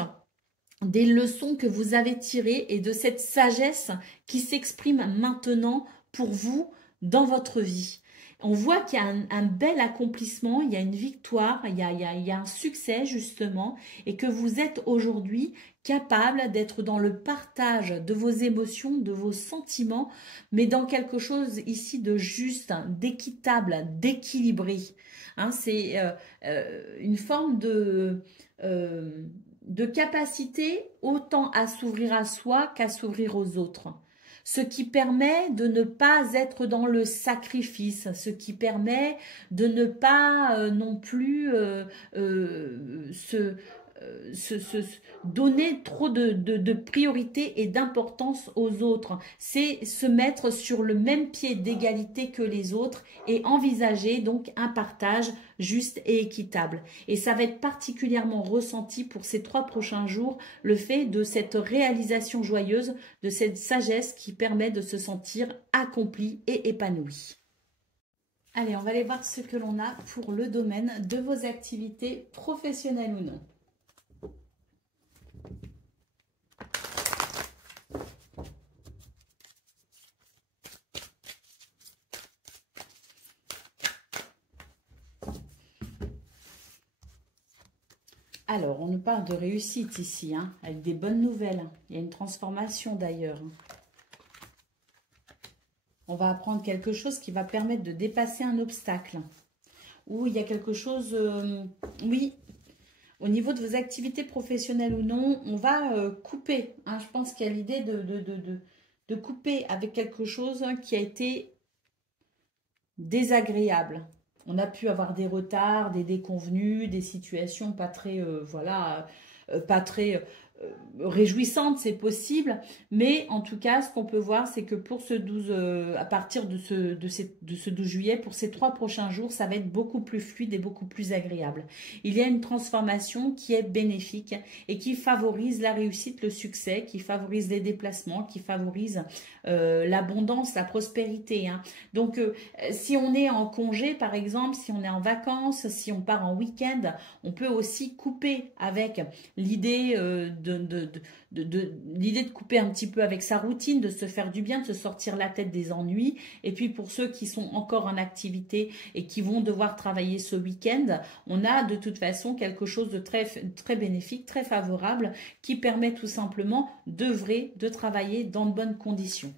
des leçons que vous avez tirées et de cette sagesse qui s'exprime maintenant pour vous dans votre vie. On voit qu'il y a un bel accomplissement, il y a une victoire, il y a un succès justement et que vous êtes aujourd'hui capable d'être dans le partage de vos émotions, de vos sentiments, mais dans quelque chose ici de juste, d'équitable, d'équilibré. Hein, c'est une forme de capacité autant à s'ouvrir à soi qu'à s'ouvrir aux autres. Ce qui permet de ne pas être dans le sacrifice, ce qui permet de ne pas non plus donner trop de priorité et d'importance aux autres. C'est se mettre sur le même pied d'égalité que les autres et envisager donc un partage juste et équitable. Et ça va être particulièrement ressenti pour ces 3 prochains jours, le fait de cette réalisation joyeuse, de cette sagesse qui permet de se sentir accompli et épanoui. Allez, on va aller voir ce que l'on a pour le domaine de vos activités professionnelles ou non. Alors, on nous parle de réussite ici, hein, avec des bonnes nouvelles. Il y a une transformation d'ailleurs. On va apprendre quelque chose qui va permettre de dépasser un obstacle. Ou il y a quelque chose, oui, au niveau de vos activités professionnelles ou non, on va couper. Hein, je pense qu'il y a l'idée de couper avec quelque chose qui a été désagréable. On a pu avoir des retards, des déconvenus, des situations pas très, voilà, pas très réjouissantes, c'est possible. Mais en tout cas, ce qu'on peut voir, c'est que pour ce 12, à partir de ce 12 juillet, pour ces 3 prochains jours, ça va être beaucoup plus fluide et beaucoup plus agréable. Il y a une transformation qui est bénéfique et qui favorise la réussite, le succès, qui favorise les déplacements, qui favorise l'abondance, la prospérité. Hein. Donc, si on est en congé, par exemple, si on est en vacances, si on part en week-end, on peut aussi couper avec l'idée l'idée de couper un petit peu avec sa routine, de se faire du bien, de se sortir la tête des ennuis. Et puis, pour ceux qui sont encore en activité et qui vont devoir travailler ce week-end, on a de toute façon quelque chose de très, très bénéfique, très favorable, qui permet tout simplement d'œuvrer, de travailler dans de bonnes conditions.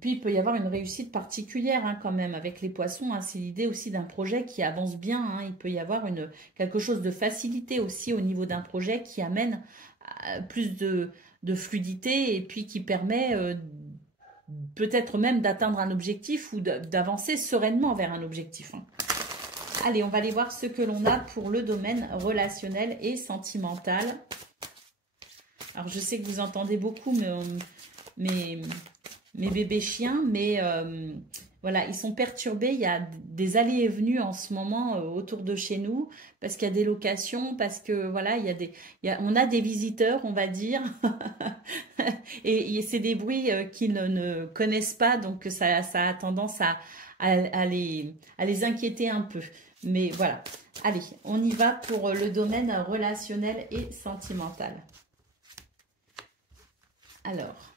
Puis, il peut y avoir une réussite particulière hein, quand même avec les poissons. Hein, c'est l'idée aussi d'un projet qui avance bien. Hein, il peut y avoir quelque chose de facilité aussi au niveau d'un projet qui amène plus de fluidité et puis qui permet peut-être même d'atteindre un objectif ou d'avancer sereinement vers un objectif. Hein. Allez, on va aller voir ce que l'on a pour le domaine relationnel et sentimental. Alors, je sais que vous entendez beaucoup mes bébés chiens, mais voilà, ils sont perturbés. Il y a des allées et venues en ce moment autour de chez nous, parce qu'il y a des locations, parce que voilà, on a des visiteurs, on va dire, et c'est des bruits qu'ils ne connaissent pas, donc ça a tendance à les inquiéter un peu. Mais voilà, allez, on y va pour le domaine relationnel et sentimental. Alors...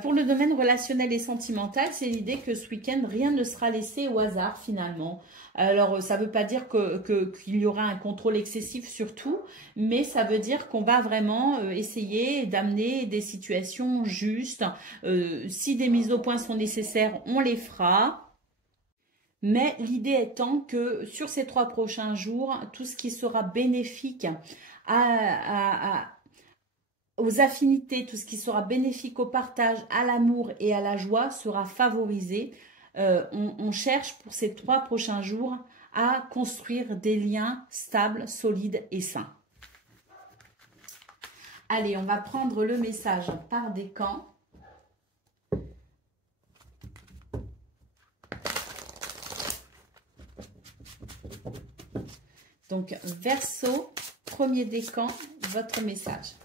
pour le domaine relationnel et sentimental, c'est l'idée que ce week-end, rien ne sera laissé au hasard finalement. Alors, ça ne veut pas dire qu'il y aura un contrôle excessif sur tout, mais ça veut dire qu'on va vraiment essayer d'amener des situations justes. Si des mises au point sont nécessaires, on les fera. Mais l'idée étant que sur ces 3 prochains jours, tout ce qui sera bénéfique aux affinités, tout ce qui sera bénéfique au partage, à l'amour et à la joie sera favorisé. On cherche pour ces 3 prochains jours à construire des liens stables, solides et sains. Allez, on va prendre le message par décan. Donc, Verseau, premier décan, votre message.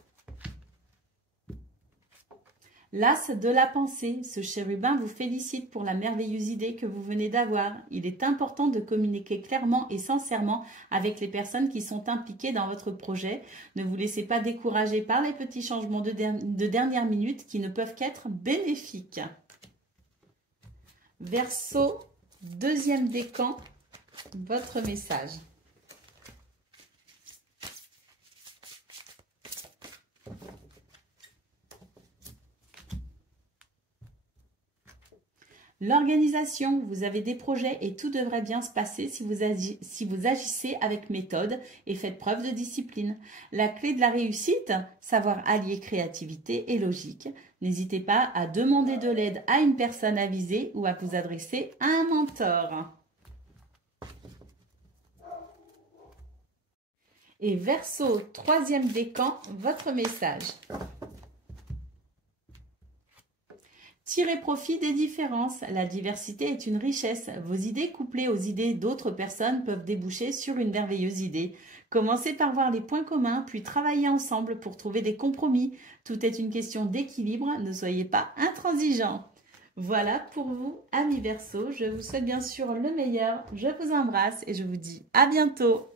L'as de la pensée, ce chérubin vous félicite pour la merveilleuse idée que vous venez d'avoir. Il est important de communiquer clairement et sincèrement avec les personnes qui sont impliquées dans votre projet. Ne vous laissez pas décourager par les petits changements de dernière minute qui ne peuvent qu'être bénéfiques. Verseau, deuxième décan, votre message. L'organisation, vous avez des projets et tout devrait bien se passer si vous agissez avec méthode et faites preuve de discipline. La clé de la réussite, savoir allier créativité et logique. N'hésitez pas à demander de l'aide à une personne avisée ou à vous adresser à un mentor. Et Verseau, troisième décan, votre message. Tirez profit des différences. La diversité est une richesse. Vos idées couplées aux idées d'autres personnes peuvent déboucher sur une merveilleuse idée. Commencez par voir les points communs, puis travaillez ensemble pour trouver des compromis. Tout est une question d'équilibre. Ne soyez pas intransigeants. Voilà pour vous, amis Verseau. Je vous souhaite bien sûr le meilleur. Je vous embrasse et je vous dis à bientôt.